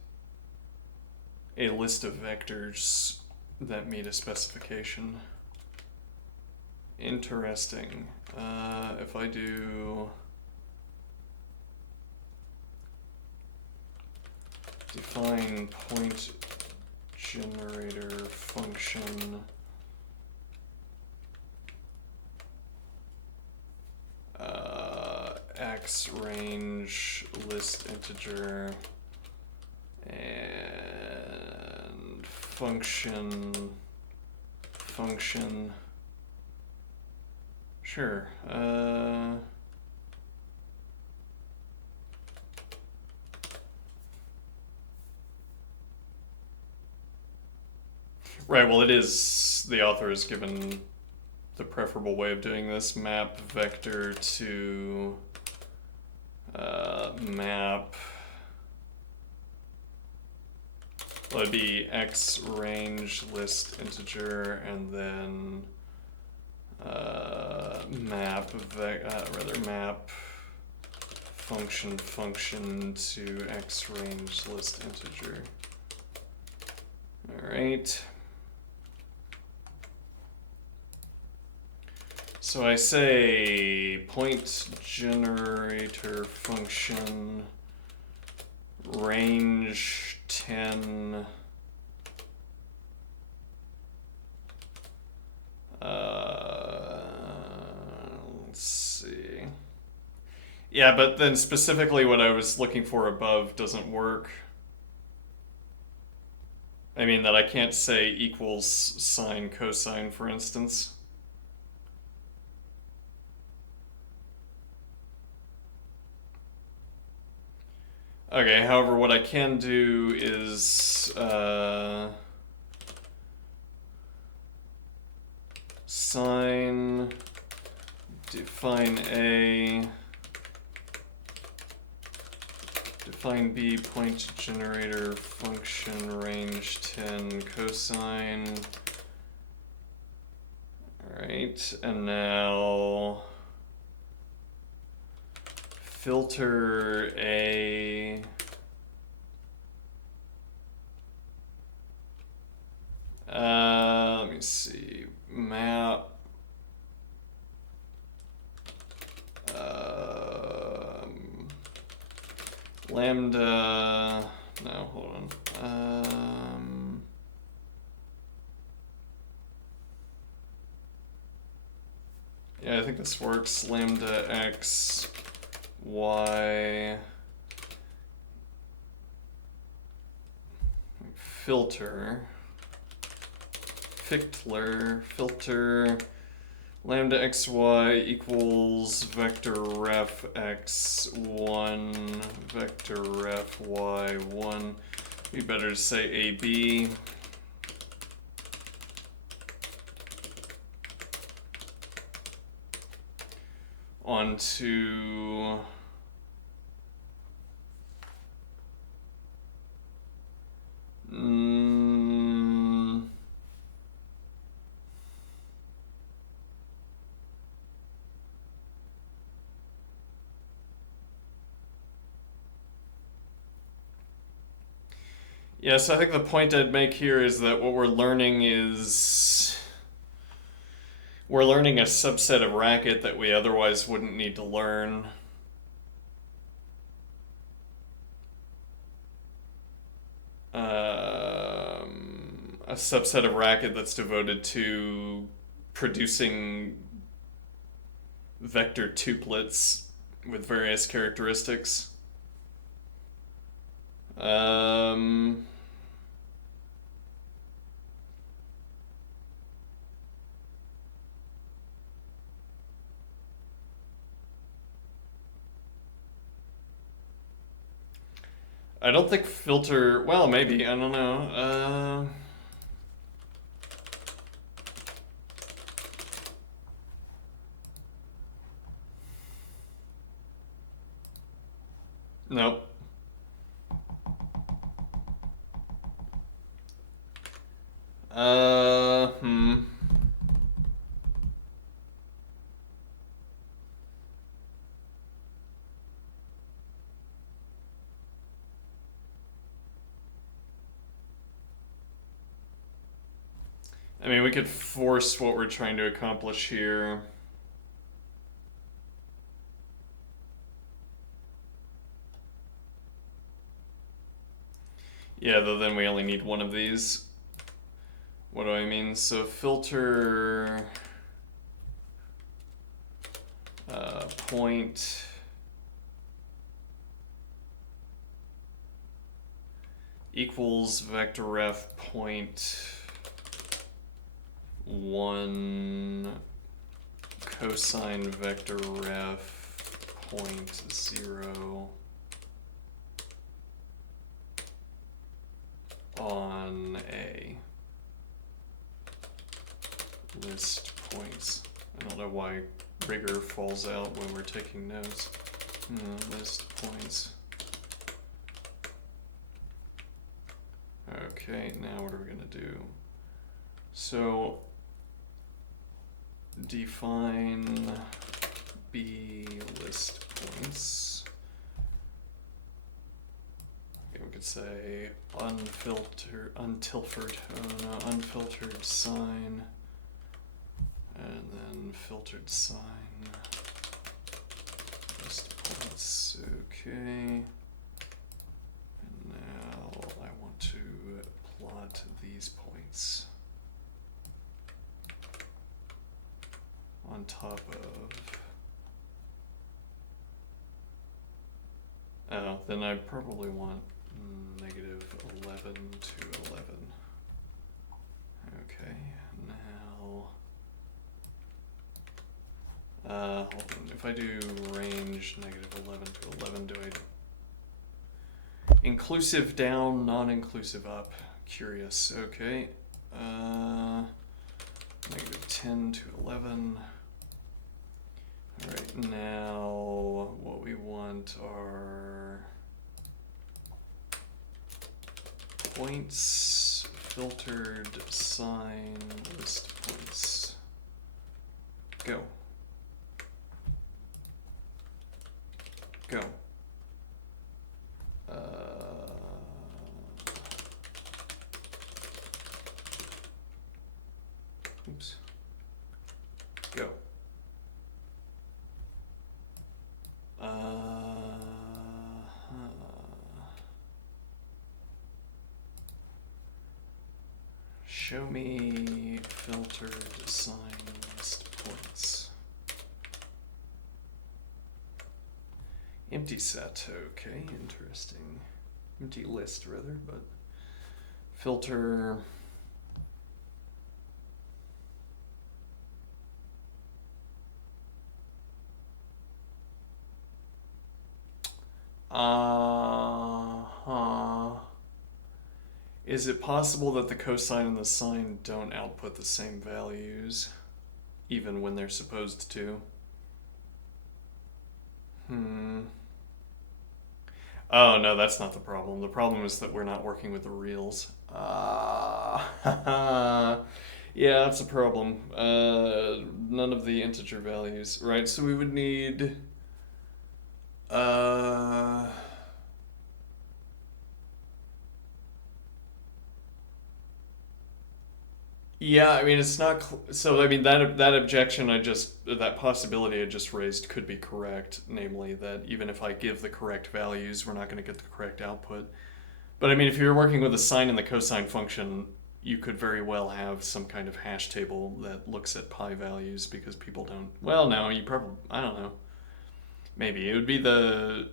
a list of vectors that meet a specification? Interesting. If I do define point generator function x range list integer and function sure right, well, it is, the author has given the preferable way of doing this, map vector to map, well, it'd be x range list integer and then map function to x range list integer. All right. So I say point generator function range 10 let's see. Yeah, but then specifically what I was looking for above doesn't work. I mean that I can't say equals sine cosine, for instance. Okay, however, what I can do is sine define A, define B, point generator function range 10 cosine. Alright, and now filter A. Let me see. Map. Lambda. No, hold on. Yeah, I think this works. Lambda x y filter. Filter lambda xy equals vector ref x1 vector ref y1. Be better to say AB. Onto yeah, so I think the point I'd make here is that what we're learning is we're learning a subset of racket that we otherwise wouldn't need to learn. A subset of racket that's devoted to producing vector tuplets with various characteristics. I don't think filter, well, maybe, I don't know. Nope. I mean, we could force what we're trying to accomplish here. Yeah, though then we only need one of these. What do I mean? So filter point equals vector ref point 1 cosine vector ref point 0 on A. List points. I don't know why rigor falls out when we're taking notes. List points. Okay, now what are we gonna do? So define B list points. Okay, we could say unfiltered sign, and then filtered sign list points. Okay. And now I want to plot these points on top of. Oh, then I probably want negative 11 to 11. Okay, now. Hold on. If I do range negative 11 to 11, do I. Inclusive down, non inclusive up. Curious. Okay. Negative 10 to 11. Alright, now what we want are points, filtered, sign, list points. Go. Go. Oops. Go. Show me filtered sign list points. Empty set, okay, interesting. Empty list rather, but filter. Is it possible that the cosine and the sine don't output the same values, even when they're supposed to? Oh, no, that's not the problem. The problem is that we're not working with the reals. Yeah, that's a problem. None of the integer values, right? So we would need... Yeah, I mean it's not so. I mean that objection that possibility I just raised could be correct, namely that even if I give the correct values, we're not going to get the correct output. But I mean, if you're working with a sine and the cosine function, you could very well have some kind of hash table that looks at pi values because people don't. Well, no, you probably I don't know. Maybe it would be the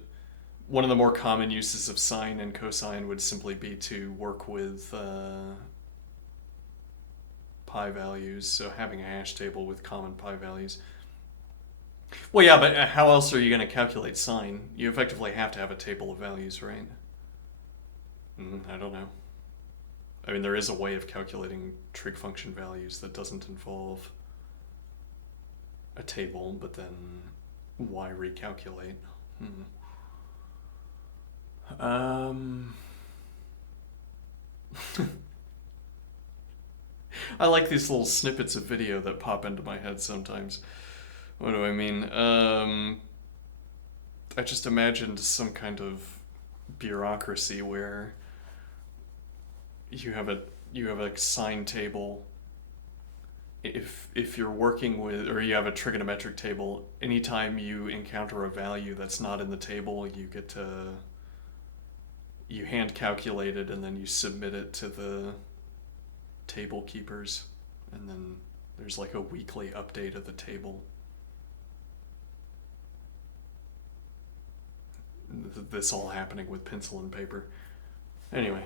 one of the more common uses of sine and cosine would simply be to work with pi values, so having a hash table with common pi values. Well, yeah, but how else are you going to calculate sine? You effectively have to have a table of values, right? I don't know. I mean, there is a way of calculating trig function values that doesn't involve a table, but then why recalculate? I like these little snippets of video that pop into my head sometimes. What do I mean? I just imagined some kind of bureaucracy where you have a sine table. If you're working with, or you have a trigonometric table, anytime you encounter a value that's not in the table, you hand calculate it and then you submit it to the table keepers, and then there's like a weekly update of the table. This all happening with pencil and paper. Anyway,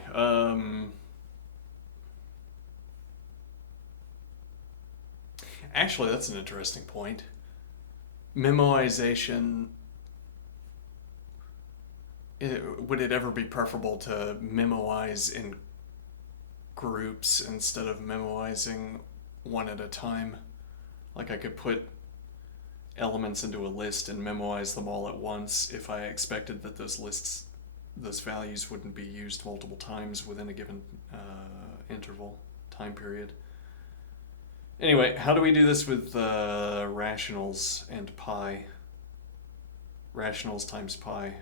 actually that's an interesting point. Memoization, would it ever be preferable to memoize in groups instead of memoizing one at a time? Like I could put elements into a list and memoize them all at once if I expected that those values wouldn't be used multiple times within a given time period. Anyway, how do we do this with rationals and pi? Rationals times pi.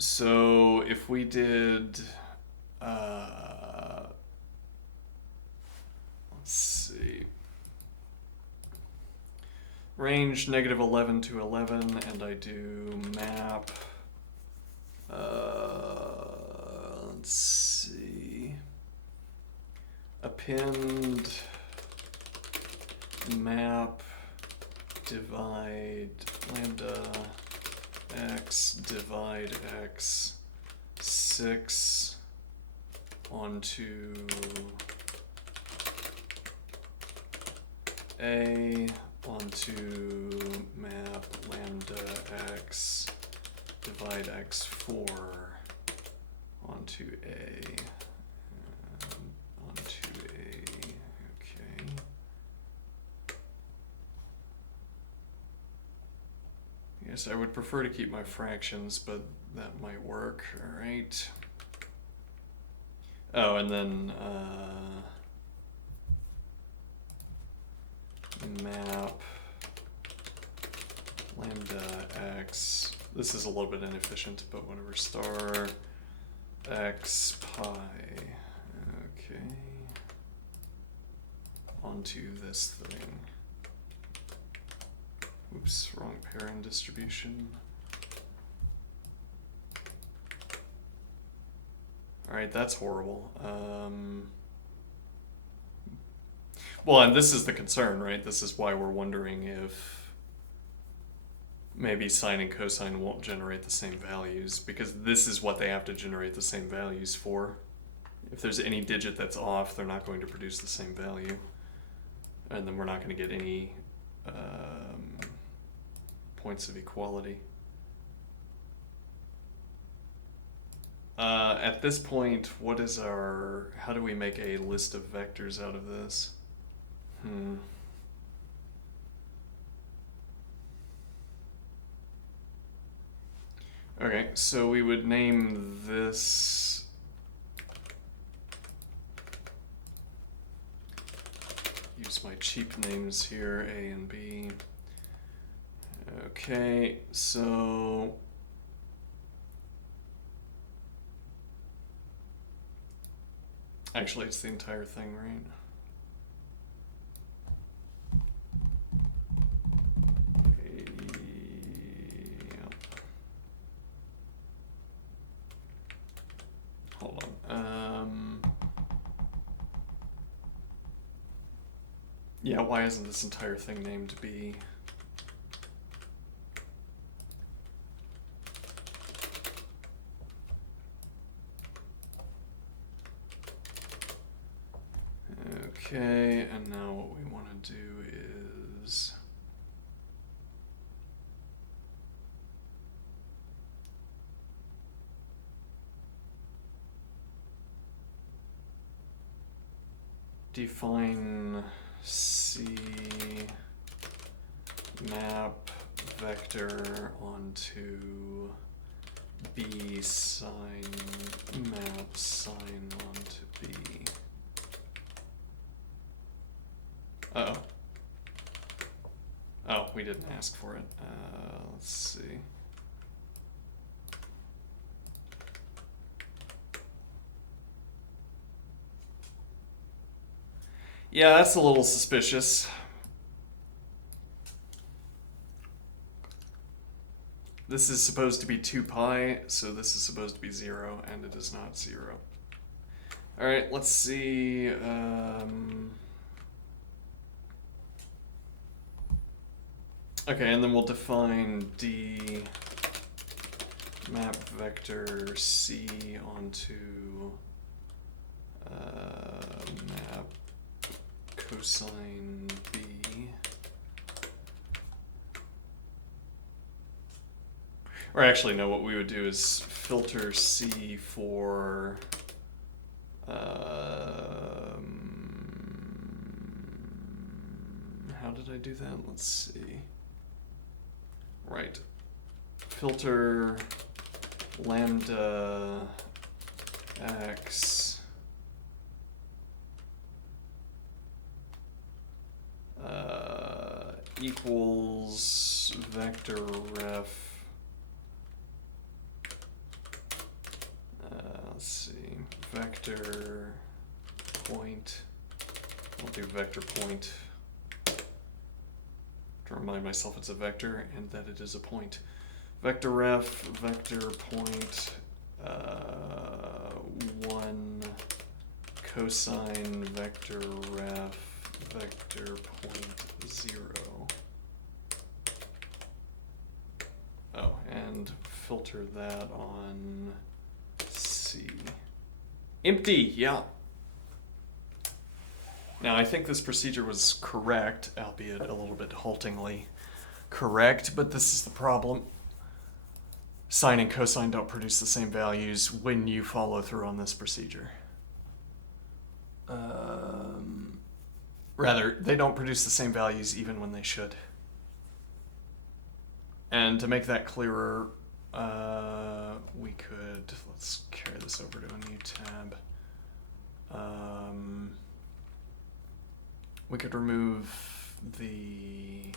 So if we did, let's see, range -11 to 11, and I do map, let's see, append map divide lambda x divide x 6 onto a onto map lambda x divide x4 onto a. So I would prefer to keep my fractions, but that might work. All right. Oh, and then map lambda x. This is a little bit inefficient, but whatever. Star x pi. Okay. Onto this thing. Oops, wrong parent distribution. Alright, that's horrible. Well, and this is the concern, right? This is why we're wondering if maybe sine and cosine won't generate the same values, because this is what they have to generate the same values for. If there's any digit that's off, they're not going to produce the same value. And then we're not going to get any points of equality. At this point, what is our... how do we make a list of vectors out of this? Okay, so we would name this... use my cheap names here, A and B. Okay, so... actually, it's the entire thing, right? Yep. Hold on. Yeah, why isn't this entire thing named B? Okay, and now what we want to do is... define C map vector onto B sine map sine onto B. Uh-oh. Oh, we didn't ask for it. Let's see. Yeah, that's a little suspicious. This is supposed to be 2 pi, so this is supposed to be 0, and it is not 0. Alright, let's see. Okay, and then we'll define D map vector C onto map cosine B. Or actually, no, what we would do is filter C for how did I do that? Let's see. Right. Filter lambda x equals vector ref. Let's see. Vector point. I'll do vector point to remind myself it's a vector and that it is a point. Vector ref, vector point, 1 cosine vector ref, vector point 0. Oh, and filter that on C. Empty, yeah. Now, I think this procedure was correct, albeit a little bit haltingly correct, but this is the problem. Sine and cosine don't produce the same values when you follow through on this procedure. Rather, they don't produce the same values even when they should. And to make that clearer, let's carry this over to a new tab. We could remove the...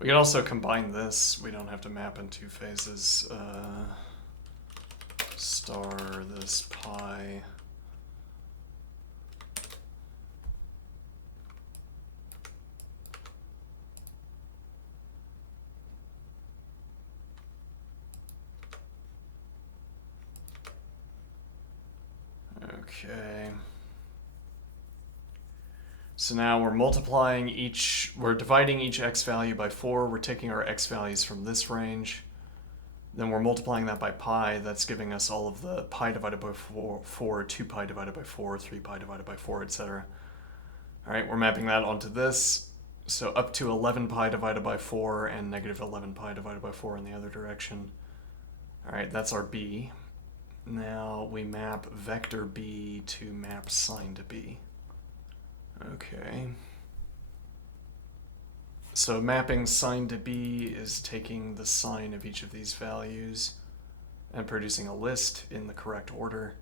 We could also combine this. We don't have to map in two phases. Star this pi. Okay. So now we're dividing each x value by 4. We're taking our x values from this range. Then we're multiplying that by pi. That's giving us all of the pi divided by 4, 2 pi divided by 4, 3 pi divided by 4, etc. All right, we're mapping that onto this. So up to 11 pi divided by 4 and negative 11 pi divided by 4 in the other direction. All right, that's our b. Now we map vector b to map sine to b. Okay. So mapping sine to b is taking the sine of each of these values and producing a list in the correct order.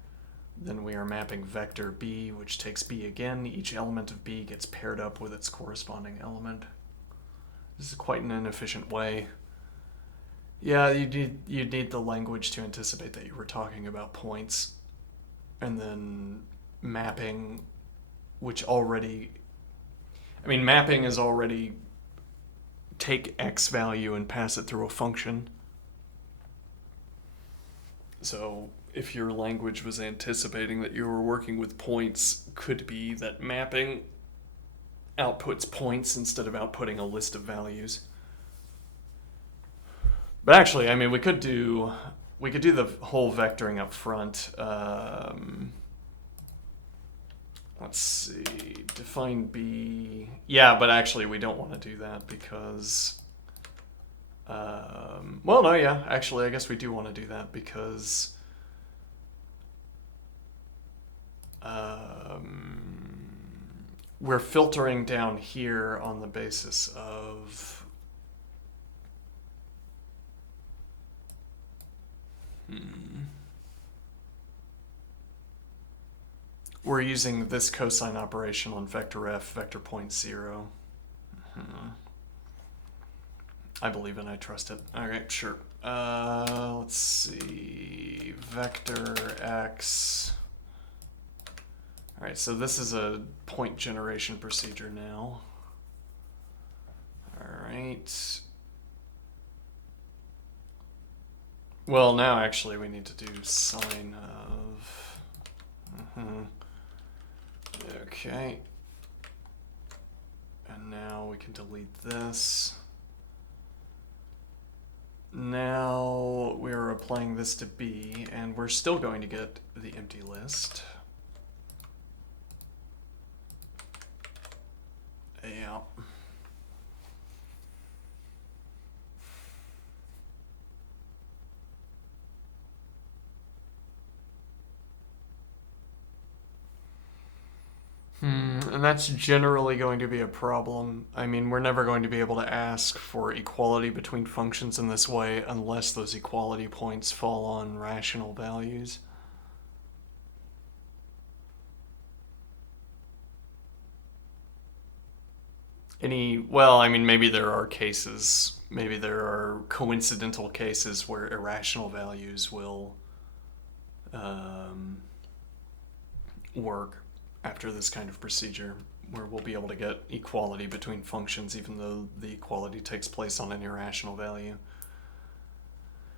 Then we are mapping vector b, which takes b again. Each element of b gets paired up with its corresponding element. This is quite an inefficient way. Yeah, you'd need the language to anticipate that you were talking about points. And then mapping, which already... I mean, mapping is already take x value and pass it through a function. So if your language was anticipating that you were working with points, could be that mapping outputs points instead of outputting a list of values. But actually, I mean, we could do the whole vectoring up front. Let's see, define b. Yeah, but actually we don't want to do that because... well, no, yeah, actually I guess we do want to do that because... we're filtering down here on the basis of... We're using this cosine operation on vector f, vector point 0. I believe it, I trust it. Okay, sure. Let's see, vector x. All right, so this is a point generation procedure now. All right. Well, now actually we need to do sine of... Okay. And now we can delete this. Now we're applying this to b, and we're still going to get the empty list. Yeah. And that's generally going to be a problem. I mean, we're never going to be able to ask for equality between functions in this way unless those equality points fall on rational values. Well, I mean, maybe there are cases, maybe there are coincidental cases where irrational values will work after this kind of procedure, where we'll be able to get equality between functions even though the equality takes place on an irrational value.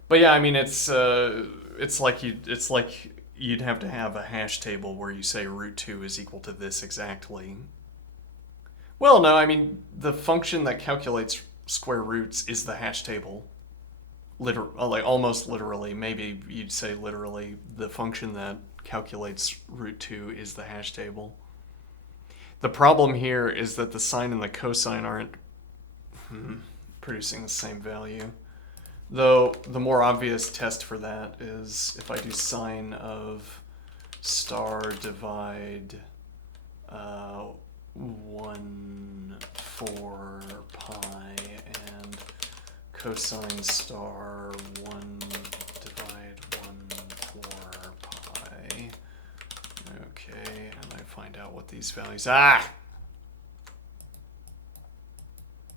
But yeah, I mean, it's like you'd have to have a hash table where you say root 2 is equal to this exactly. Well, no, I mean, the function that calculates square roots is the hash table. Like almost literally, maybe you'd say literally, the function that calculates root 2 is the hash table. The problem here is that the sine and the cosine aren't producing the same value. Though the more obvious test for that is if I do sine of star divide 1 4 pi and cosine star 1 divide 1 4 pi. Okay, and I find out what these values. Ah!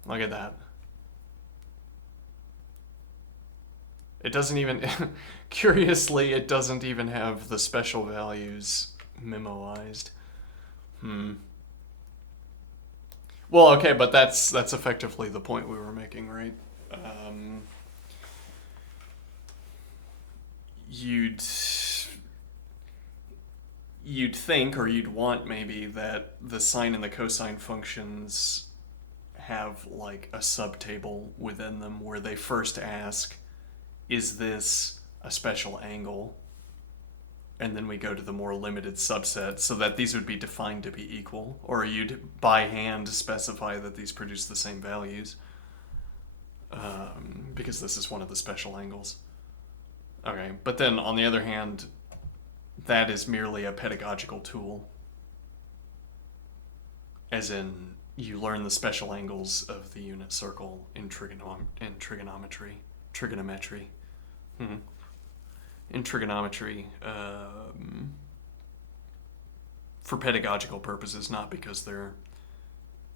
Look at that. It doesn't even, curiously, it doesn't even have the special values memoized. Well, okay, but that's effectively the point we were making, right? You'd think, or you'd want maybe, that the sine and the cosine functions have like a subtable within them where they first ask, is this a special angle? And then we go to the more limited subset so that these would be defined to be equal, or you'd by hand specify that these produce the same values, because this is one of the special angles. Okay, but then on the other hand, that is merely a pedagogical tool, as in you learn the special angles of the unit circle in trigonometry. In trigonometry, for pedagogical purposes, not because they're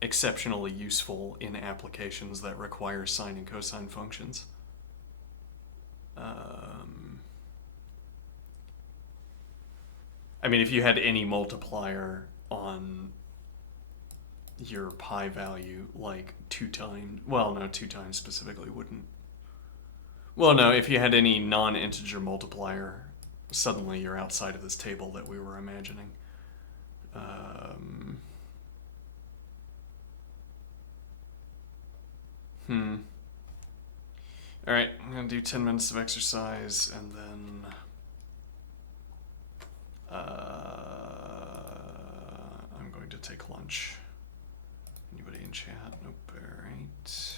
exceptionally useful in applications that require sine and cosine functions. I mean, if you had any multiplier on your pi value, like 2 times, well, no, 2 times specifically wouldn't. Well, no, if you had any non-integer multiplier, suddenly you're outside of this table that we were imagining. All right, I'm going to do 10 minutes of exercise, and then I'm going to take lunch. Anybody in chat? Nope. All right.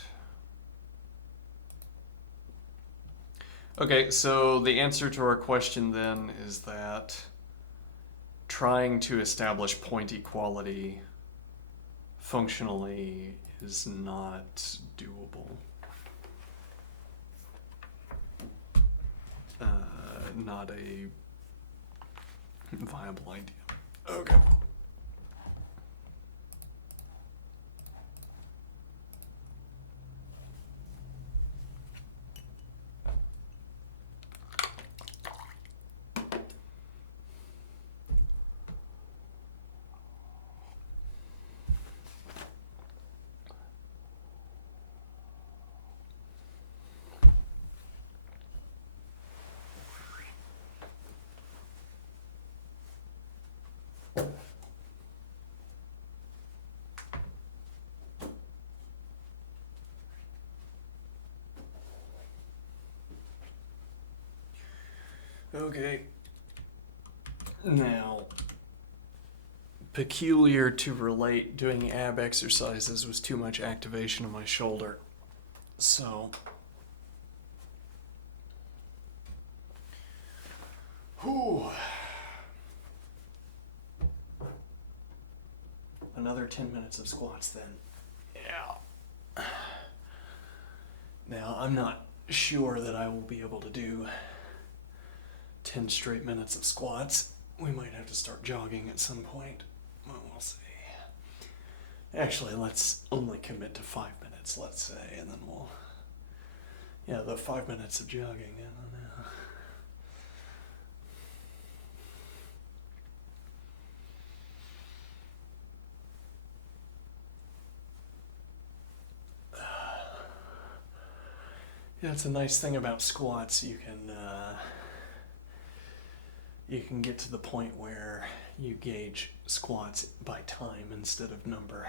Okay, so the answer to our question then is that trying to establish point equality functionally is not doable. Not a viable idea. Okay. Okay. Now, peculiar to relate, doing ab exercises was too much activation of my shoulder. So, another 10 minutes of squats then. Yeah. Now, I'm not sure that I will be able to do 10 straight minutes of squats. We might have to start jogging at some point. Well, we'll see. Actually, let's only commit to 5 minutes, let's say, and then we'll... Yeah, the 5 minutes of jogging, I don't know. Yeah, it's a nice thing about squats. You can get to the point where you gauge squats by time instead of number.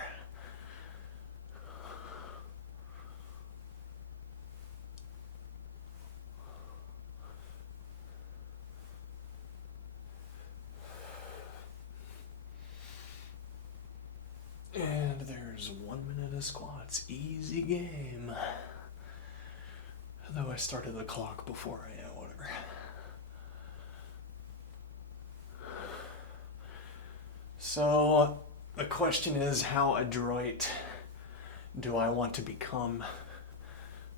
And there's 1 minute of squats. Easy game. Though I started the clock before whatever. So, The question is, how adroit do I want to become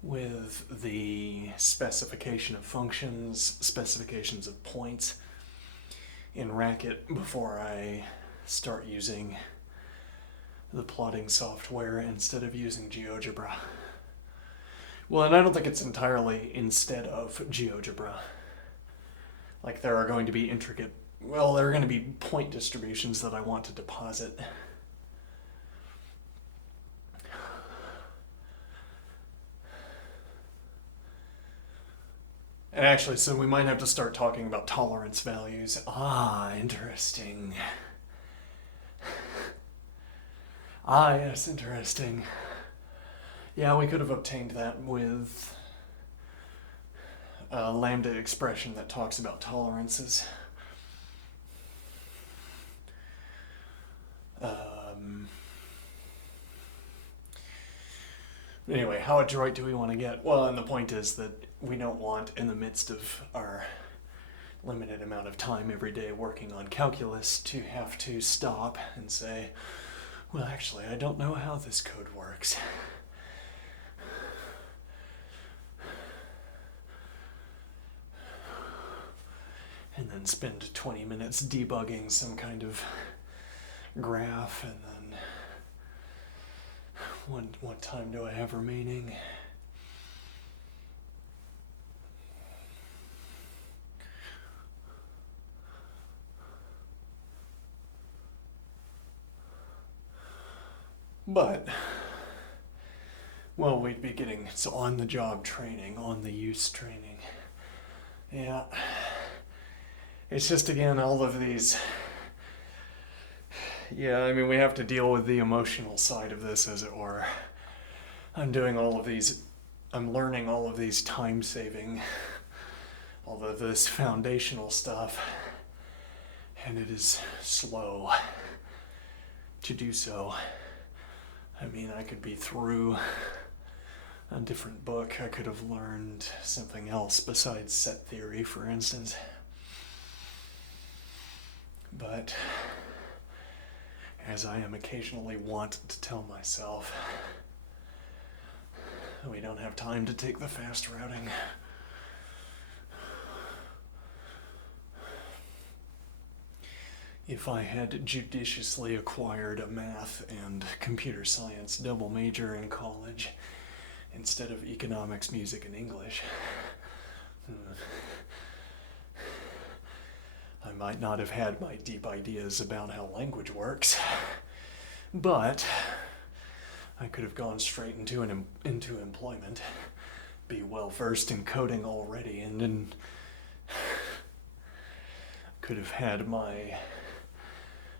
with the specification of functions, specifications of points in Racket before I start using the plotting software instead of using GeoGebra. Well, and I don't think it's entirely instead of GeoGebra. Like, there are going to be there are going to be point distributions that I want to deposit. And actually, so we might have to start talking about tolerance values. Ah, interesting. Ah, yes, interesting. Yeah, we could have obtained that with a lambda expression that talks about tolerances. Anyway, how adroit do we want to get? Well, and the point is that we don't want, in the midst of our limited amount of time every day working on calculus, to have to stop and say, well, actually, I don't know how this code works. And then spend 20 minutes debugging some kind of graph, and then what time do I have remaining? But, well, we'd be getting on-the-job training, on-the-use training. Yeah. It's just, again, all of these... Yeah, I mean, we have to deal with the emotional side of this, as it were. I'm learning all of these time-saving, all of this foundational stuff, and it is slow to do so. I mean, I could be through a different book. I could have learned something else besides set theory, for instance. But as I am occasionally wont to tell myself, we don't have time to take the fast routing. If I had judiciously acquired a math and computer science double major in college instead of economics, music, and English, I might not have had my deep ideas about how language works, but I could have gone straight into employment, be well versed in coding already, and then could have had my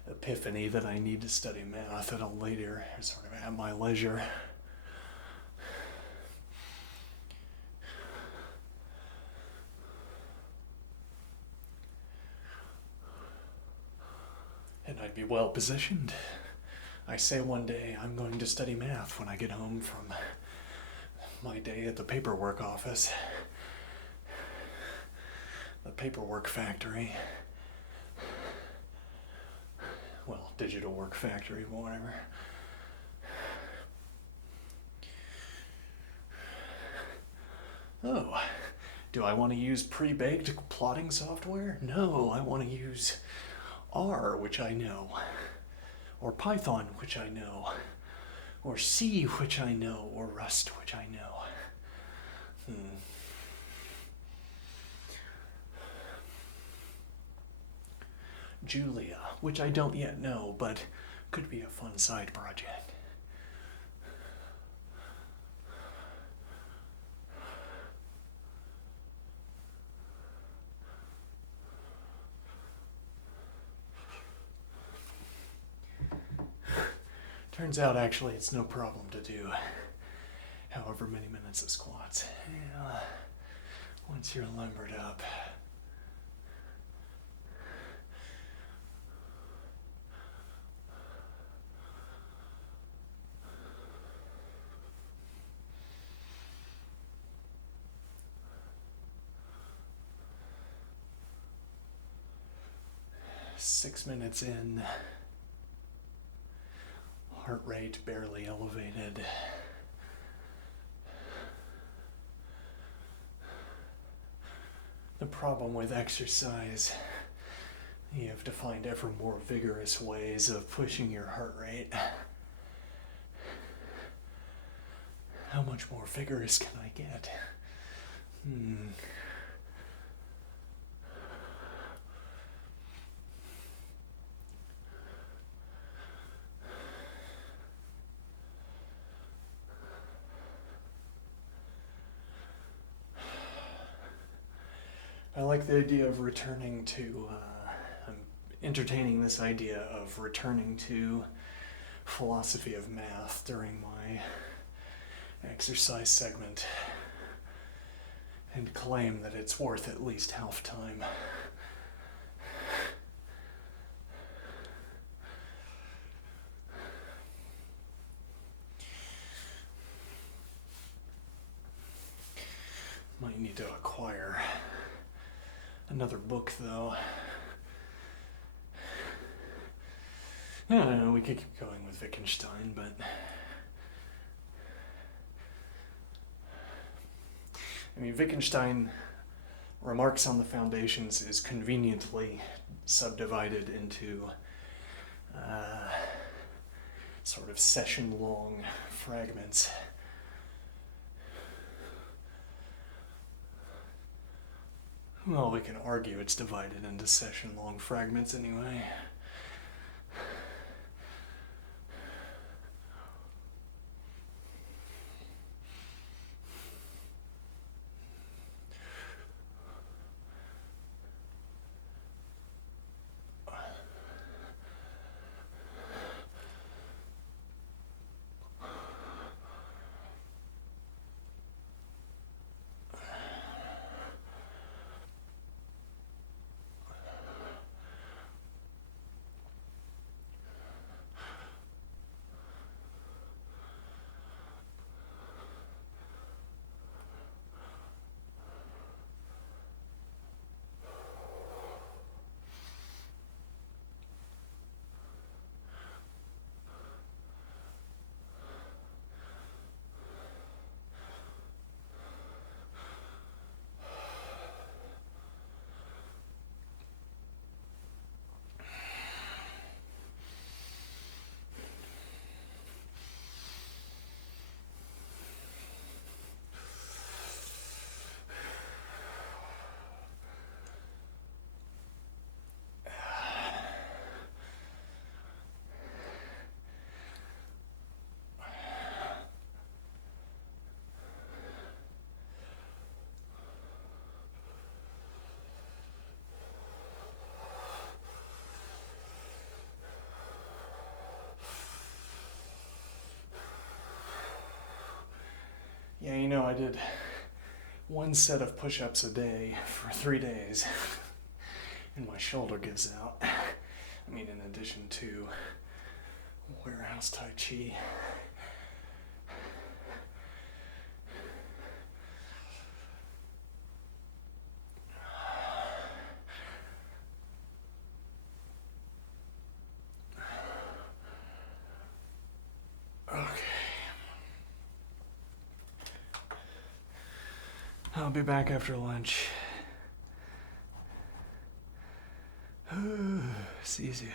epiphany that I need to study math at a later, sort of at my leisure. And I'd be well positioned. I say one day I'm going to study math when I get home from my day at the paperwork office. The paperwork factory. Well, digital work factory, whatever. Oh, do I want to use pre-baked plotting software? No, I want to use R, which I know, or Python, which I know, or C, which I know, or Rust, which I know. Julia, which I don't yet know, but could be a fun side project. Turns out, actually, it's no problem to do however many minutes of squats. Yeah, once you're limbered up. .6 minutes in. heart rate barely elevated. The problem with exercise, you have to find ever more vigorous ways of pushing your heart rate. How much more vigorous can I get? I like the idea of returning to, I'm entertaining this idea of returning to philosophy of math during my exercise segment and claim that it's worth at least half time. Might need to acquire another book, though. I don't know, we could keep going with Wittgenstein, but I mean, Wittgenstein Remarks on the Foundations is conveniently subdivided into sort of session-long fragments. Well, we can argue it's divided into session-long fragments anyway. Yeah, you know, I did one set of push-ups a day for 3 days, and my shoulder gives out. I mean, in addition to warehouse Tai Chi. Okay. I'll be back after lunch. See you soon.